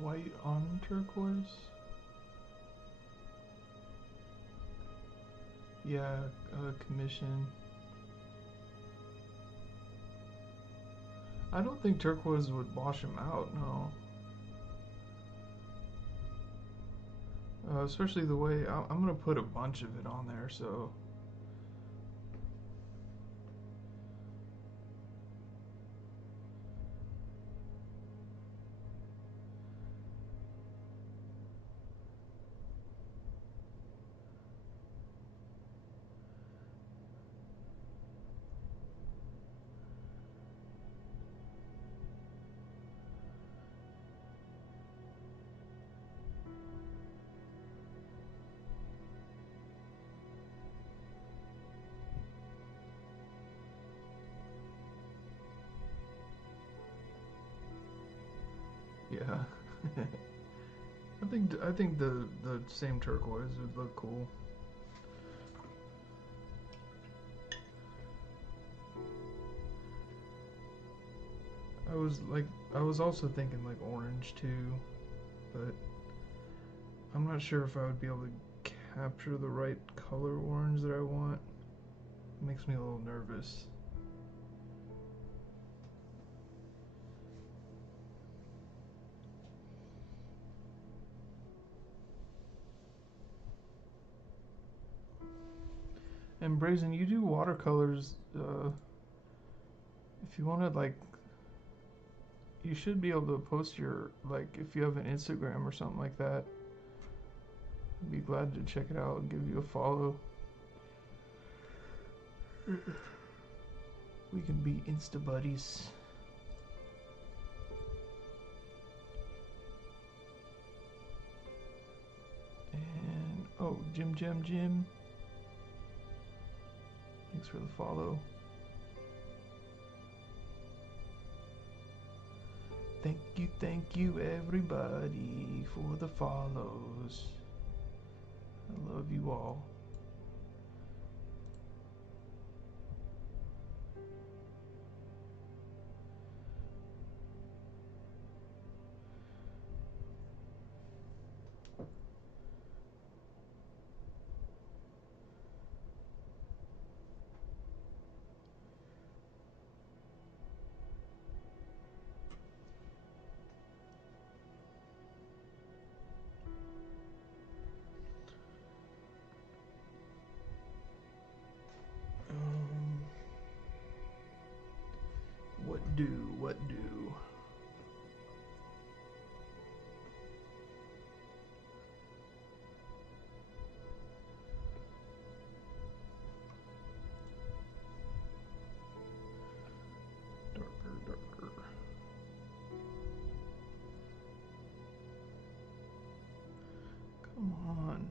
White on turquoise? Yeah, commission. I don't think turquoise would wash him out, no. Especially the way I'm gonna put a bunch of it on there, so. Yeah. I think the same turquoise would look cool. I was also thinking like orange too, but I'm not sure if I would be able to capture the right color orange that I want. It makes me a little nervous. And Brazen, you do watercolors. If you want to like, You should be able to post your, like, if you have an Instagram or something like that. I'd be glad to check it out and give you a follow. We can be Insta buddies. And oh, Jim. Thanks for the follow. Thank you everybody for the follows. I love you all. What do? Darker. Come on.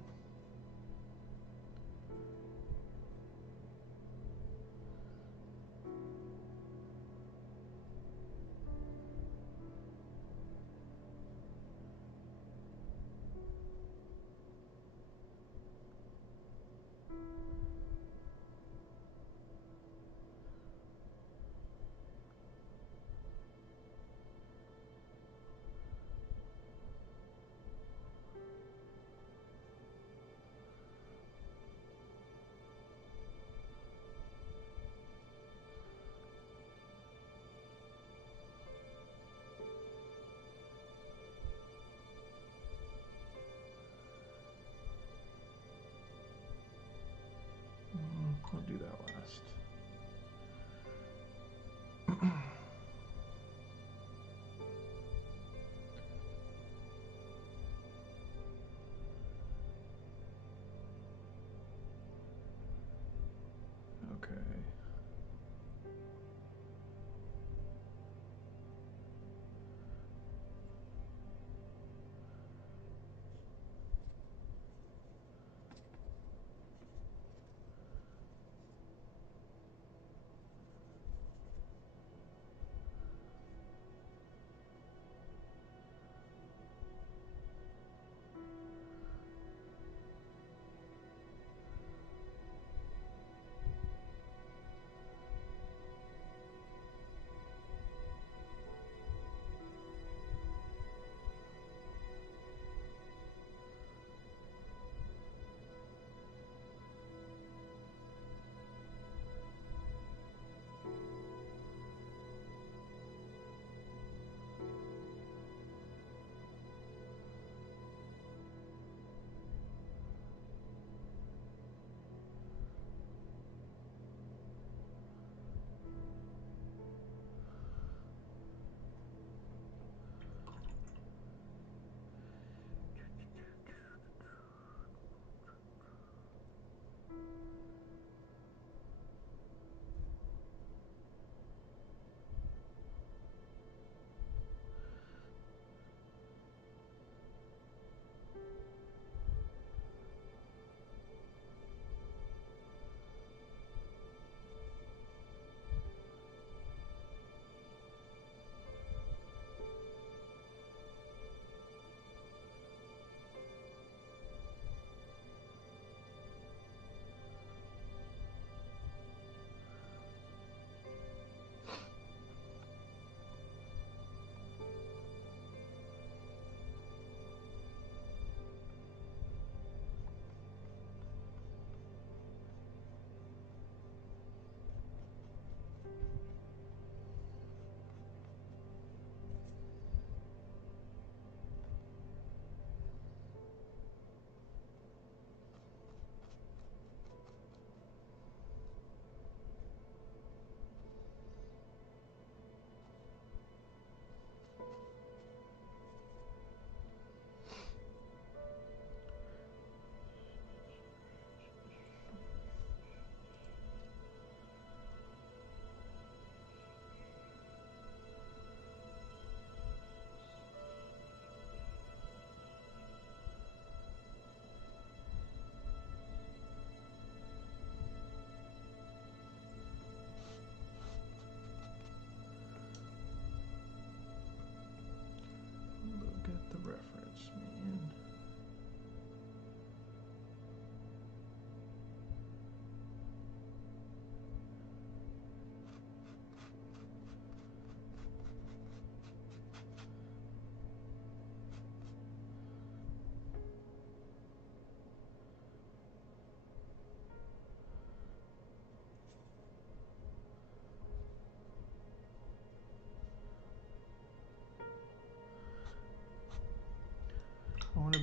I'll do that last. Okay.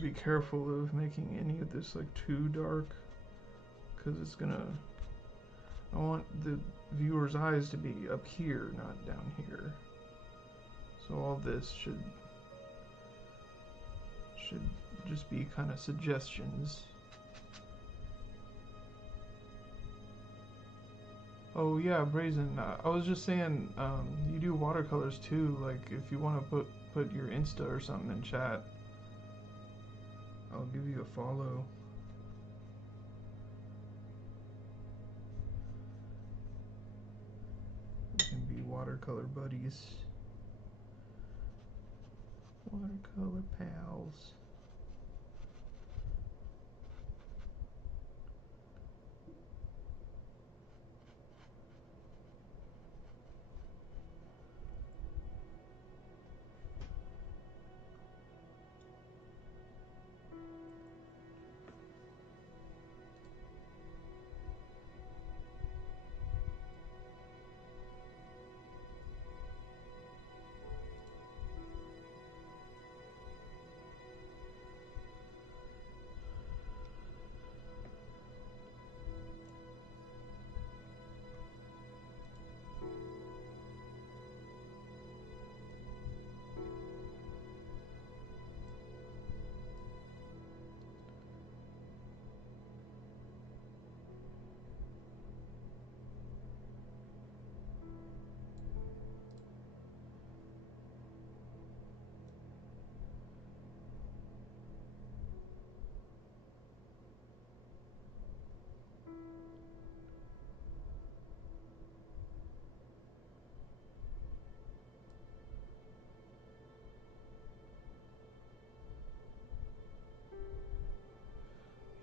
be careful of making any of this like too dark, because it's gonna, I want the viewer's eyes to be up here, not down here. So all this should just be kind of suggestions. Oh yeah, Brazen. I was just saying, you do watercolors too. Like if you want to put your Insta or something in chat, I'll give you a follow. We can be watercolor buddies. Watercolor pals.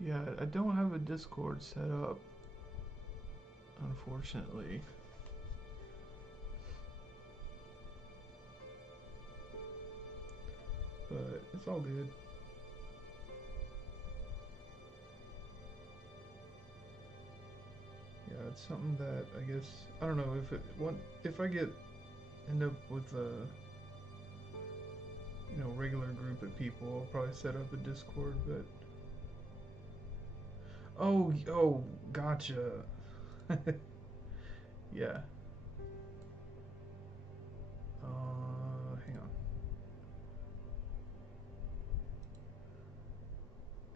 Yeah, I don't have a Discord set up, unfortunately. But it's all good. Yeah, it's something that I guess I don't know if I end up with a regular group of people, I'll probably set up a Discord. But oh, gotcha. Yeah. Hang on.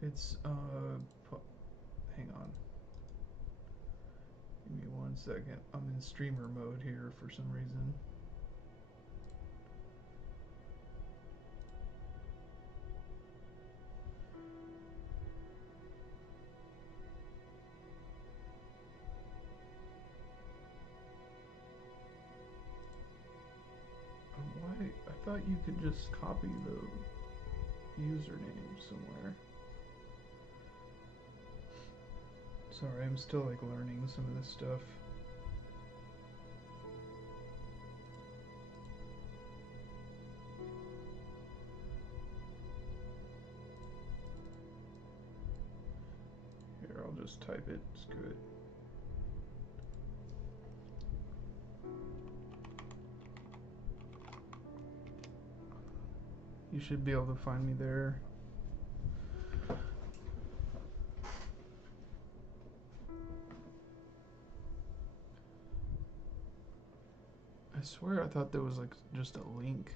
It's hang on. Give me 1 second. I'm in streamer mode here for some reason. Why? I thought you could just copy the username somewhere. Sorry, I'm still like learning some of this stuff. Here, I'll just type it. Screw it. You should be able to find me there. I swear I thought there was like just a link.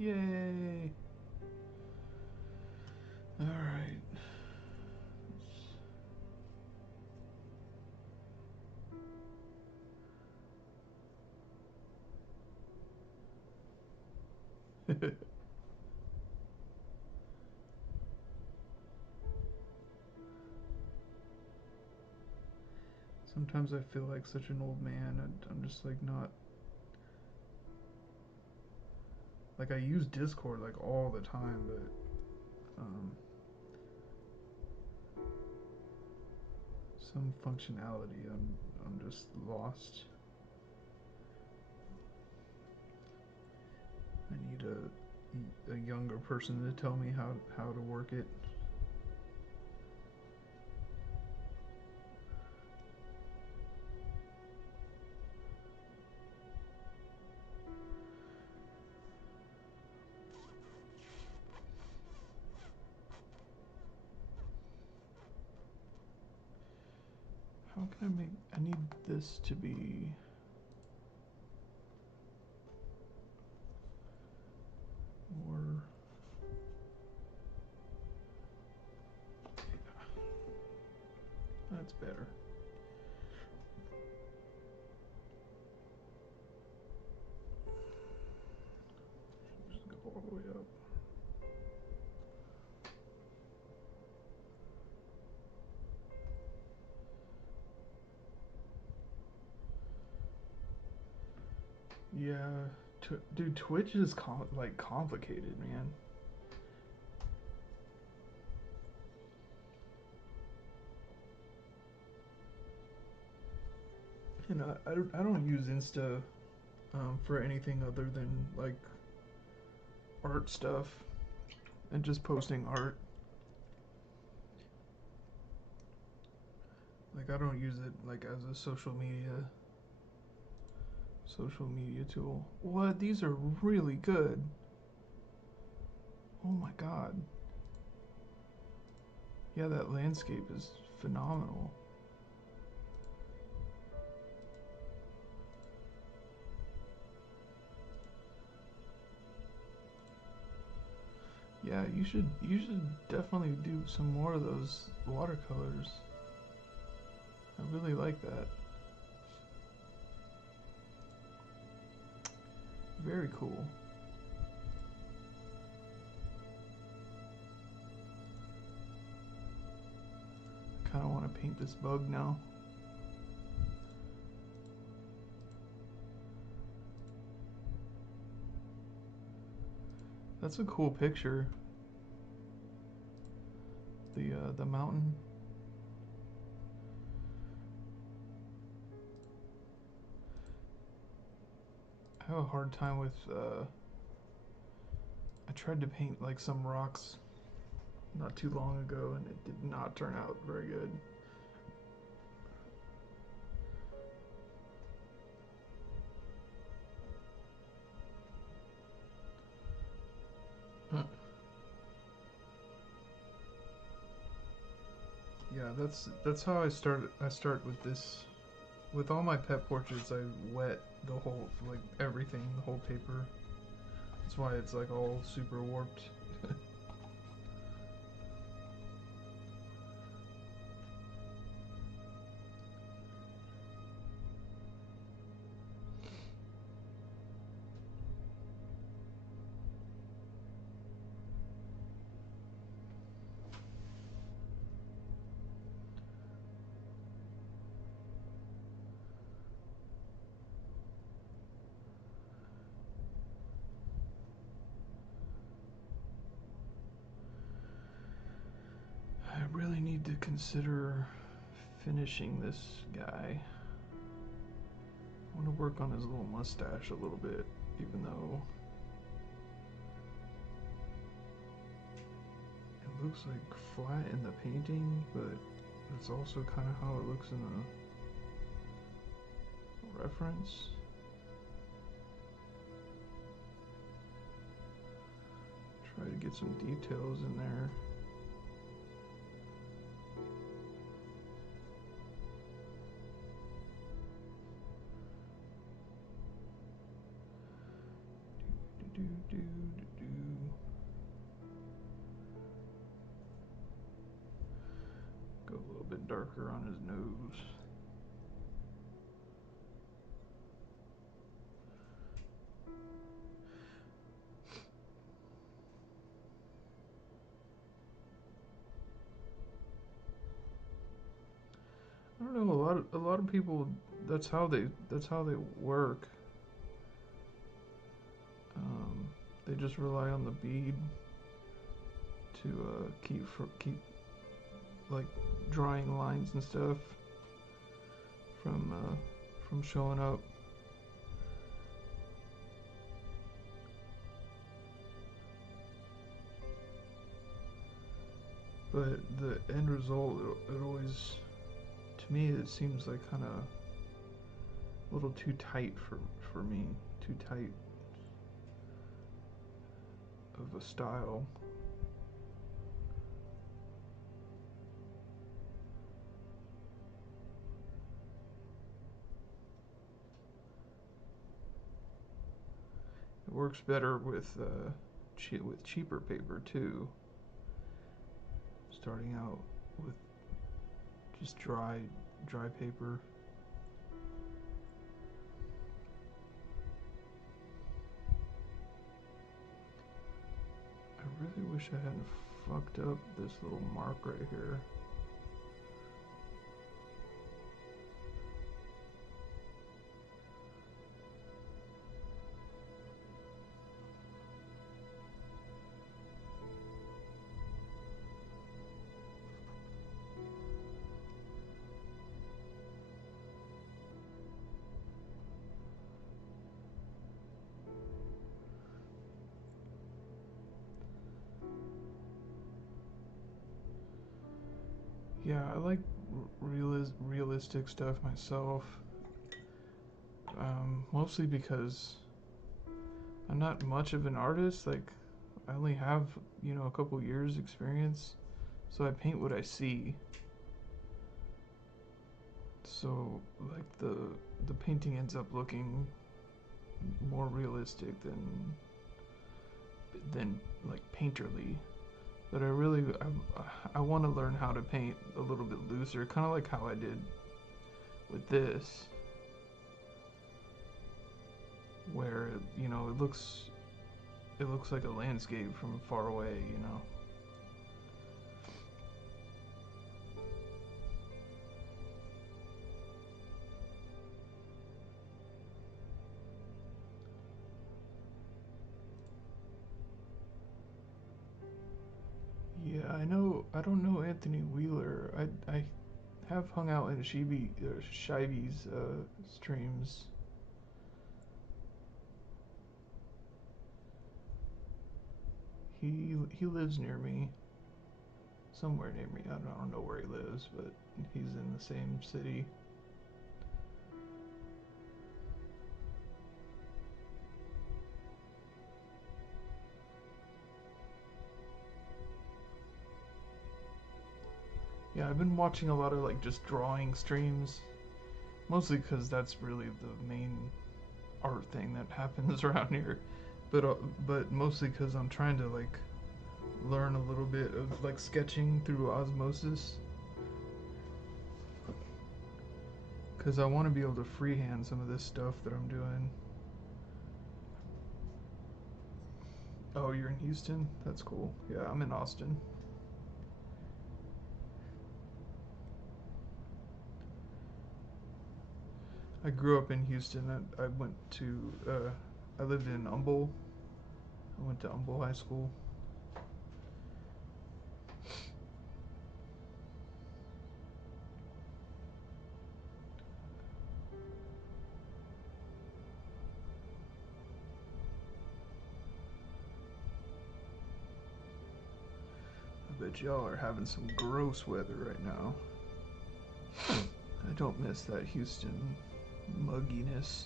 Yay! All right. Sometimes I feel like such an old man, and I'm just like not like I use Discord like all the time, but some functionality I'm just lost. I need a younger person to tell me how to work it. How can I make? I need this to be more. That's better. Just go all the way up. Yeah, dude, Twitch is like complicated, man. And I don't use Insta for anything other than like art stuff and just posting art. Like I don't use it like as a social media tool. What? These are really good. Oh my god. Yeah, that landscape is phenomenal. Yeah, you should definitely do some more of those watercolors. I really like that. Very cool. I kind of want to paint this bug now. That's a cool picture. The mountain. I have a hard time with I tried to paint like some rocks not too long ago and it did not turn out very good. Huh. Yeah, that's how I start with this. With all my pet portraits, I wet the whole like everything, the whole paper. That's why it's like all super warped. I really need to consider finishing this guy. I want to work on his little mustache a little bit, even though it looks like flat in the painting, but that's also kind of how it looks in the reference. Try to get some details in there. Do, do, do, do. Go a little bit darker on his nose. I don't know. A lot of people, that's how they work. They just rely on the bead to keep like drawing lines and stuff from showing up. But the end result, it always, to me, it seems like kind of a little too tight for me, too tight of a style. It works better with with cheaper paper too. Starting out with just dry paper. I really wish I hadn't fucked up this little mark right here. Yeah, I like realistic stuff myself. Mostly because I'm not much of an artist. Like, I only have, a couple years experience, so I paint what I see. So, like, the painting ends up looking more realistic than like painterly. But I want to learn how to paint a little bit looser, kind of like how I did with this, where it looks like a landscape from far away. Yeah, I know. I don't know Anthony Wheeler. I have hung out in Shivy's streams. He lives near me, somewhere near me. I don't know where he lives, but he's in the same city. Yeah, I've been watching a lot of like just drawing streams, mostly because that's really the main art thing that happens around here. But mostly because I'm trying to like learn a little bit of like sketching through osmosis, because I want to be able to freehand some of this stuff that I'm doing. Oh, you're in Houston? That's cool. Yeah, I'm in Austin. I grew up in Houston. I went to, I lived in Humble. I went to Humble High School. I bet y'all are having some gross weather right now. I don't miss that Houston mugginess.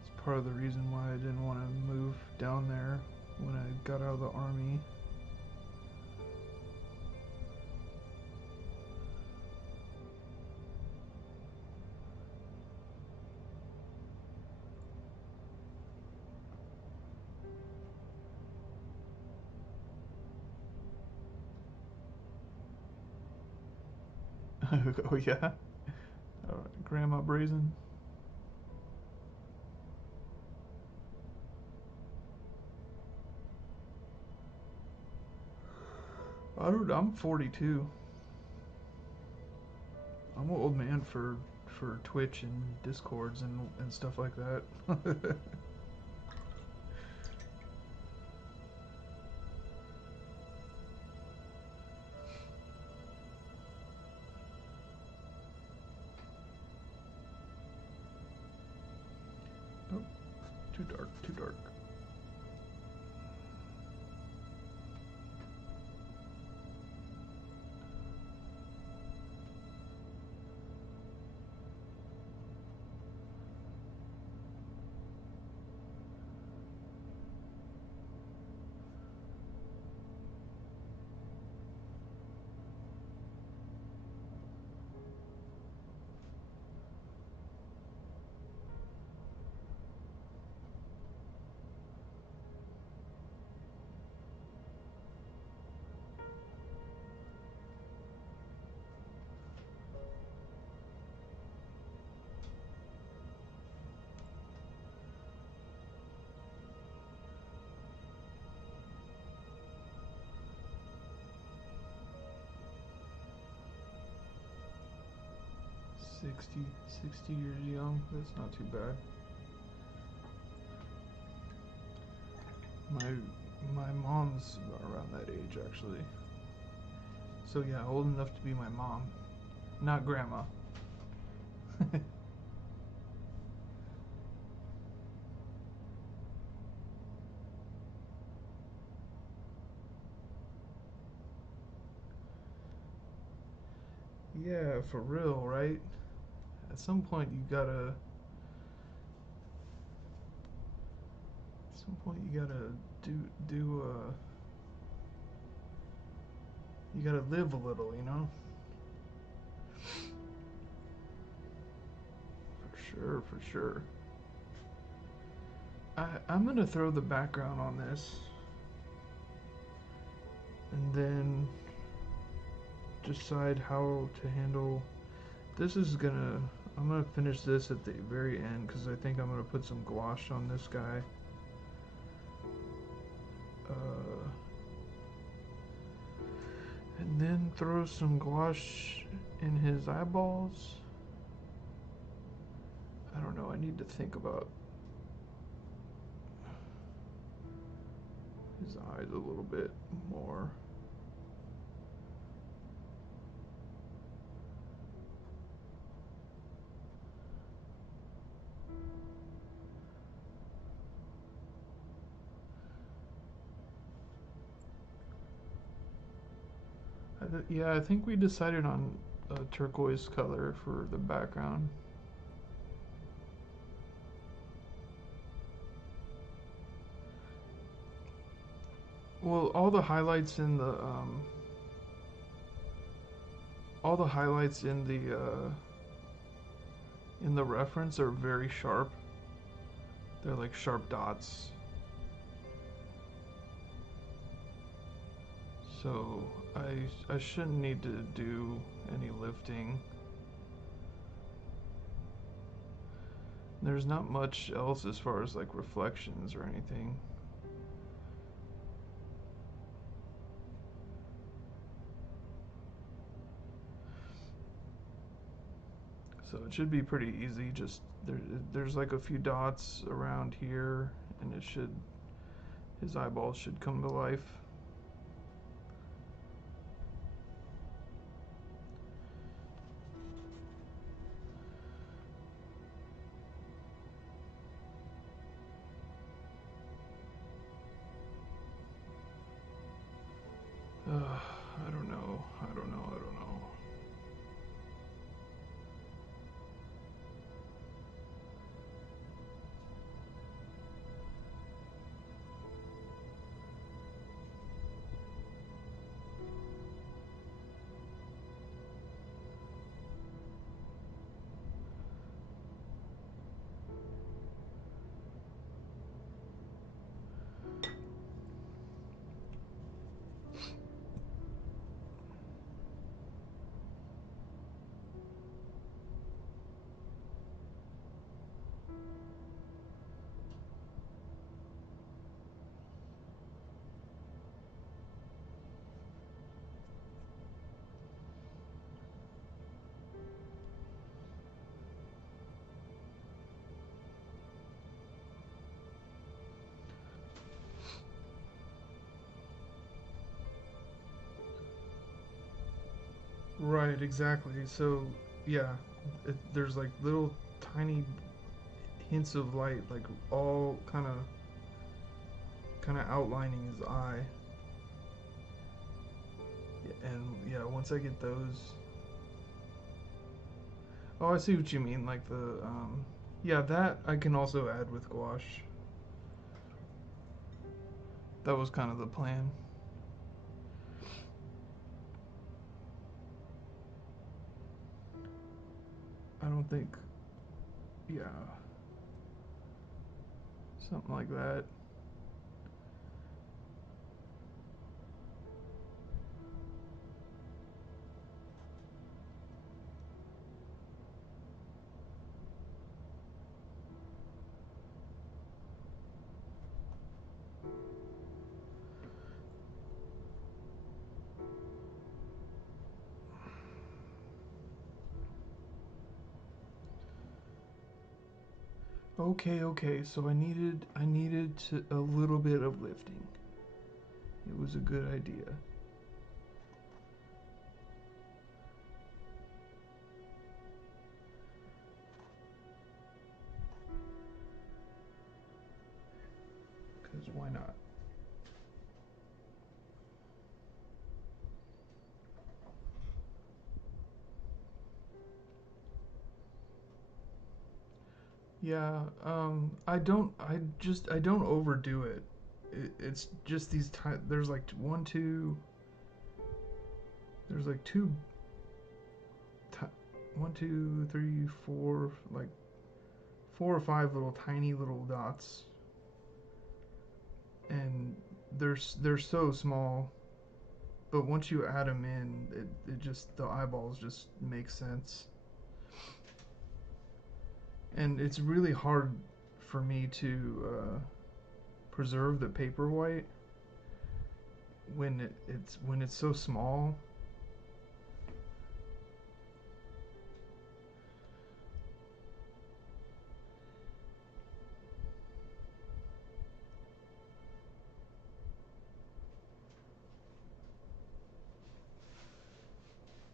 It's part of the reason why I didn't want to move down there when I got out of the army. Oh yeah, Grandma Brazen. I'm 42. I'm an old man for Twitch and Discords and stuff like that. Oh, too dark, too dark. Sixty years young. That's not too bad. My mom's around that age actually. So yeah, old enough to be my mom, not grandma. Yeah, for real, right? At some point you gotta do do you gotta live a little, you know? For sure, for sure. I'm gonna throw the background on this and then decide how to handle this. I'm gonna finish this at the very end because I think I'm gonna put some gouache on this guy. And then throw some gouache in his eyeballs. I don't know, I need to think about his eyes a little bit more. Yeah, I think we decided on a turquoise color for the background. Well, all the highlights in the reference are very sharp. They're like sharp dots. So I shouldn't need to do any lifting. There's not much else as far as like reflections or anything. So it should be pretty easy. Just there's like a few dots around here, and his eyeballs should come to life. I don't know. I don't know. I don't know. Right, exactly. So, yeah, there's like little tiny hints of light, like all kind of outlining his eye. And yeah, once I get those, oh, I see what you mean. Like yeah, that I can also add with gouache. That was kind of the plan. I don't think, yeah, something like that. Okay, okay. So I needed a little bit of lifting. It was a good idea. Cause why not? Yeah. I don't overdo it. It's just these time. There's like one, two. There's like two. Ti one, two, three, four. Like 4 or 5 little tiny little dots, and they're so small. But once you add them in, it just the eyeballs just make sense. And it's really hard for me to preserve the paper white when it's so small.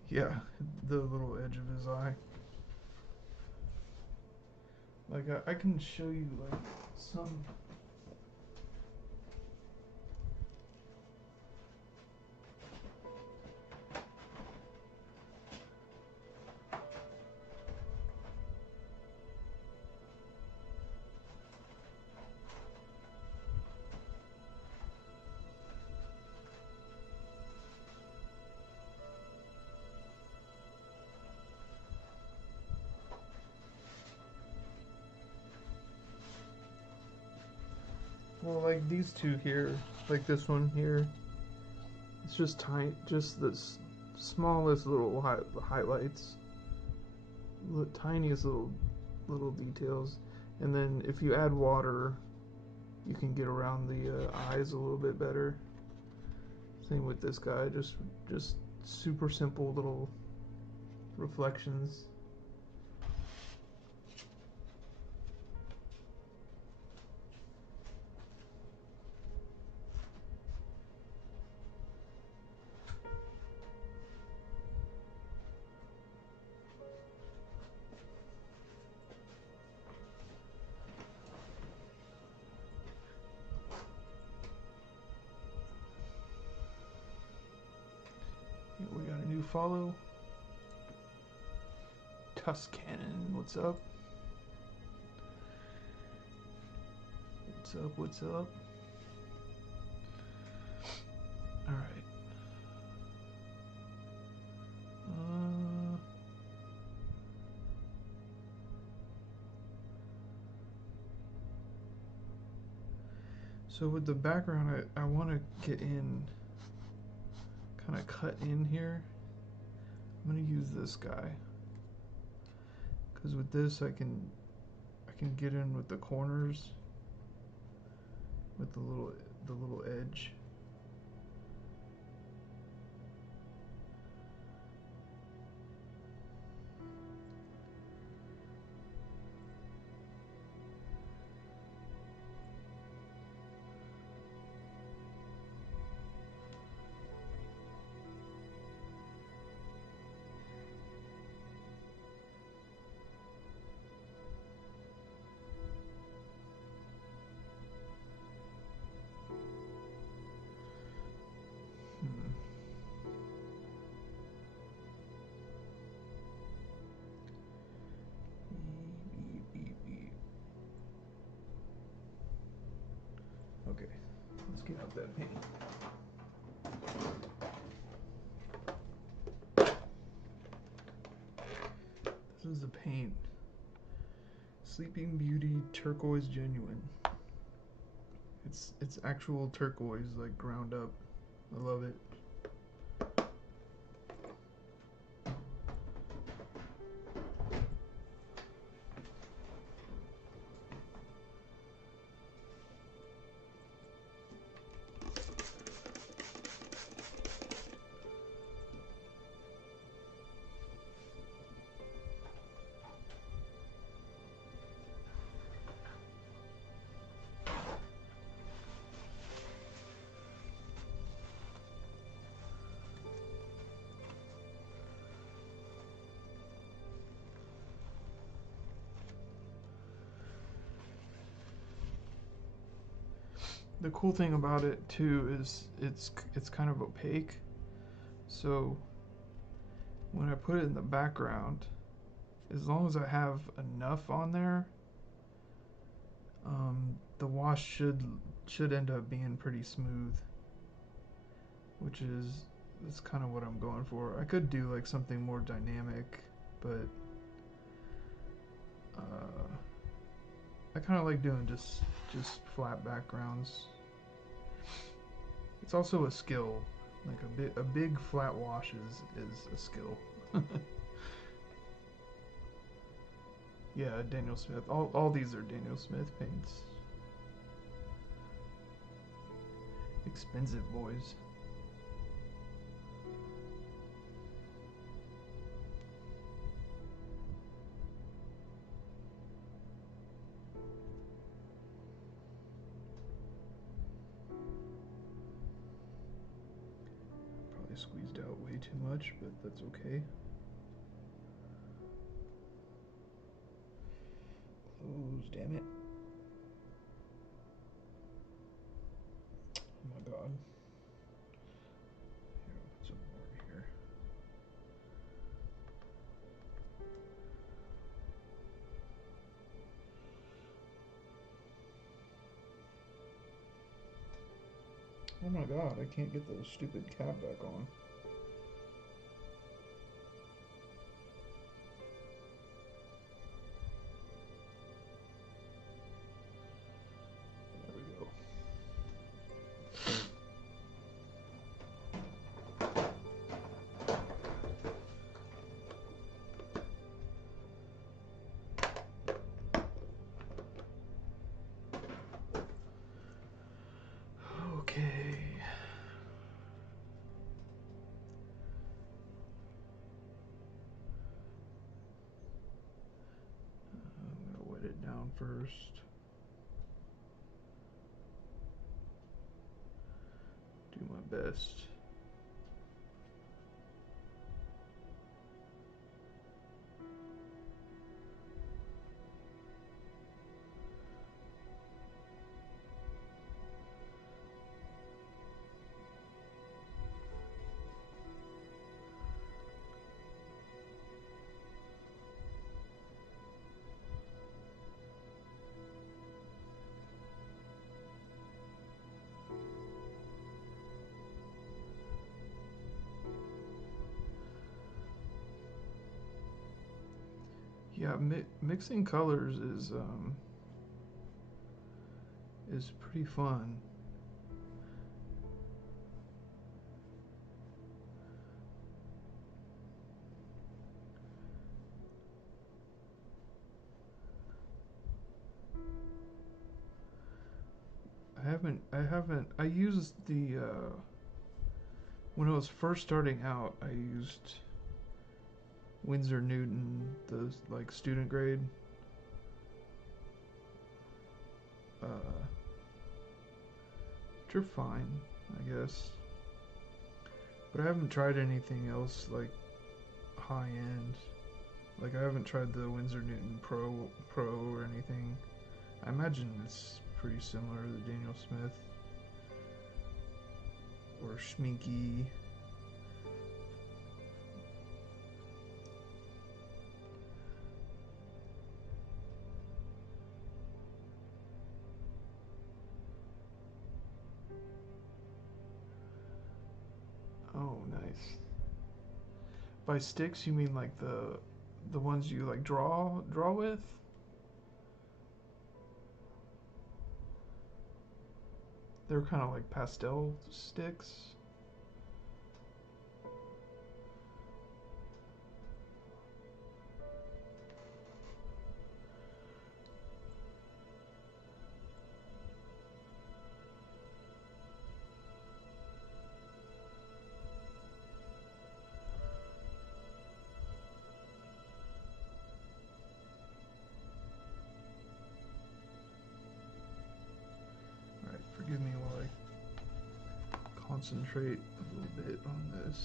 Yeah, the little edge of his eye. Like I can show you like some. Well, like these two here, like this one here. It's just tiny, just the smallest little highlights, the tiniest little details, and then if you add water, you can get around the eyes a little bit better. Same with this guy, just super simple little reflections. We got a new follow. Tuscanon, what's up? What's up? What's up? All right. So with the background, I want to get in, kind of cut in here. I'm gonna use this guy because with this I can get in with the corners with the little edge. Okay, let's get out that paint. This is the paint. Sleeping Beauty Turquoise Genuine. It's actual turquoise, like ground up. I love it. The cool thing about it too is it's kind of opaque, so when I put it in the background, as long as I have enough on there, the wash should end up being pretty smooth, which is that's kind of what I'm going for. I could do like something more dynamic, but I kind of like doing just flat backgrounds. It's also a skill. Like a big flat wash is a skill. Yeah, Daniel Smith. All these are Daniel Smith paints. Expensive boys. Probably squeezed out way too much, but that's okay. Close, damn it. Oh my god. Here, I'll put some more here. Oh my god, I can't get the stupid cap back on. There we go. Okay. I'm gonna wet it down first. Do my best. Yeah, mixing colors is pretty fun. I used the when I was first starting out, I used Winsor Newton, the like student grade. Which are fine, I guess. But I haven't tried anything else like high end. Like I haven't tried the Winsor Newton Pro or anything. I imagine it's pretty similar to the Daniel Smith or Schminky. Nice. By sticks, you mean like the ones you like draw with? They're kind of like pastel sticks. All right, forgive me while I concentrate a little bit on this.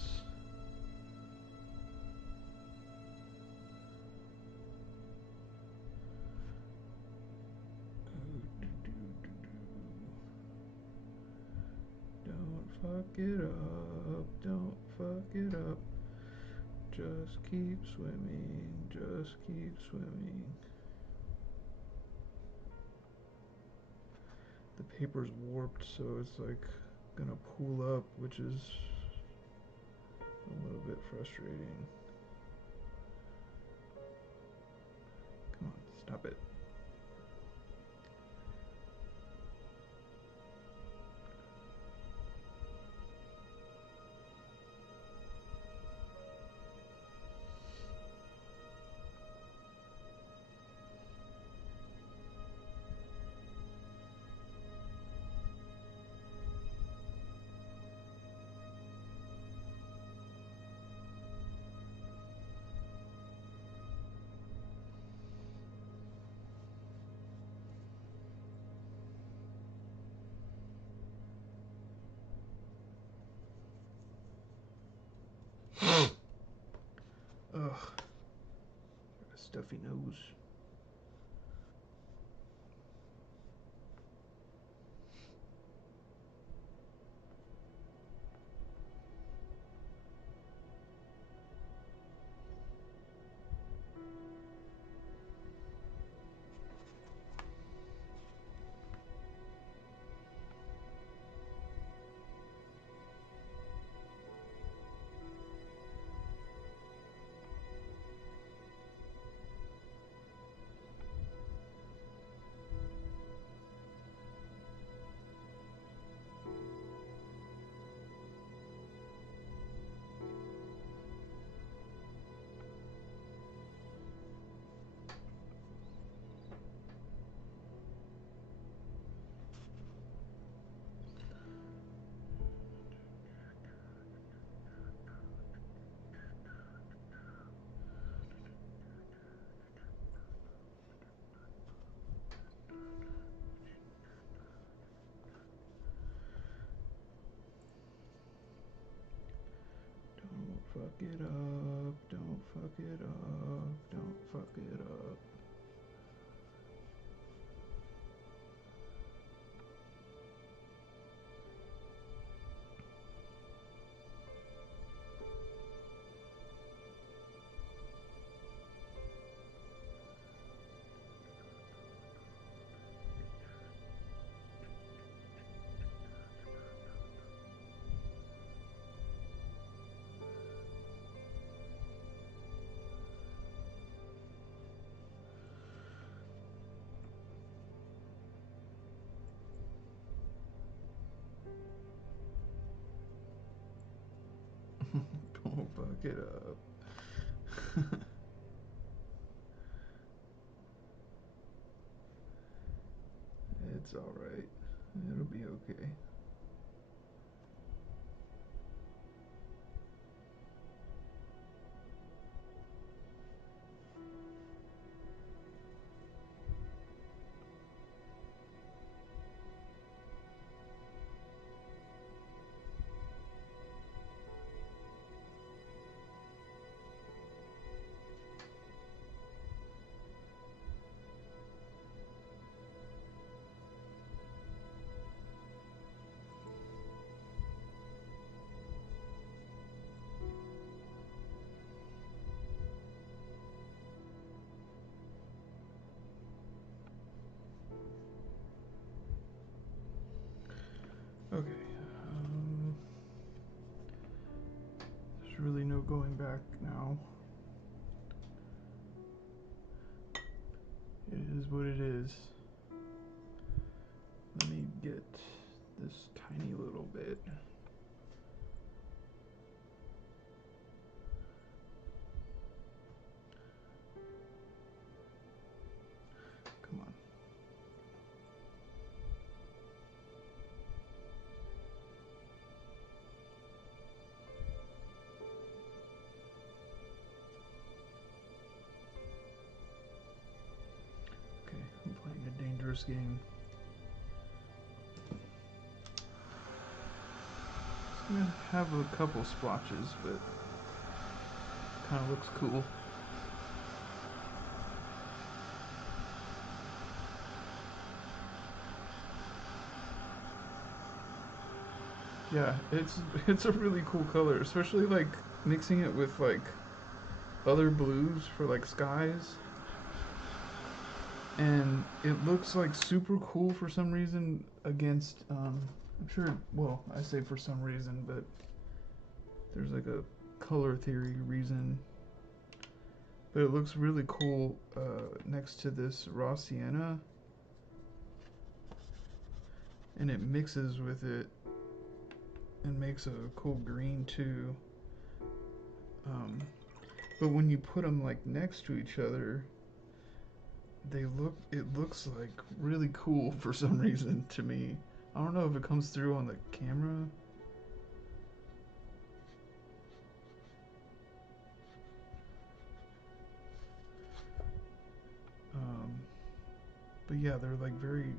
Don't fuck it up, don't fuck it up. Just keep swimming, just keep swimming. The paper's warped, so it's like gonna pool up, which is a little bit frustrating. Come on, stop it. Ugh, got a stuffy nose. Don't fuck it up, don't fuck it up, don't fuck it up. Don't fuck it up. It's alright. It'll be okay. Okay. going back now. It is what it is. Let me get this tiny little bit. Come on. Okay, I'm playing a dangerous game. I'm gonna have a couple splotches, but kind of looks cool. Yeah, it's a really cool color, especially like mixing it with like other blues for like skies. And it looks like super cool for some reason against I'm sure, well, I say for some reason, but there's like a color theory reason. But it looks really cool next to this raw sienna, and it mixes with it and makes a cool green too. But when you put them like next to each other, it looks like really cool for some reason to me. I don't know if it comes through on the camera. But yeah, they're like very,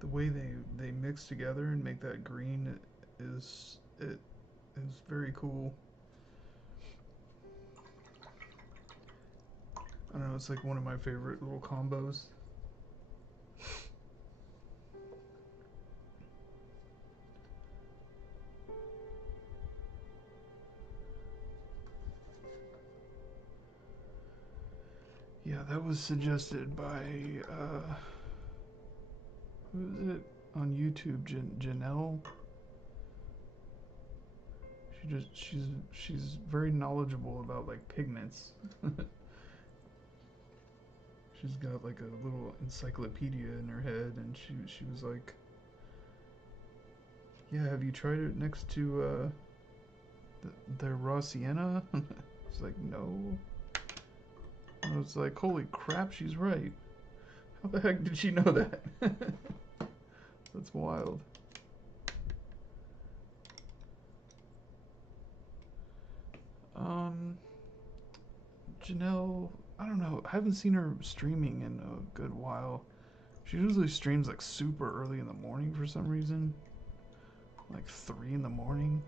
the way they mix together and make that green is very cool. I don't know, it's like one of my favorite little combos. Yeah, that was suggested by who is it on YouTube? Janelle. She's very knowledgeable about like pigments. She's got like a little encyclopedia in her head, and she was like, "Yeah, have you tried it next to the raw sienna?" It's like, "No." I was like, "Holy crap, she's right. How the heck did she know that?" That's wild. Janelle, I don't know. I haven't seen her streaming in a good while. She usually streams like super early in the morning for some reason. Like 3 in the morning.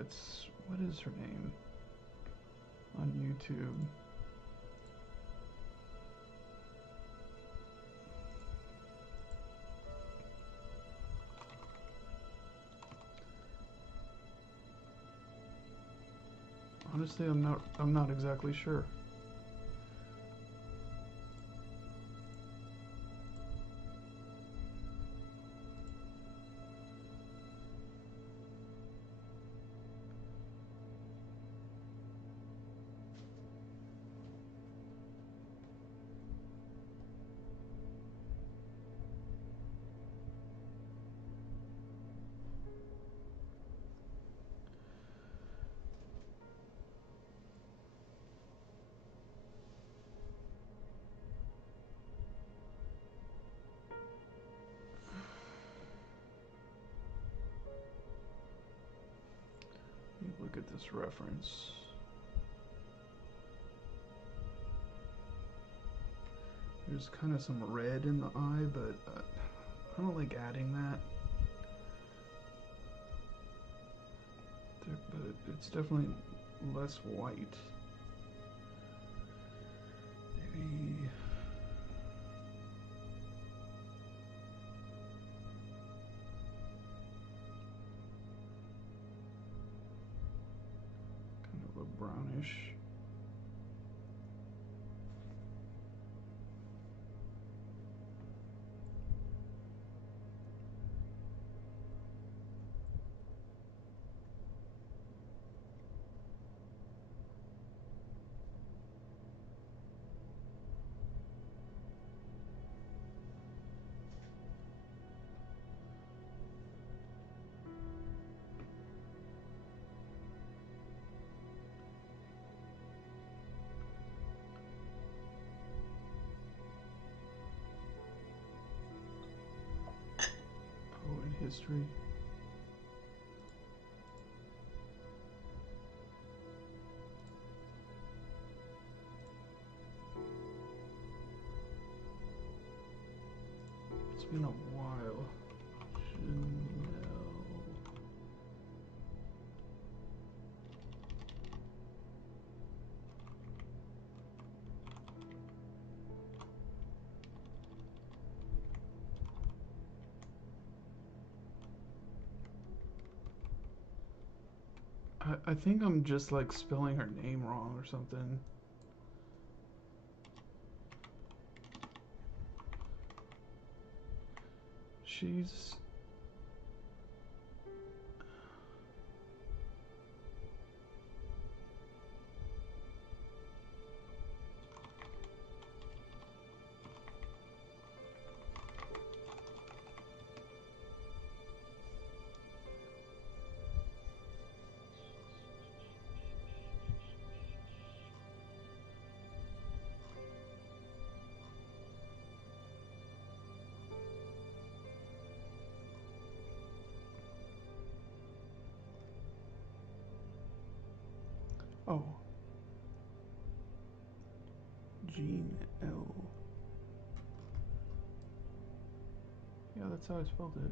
It's, what is her name on YouTube? Honestly, I'm not exactly sure. Let me look at this reference. There's kind of some red in the eye, but I don't like adding that. But it's definitely less white. Maybe. Kind of a brownish. history. It's been a while. I think I'm just like spelling her name wrong or something. She's... Oh. Jean L. Yeah, that's how I spelled it.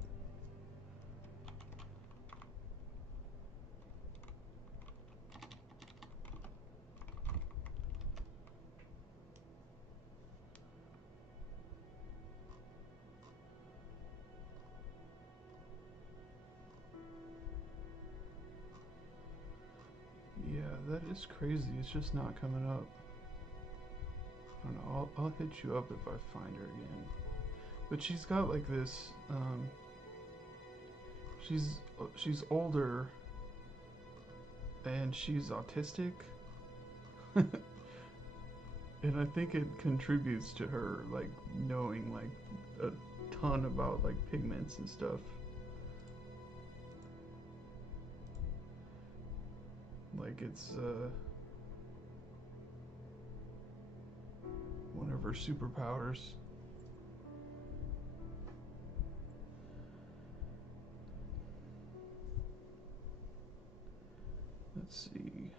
Yeah, that is crazy. It's just not coming up. I don't know. I'll hit you up if I find her again. But she's got like this. She's older, and she's autistic, and I think it contributes to her like knowing like a ton about like pigments and stuff. Like it's one of her superpowers. Let's see.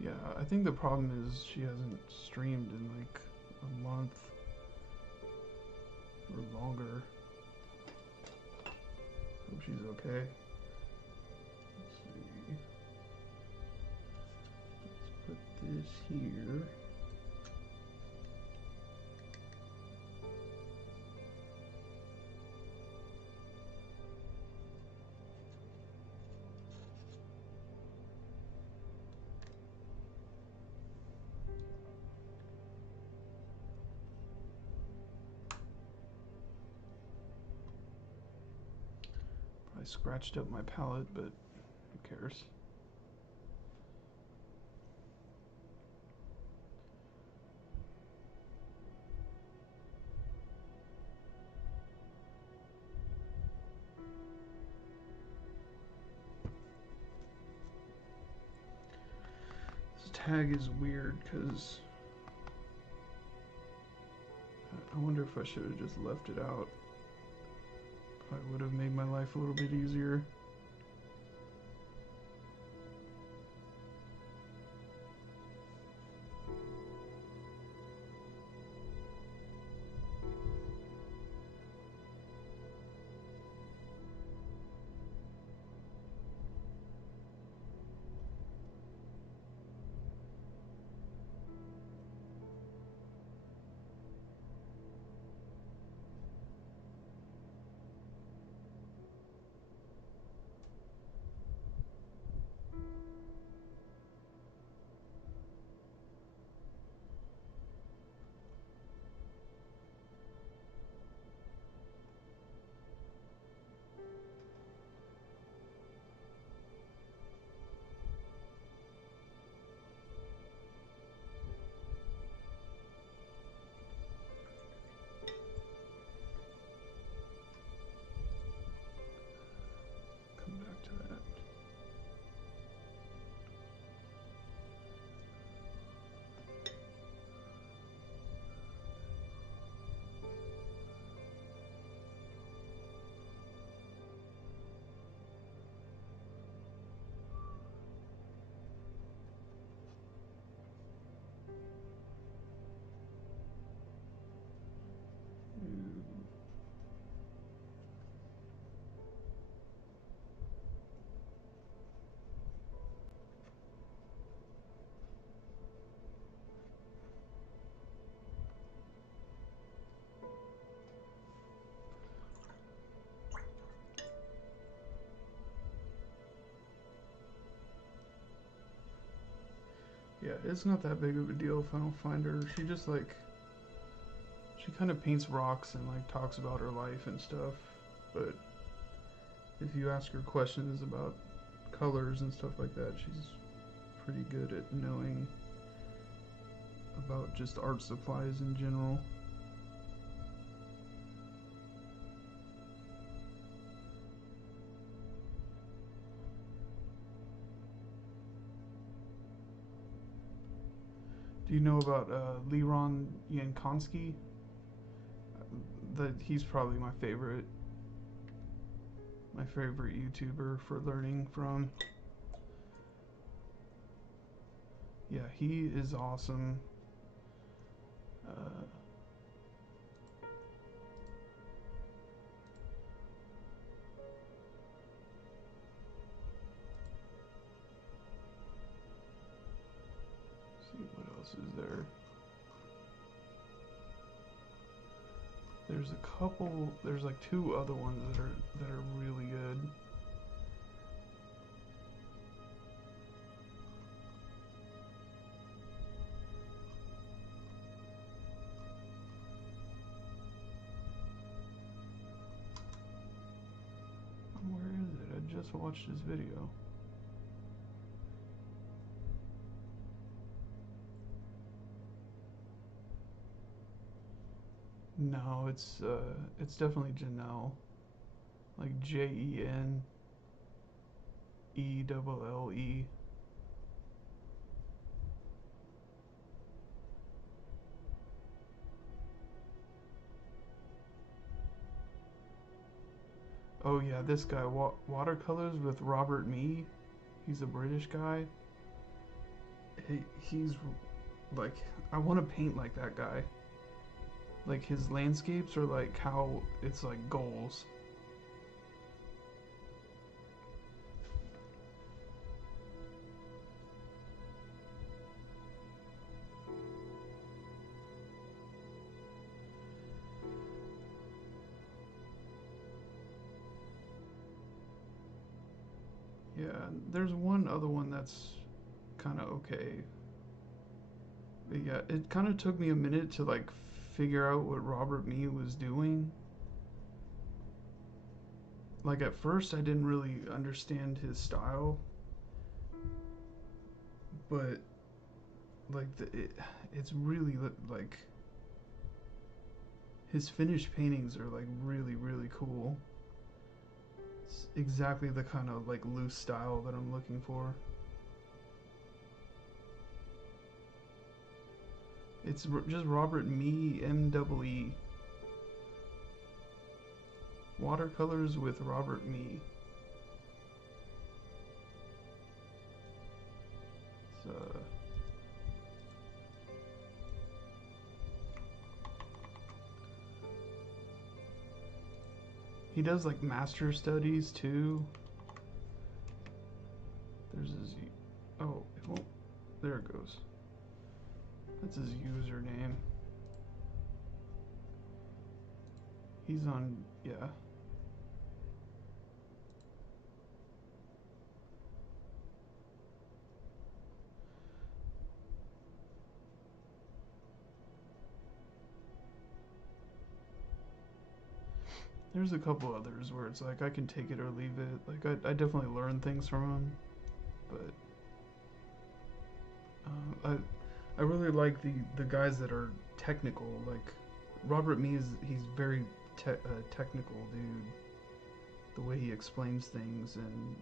Yeah, I think the problem is she hasn't streamed in like a month or longer. Hope she's okay. Let's see. Let's put this here. I scratched up my palette, but who cares? This tag is weird because I wonder if I should have just left it out. Probably would have made my life a little bit easier. Yeah, it's not that big of a deal if I don't find her. She just like she kind of paints rocks and like talks about her life and stuff. But if you ask her questions about colors and stuff like that, she's pretty good at knowing about just art supplies in general. Do you know about Leron Yankonsky? He's probably my favorite YouTuber for learning from. Yeah, he is awesome. Uh, see what else is there. There's a couple. There's like two other ones that are really good. Where is it? I just watched this video. No, it's definitely Janelle. Like Jenelle. Oh yeah, this guy, Watercolors with Robert Mee. He's a British guy. He's like, I want to paint like that guy. Like his landscapes are like how it's like goals. Yeah, there's one other one that's kind of okay. But yeah, it kind of took me a minute to like figure out what Robert Mee was doing. Like at first I didn't really understand his style, but like it's really like his finished paintings are like really cool. It's exactly the kind of like loose style that I'm looking for. It's just Robert Mee, M-E-E. Watercolors with Robert Mee. It's, he does like master studies too. There's his. Oh, it won't. There it goes. That's his username. He's on. Yeah. There's a couple others where it's like I can take it or leave it. Like I definitely learn things from him, but I really like the guys that are technical. Like Robert Mee is he's very technical dude. The way he explains things and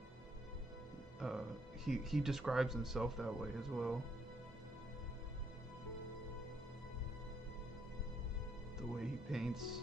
he describes himself that way as well. The way he paints.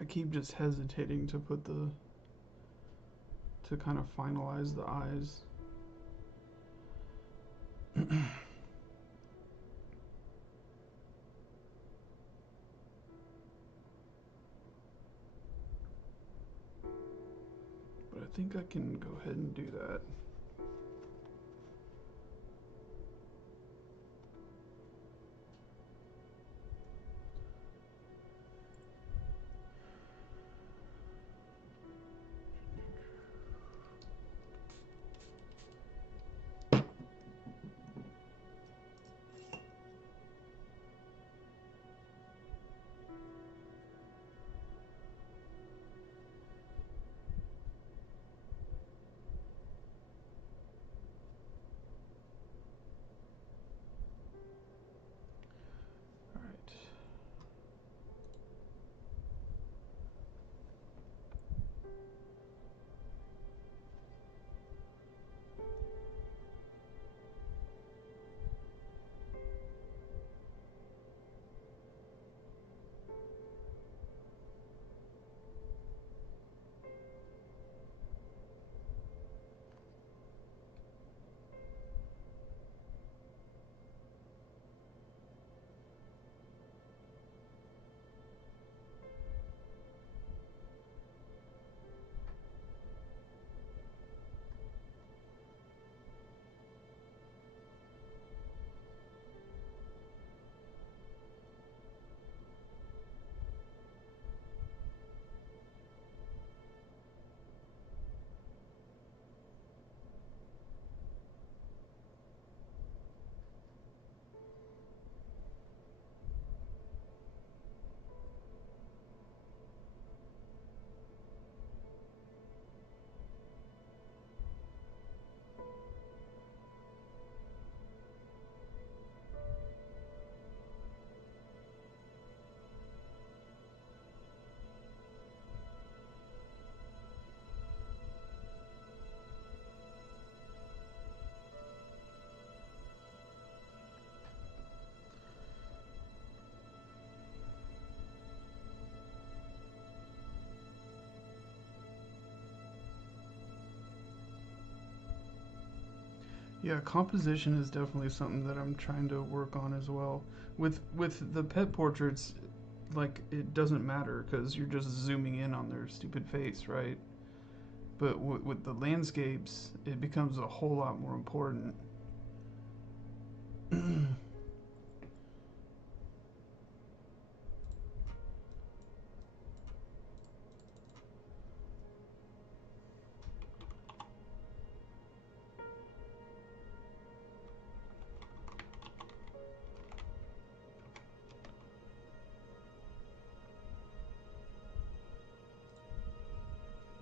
I keep just hesitating to put to kind of finalize the eyes. But I think I can go ahead and do that. All right. Yeah, composition is definitely something that I'm trying to work on as well. With the pet portraits, like it doesn't matter because you're just zooming in on their stupid face, right? But with the landscapes, it becomes a whole lot more important.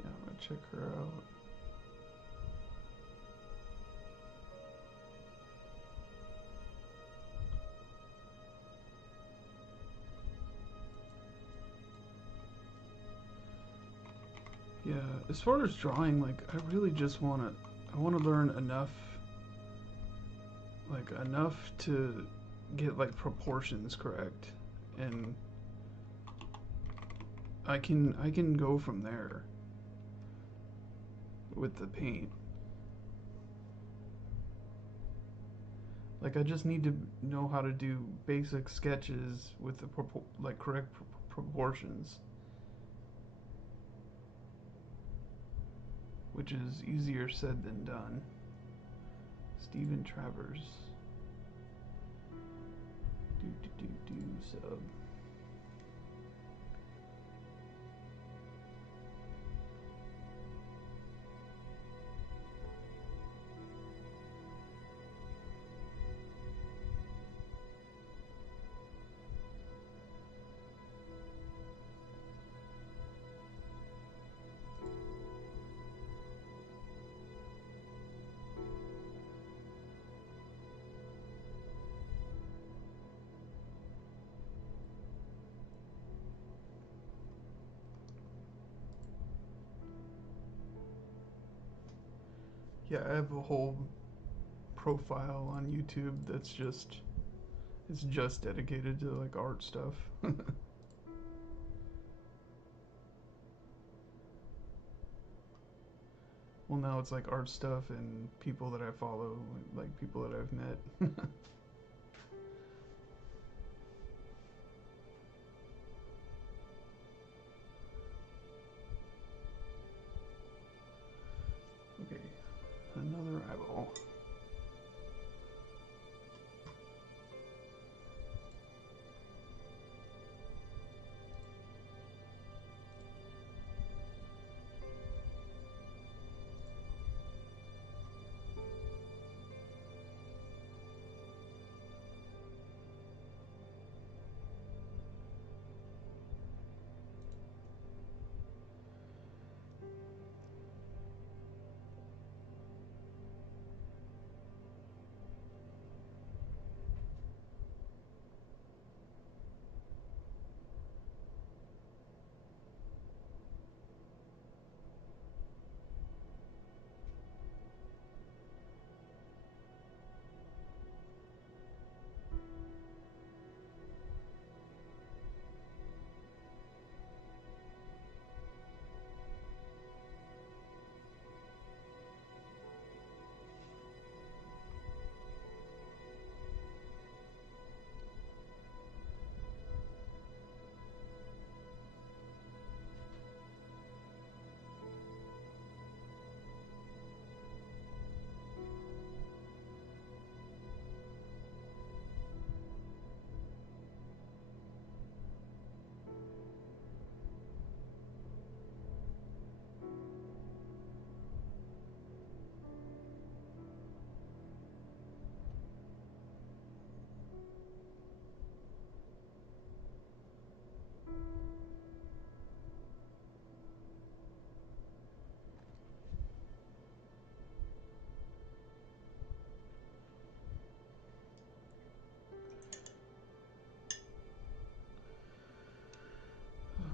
Yeah, I'm gonna check her out. Yeah, as far as drawing, like I really just I wanna learn enough, like enough to get like proportions correct, and I can go from there with the paint. Like I just need to know how to do basic sketches with the like correct proportions, which is easier said than done. Stephen Travers. Do sub. Yeah, I have a whole profile on YouTube that's just it's just dedicated to like art stuff. Well, now it's like art stuff and people that I follow, like people that I've met. Okay, another eyeball.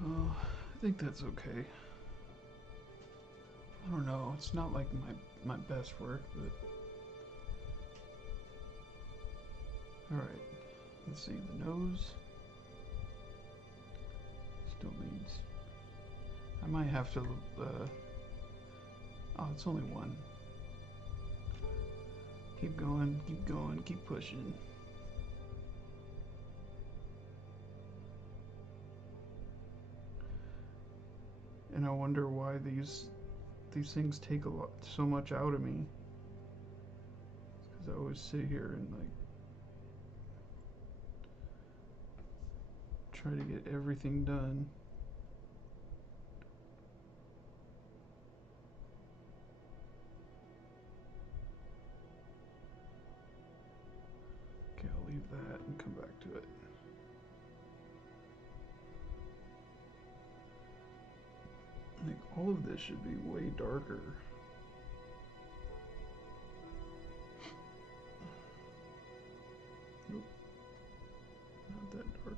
I think that's okay. I don't know. It's not like my best work, but all right. Let's see the nose. Still needs. I might have to. Oh, it's only one. Keep going. Keep going. Keep pushing. And I wonder why these things take so much out of me. Because I always sit here and like try to get everything done. Okay, I'll leave that and come back to it. Like all of this should be way darker. Nope, not that dark.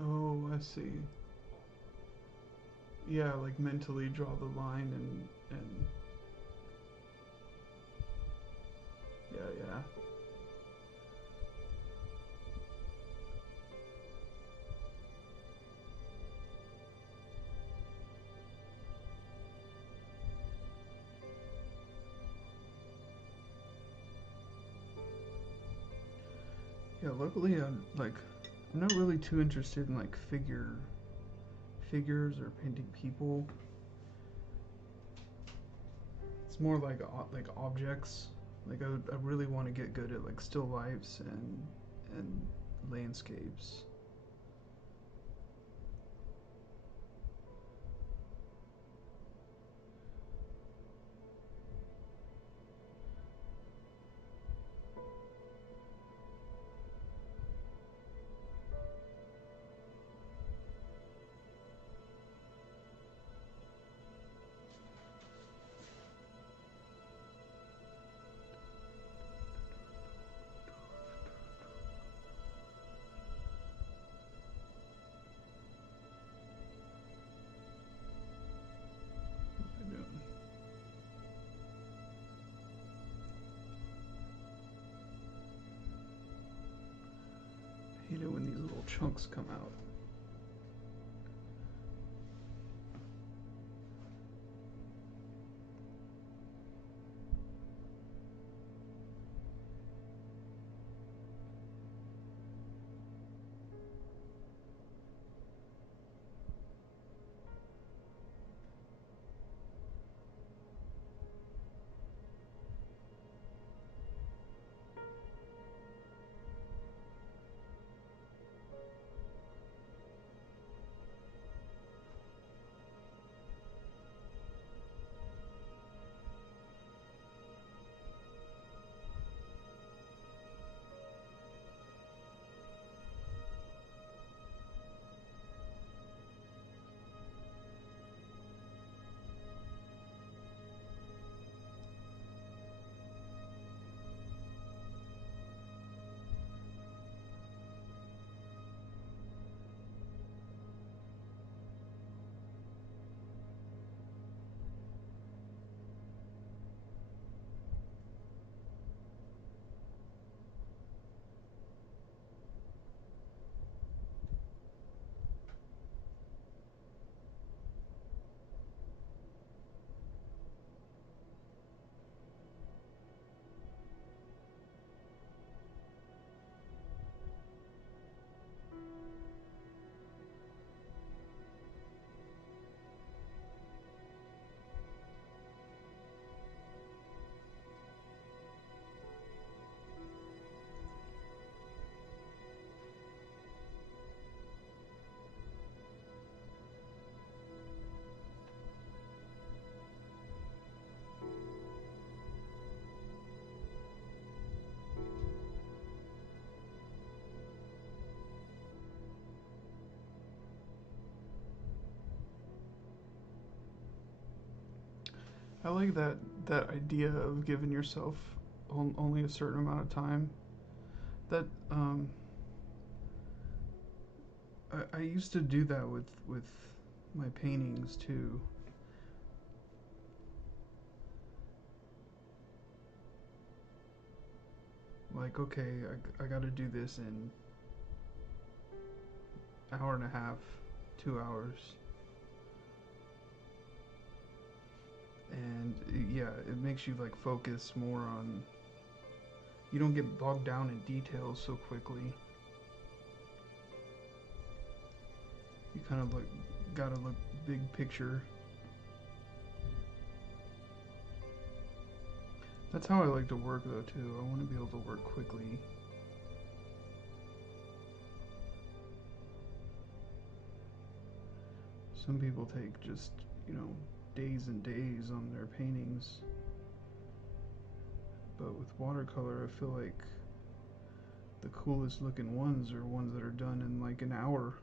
Oh, I see. Yeah, like mentally draw the line and yeah, yeah. Yeah, luckily I'm not really too interested in like figures or painting people. It's more like objects. Like I really want to get good at like still lifes and landscapes. chunks come out. I like that idea of giving yourself only a certain amount of time. That I used to do that with my paintings too. Like, okay, I got to do this in hour and a half, 2 hours, and yeah, it makes you like focus more on. You don't get bogged down in details so quickly. You kind of like gotta look big picture. That's how I like to work though too. I want to be able to work quickly. Some people take just, days and days on their paintings. But with watercolor, I feel like the coolest looking ones are ones that are done in like an hour.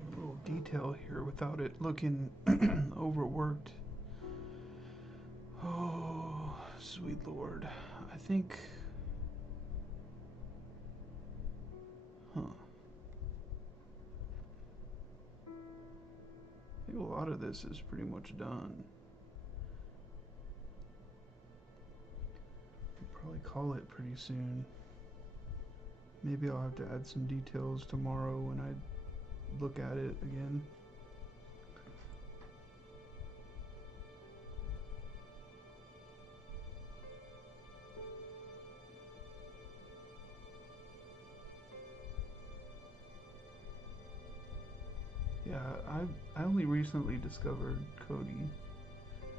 A little detail here without it looking overworked. Oh, sweet Lord. I think. Huh. I think a lot of this is pretty much done. I'll probably call it pretty soon. Maybe I'll have to add some details tomorrow when I look at it again. Yeah, I only recently discovered Cody.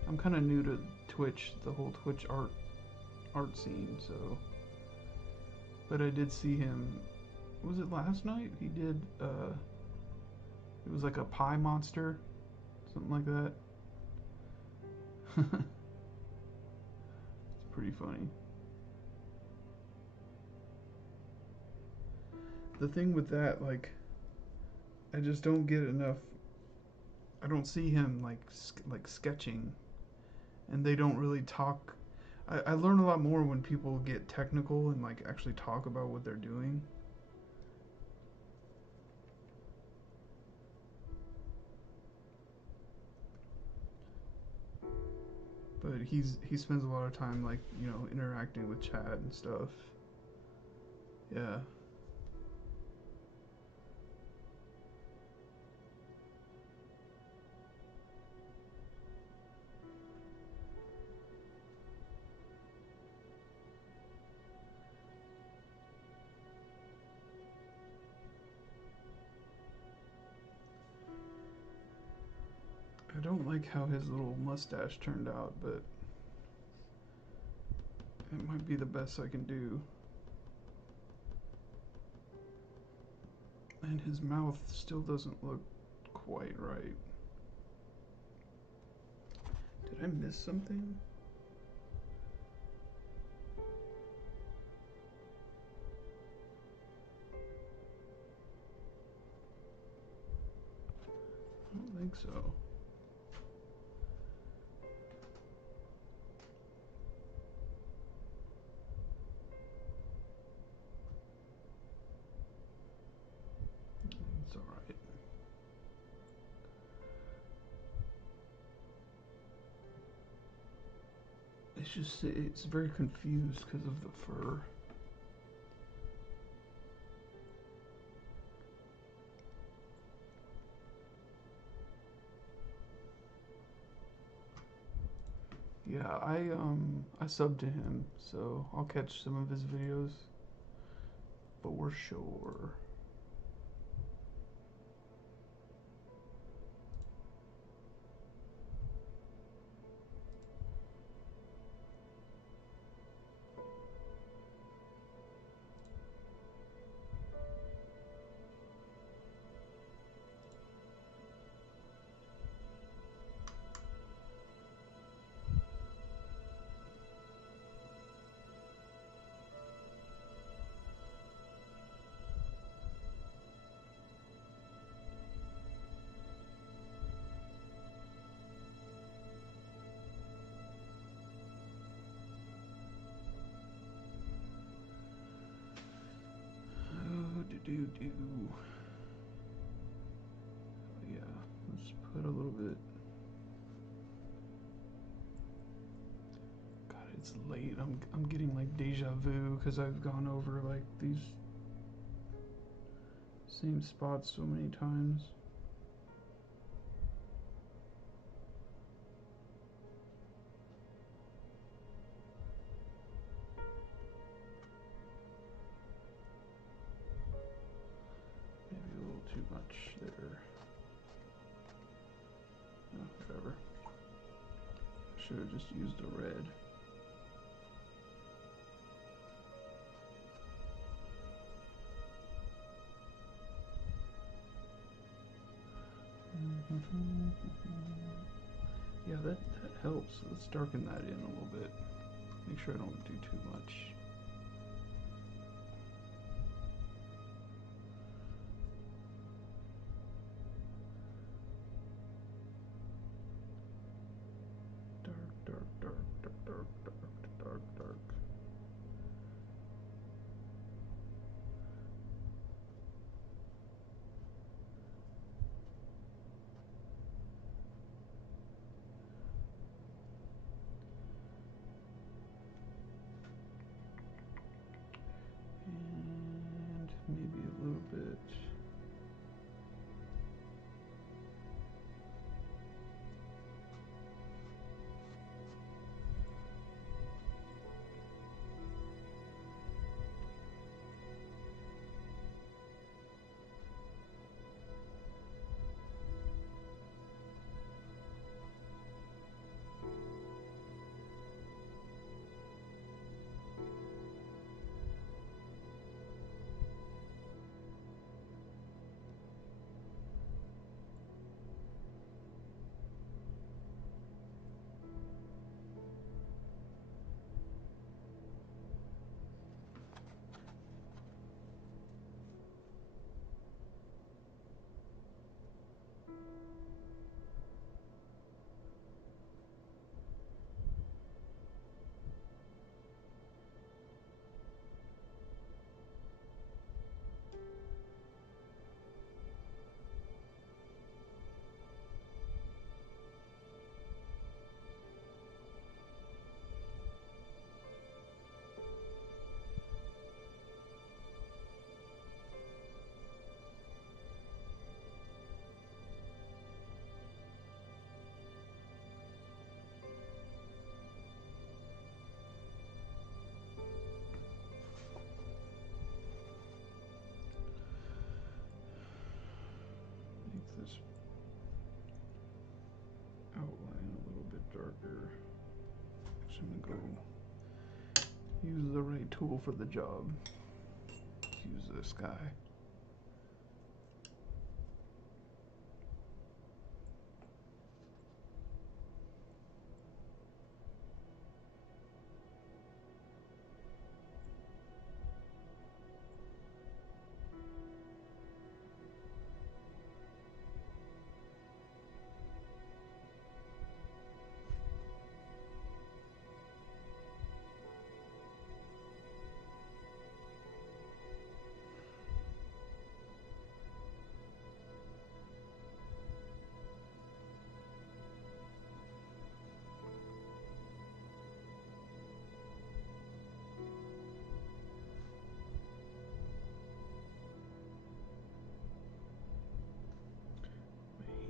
I'm kind of new to Twitch, the whole Twitch art scene, so. But I did see him Was it last night? He did, it was like a pie monster, something like that. It's pretty funny. The thing with that, like, I just don't get enough. I don't see him like sketching, and they don't really talk. I learn a lot more when people get technical and like actually talk about what they're doing. But he spends a lot of time like interacting with chat and stuff. Yeah. I don't like how his little mustache turned out, but it might be the best I can do. And his mouth still doesn't look quite right. Did I miss something? I don't think so. It's alright. It's just, it's very confused because of the fur. Yeah, I subbed to him, so I'll catch some of his videos for sure. Oh, do. Yeah, let's put a little bit. God, it's late. I'm getting like deja vu because I've gone over like these same spots so many times. Maybe a little too much there. Oh, whatever. Should have just used a red. Yeah, that helps. Let's darken that in a little bit. Make sure I don't do too much. Dark. marker. Actually, I'm gonna go use the right tool for the job. Use this guy.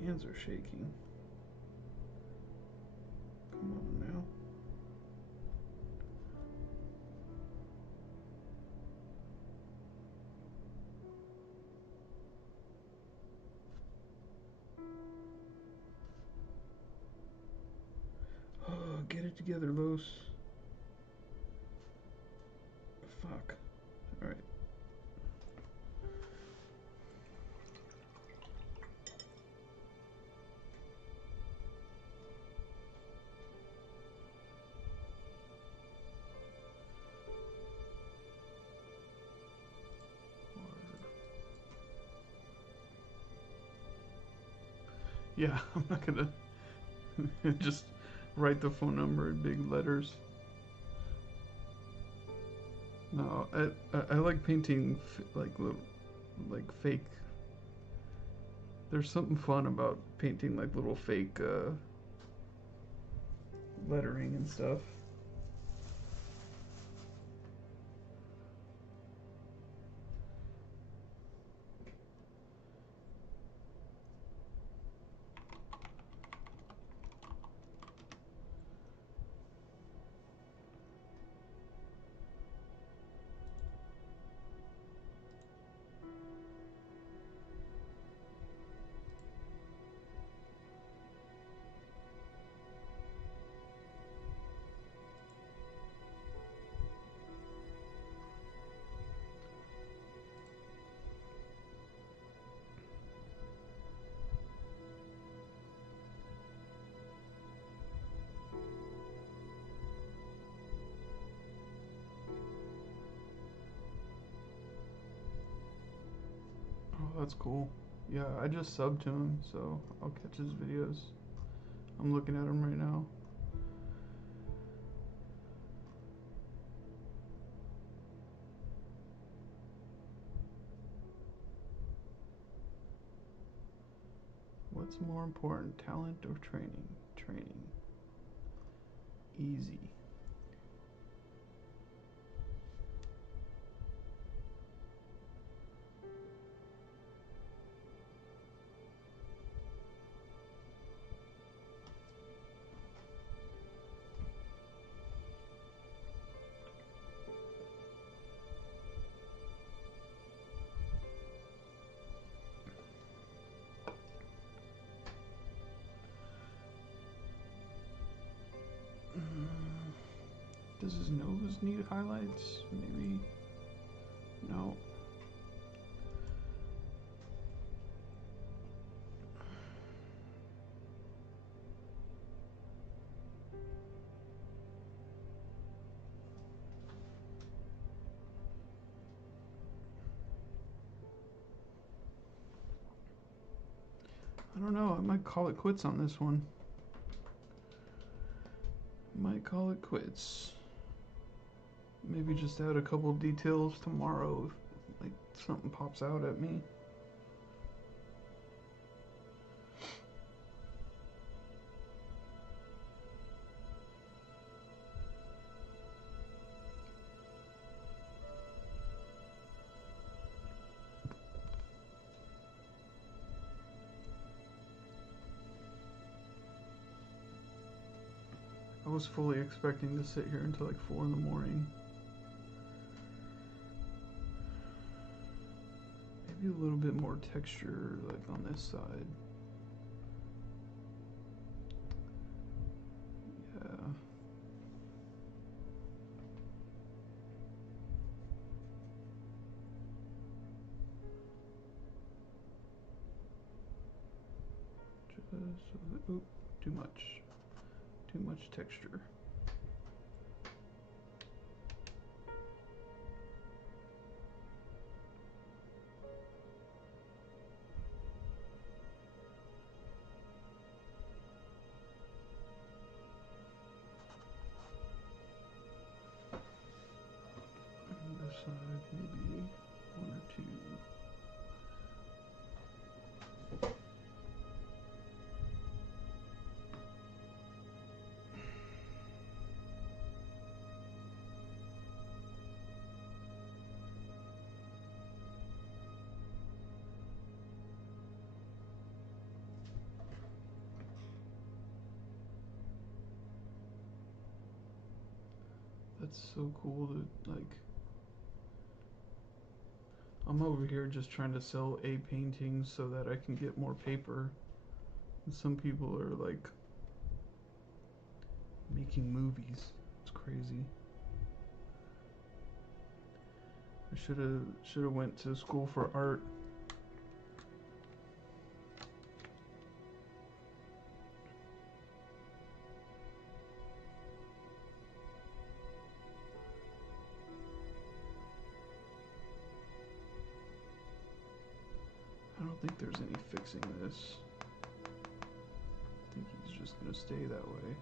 My hands are shaking. Come on now. Oh, get it together, Los. Fuck. Alright. Yeah, I'm not gonna just write the phone number in big letters. No, I like painting like little, like fake. There's something fun about painting like little fake lettering and stuff. Oh, that's cool. Yeah, I just subbed to him, so I'll catch his videos. I'm looking at him right now. What's more important, talent or training? Training. Easy. Does his nose need highlights? Maybe. No. I don't know. I might call it quits on this one. Might call it quits. Maybe just add a couple details tomorrow if like something pops out at me. I was fully expecting to sit here until like 4 in the morning. Maybe a little bit more texture like on this side. So, oop, too much texture. And this side, maybe one or two. That's so cool to, like, I'm over here just trying to sell a painting so that I can get more paper. And some people are like making movies. It's crazy. I should have went to school for art. I don't think there's any fixing this. I think he's just gonna stay that way.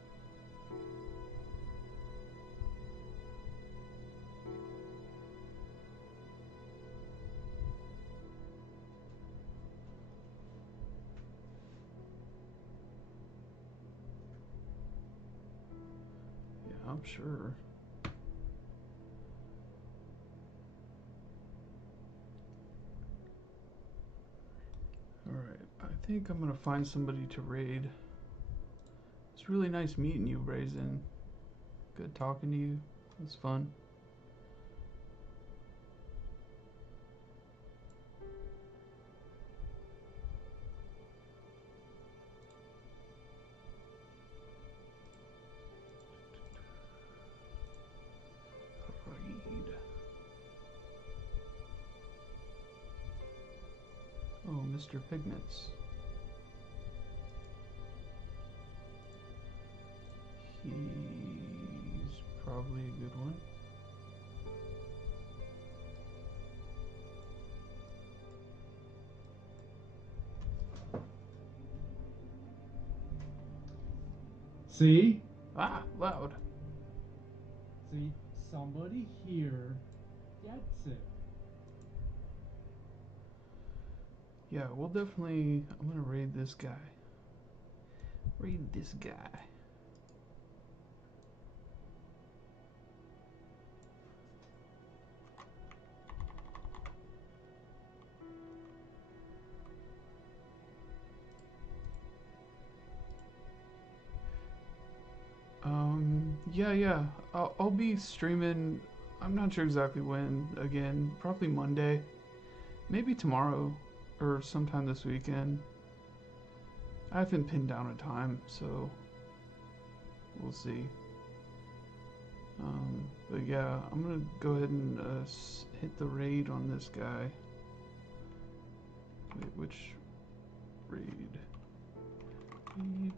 Yeah, I'm sure. Alright, I think I'm gonna find somebody to raid. It's really nice meeting you, Brazen. Good talking to you. It's fun. Raid. Oh, Mr. Pigments. He's probably a good one. See? Ah, loud. See, somebody here gets it. Yeah, we'll definitely. I'm gonna raid this guy. Raid this guy. Yeah. I'll be streaming. I'm not sure exactly when. Again, probably Monday. Maybe tomorrow or sometime this weekend. I haven't pinned down a time, so we'll see. But yeah, I'm gonna go ahead and hit the raid on this guy. Wait, which raid? Raid.